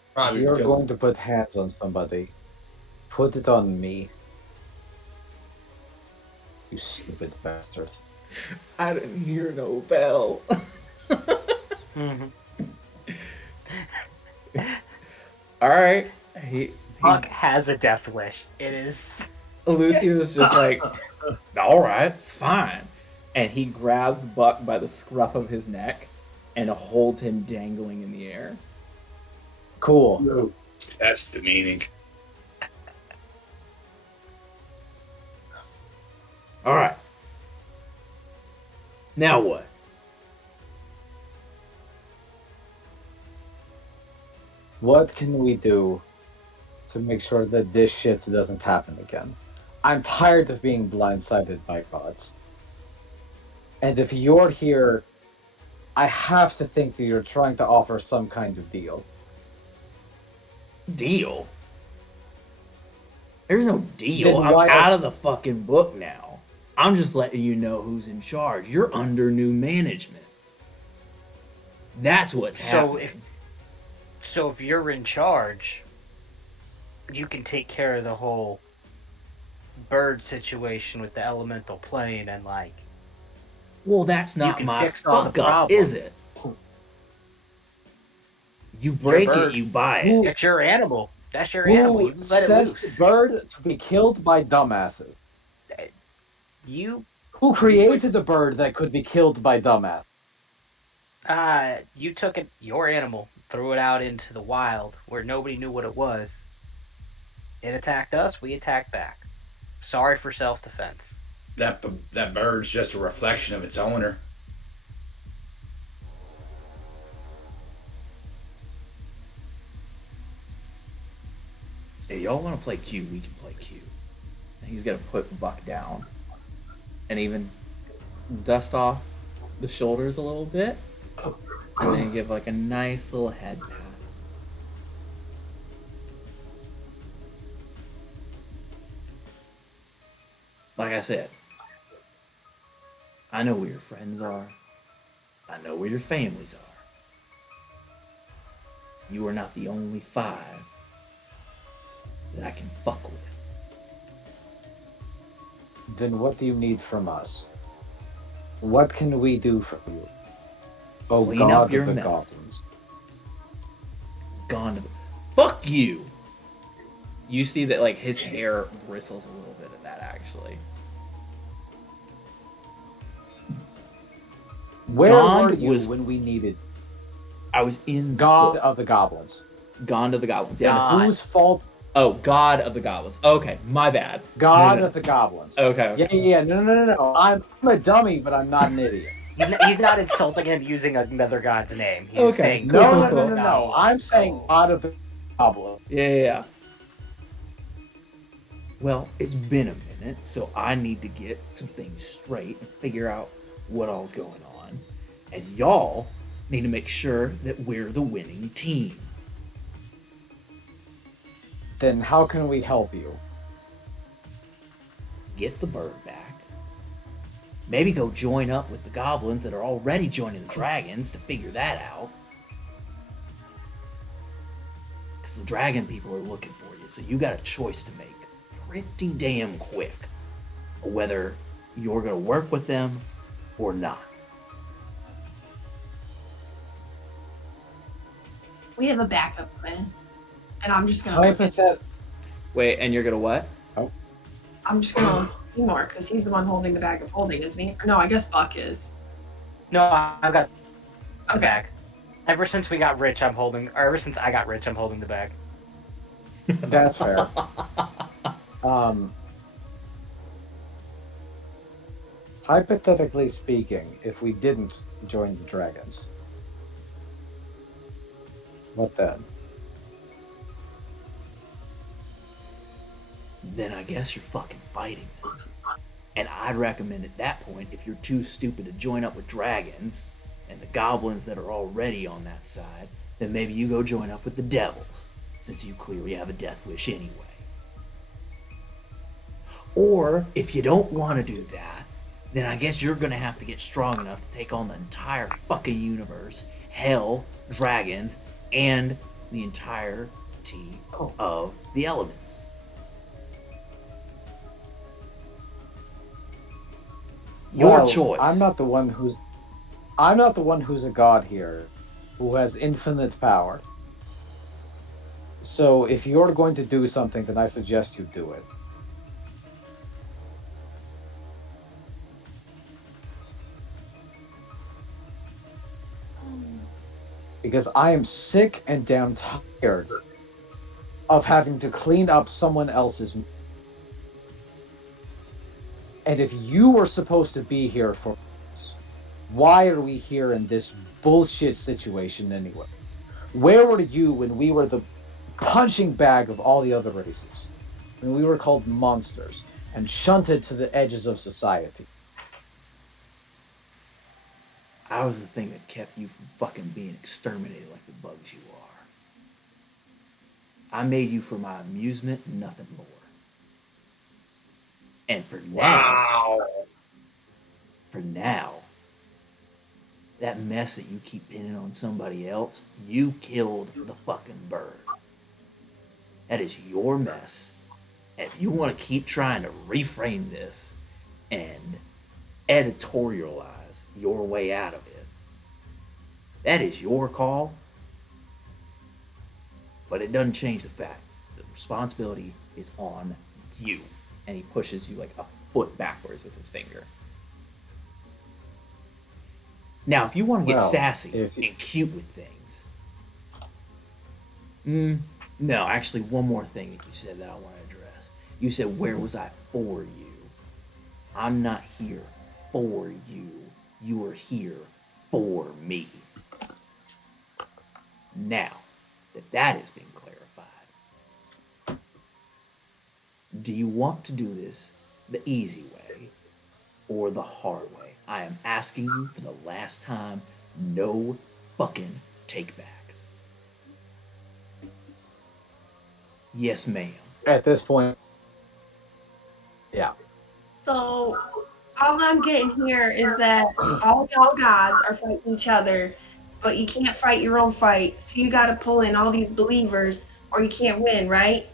If Probably you're because- going to put hands on somebody, put it on me. You stupid bastard. I didn't hear no bell. Mhm. All right. He Buck has a death wish. It is. Ulutiu is just like, all right, fine. And he grabs Buck by the scruff of his neck and holds him dangling in the air. Cool. That's demeaning. All right. Now what? What can we do to make sure that this shit doesn't happen again? I'm tired of being blindsided by gods. And if you're here, I have to think that you're trying to offer some kind of deal. Deal? There's no deal. Then I'm why out does- of the fucking book now. I'm just letting you know who's in charge. You're under new management. That's what's happening. So if you're in charge, you can take care of the whole bird situation with the elemental plane and like. Well, that's You not can my fix all the fuck up, is problems. it? You break bird. it, you buy it. Who- That's your animal. That's your animal. Who You let it sent the loose. bird to be killed by dumbasses? You Who created the bird that could be killed by dumbass? you took your animal, threw it out into the wild where nobody knew what it was. It attacked us. We attacked back. Sorry for self-defense. That bird's just a reflection of its owner. If y'all want to play Q, we can play Q. And he's gonna put Buck down, and even dust off the shoulders a little bit, and then give like a nice little head pat. Like I said, I know where your friends are. I know where your families are. You are not the only 5 that I can fuck with. Then what do you need from us? What can we do for you? Oh Clean God up of your the mess. goblins. Gone to the... Fuck you! You see that like his hair bristles a little bit at that actually. Where God were you was- when we needed I was in... God of the goblins? God of the Goblins. And Yeah. God. whose fault? Oh, God of the Goblins. Okay, my bad. God No. of the goblins. Okay. Yeah. No. I'm a dummy, but I'm not an idiot. He's not insulting him using another god's name. He's Okay, saying cool, No. cool. I'm saying God of the goblins. Yeah. Well, it's been a minute, so I need to get some things straight and figure out what all's going on. And y'all need to make sure that we're the winning team. Then how can we help you? Get the bird back. Maybe go join up with the goblins that are already joining the dragons to figure that out. Because the dragon people are looking for you, so you got a choice to make pretty damn quick. Whether you're going to work with them or not. We have a backup plan, and I'm just gonna. Hypothet. Wait, and you're gonna what? I'm just gonna Seymour, because he's the one holding the bag of holding, isn't he? Or no, I guess Buck is. No, I've got the Okay. bag. Ever since we got rich, ever since I got rich, I'm holding the bag. That's fair. Hypothetically speaking, if we didn't join the dragons, what then? Then I guess you're fucking fighting them. And I'd recommend at that point, if you're too stupid to join up with dragons and the goblins that are already on that side, then maybe you go join up with the devils, since you clearly have a death wish anyway. Or if you don't want to do that, then I guess you're gonna have to get strong enough to take on the entire fucking universe, hell, dragons, and the entirety of the elements. Your Well, choice. I'm not the one who's a god here, who has infinite power. So if you're going to do something, then I suggest you do it. Because I am sick and damn tired of having to clean up someone else's. And if you were supposed to be here for this, why are we here in this bullshit situation anyway? Where were you when we were the punching bag of all the other races? When we were called monsters and shunted to the edges of society? I was the thing that kept you from fucking being exterminated like the bugs you are. I made you for my amusement, nothing more. And for now, that mess that you keep pinning on somebody else, you killed the fucking bird. That is your mess. And if you want to keep trying to reframe this and editorialize your way out of it, that is your call. But it doesn't change the fact the responsibility is on you. And he pushes you like a foot backwards with his finger. Now, if you want to get sassy and cute with things, no, actually, one more thing that you said that I want to address. You said, "Where was I for you?" I'm not here for you. You are here for me. Now that has been clarified, do you want to do this the easy way or the hard way? I am asking you for the last time, no fucking takebacks. Yes, ma'am. At this point, yeah. So all I'm getting here is that all y'all gods are fighting each other, but you can't fight your own fight. So you got to pull in all these believers, or you can't win, right?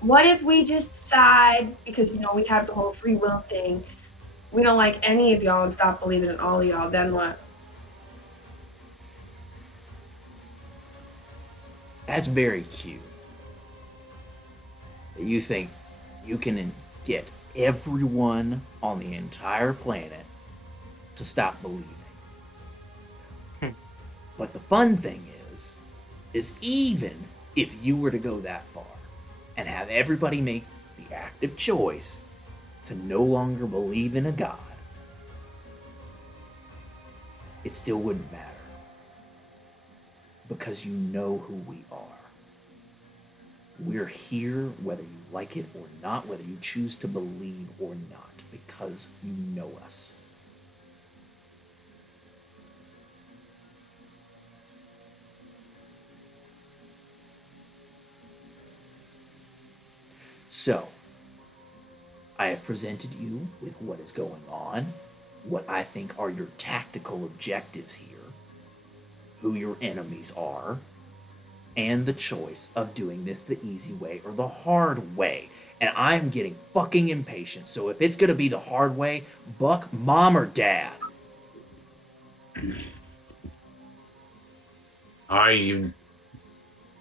What if we just decide, because we have the whole free will thing, we don't like any of y'all and stop believing in all of y'all? Then what? That's very cute. That you think you can get everyone on the entire planet to stop believing. But the fun thing is even if you were to go that far and have everybody make the active choice to no longer believe in a god, it still wouldn't matter. Because you know who we are. We're here whether you like it or not, whether you choose to believe or not, because you know us. So, I have presented you with what is going on, what I think are your tactical objectives here, who your enemies are, and the choice of doing this the easy way or the hard way. And I'm getting fucking impatient. So if it's gonna be the hard way, Buck, mom or dad? You've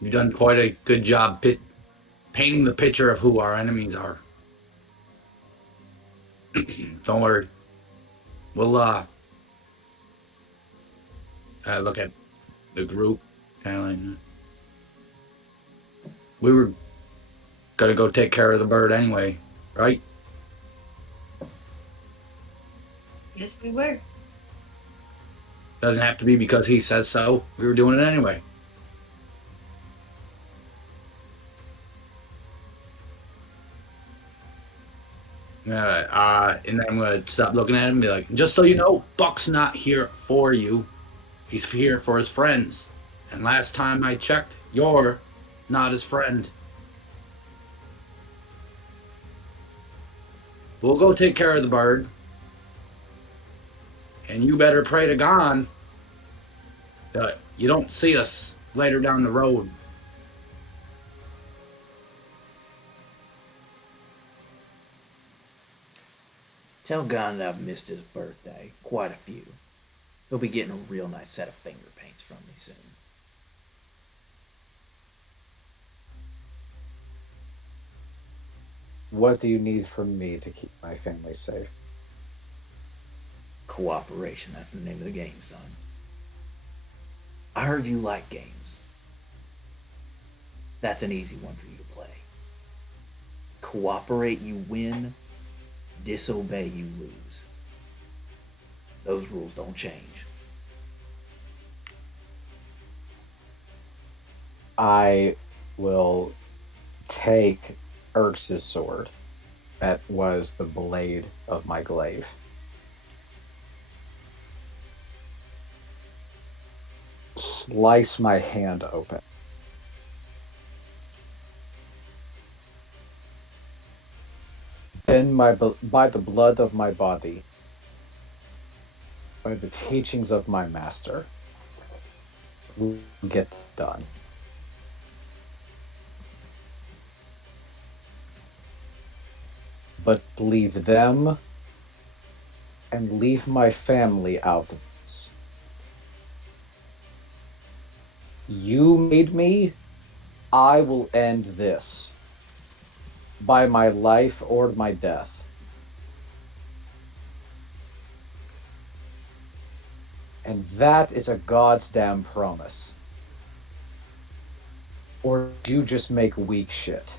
done quite a good job painting the picture of who our enemies are. Don't worry. We'll look at the group. Kind of like, we were gonna go take care of the bird anyway, right? Yes, we were. Doesn't have to be because he says so. We were doing it anyway. And then I'm gonna stop looking at him and be like, just so you know, Buck's not here for you. He's here for his friends. And last time I checked, you're not his friend. We'll go take care of the bird. And you better pray to God that you don't see us later down the road. Tell Gon that I've missed his birthday. Quite a few. He'll be getting a real nice set of finger paints from me soon. What do you need from me to keep my family safe? Cooperation, that's the name of the game, son. I heard you like games. That's an easy one for you to play. Cooperate, you win. Disobey, you lose. Those rules don't change. I will take Erx's sword. That was the blade of my glaive. Slice my hand open. Then by the blood of my body, by the teachings of my master, we get done. But leave them and leave my family out of this. You made me, I will end this by my life or my death. And that is a God's damn promise. Or do you just make weak shit?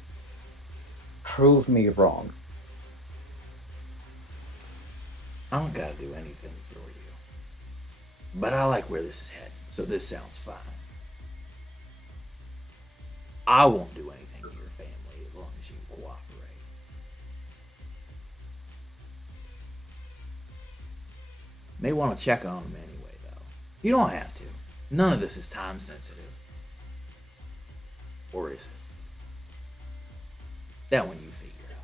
Prove me wrong. I don't gotta do anything for you. But I like where this is heading, so this sounds fine. I won't do anything to your family as long as you cooperate. May want to check on them anyway, though. You don't have to. None of this is time sensitive. Or is it? That one you figure out.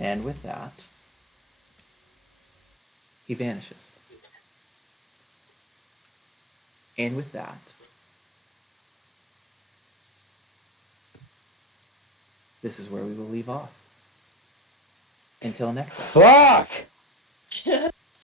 And with that, he vanishes. And with that, this is where we will leave off. Until next time. Fuck!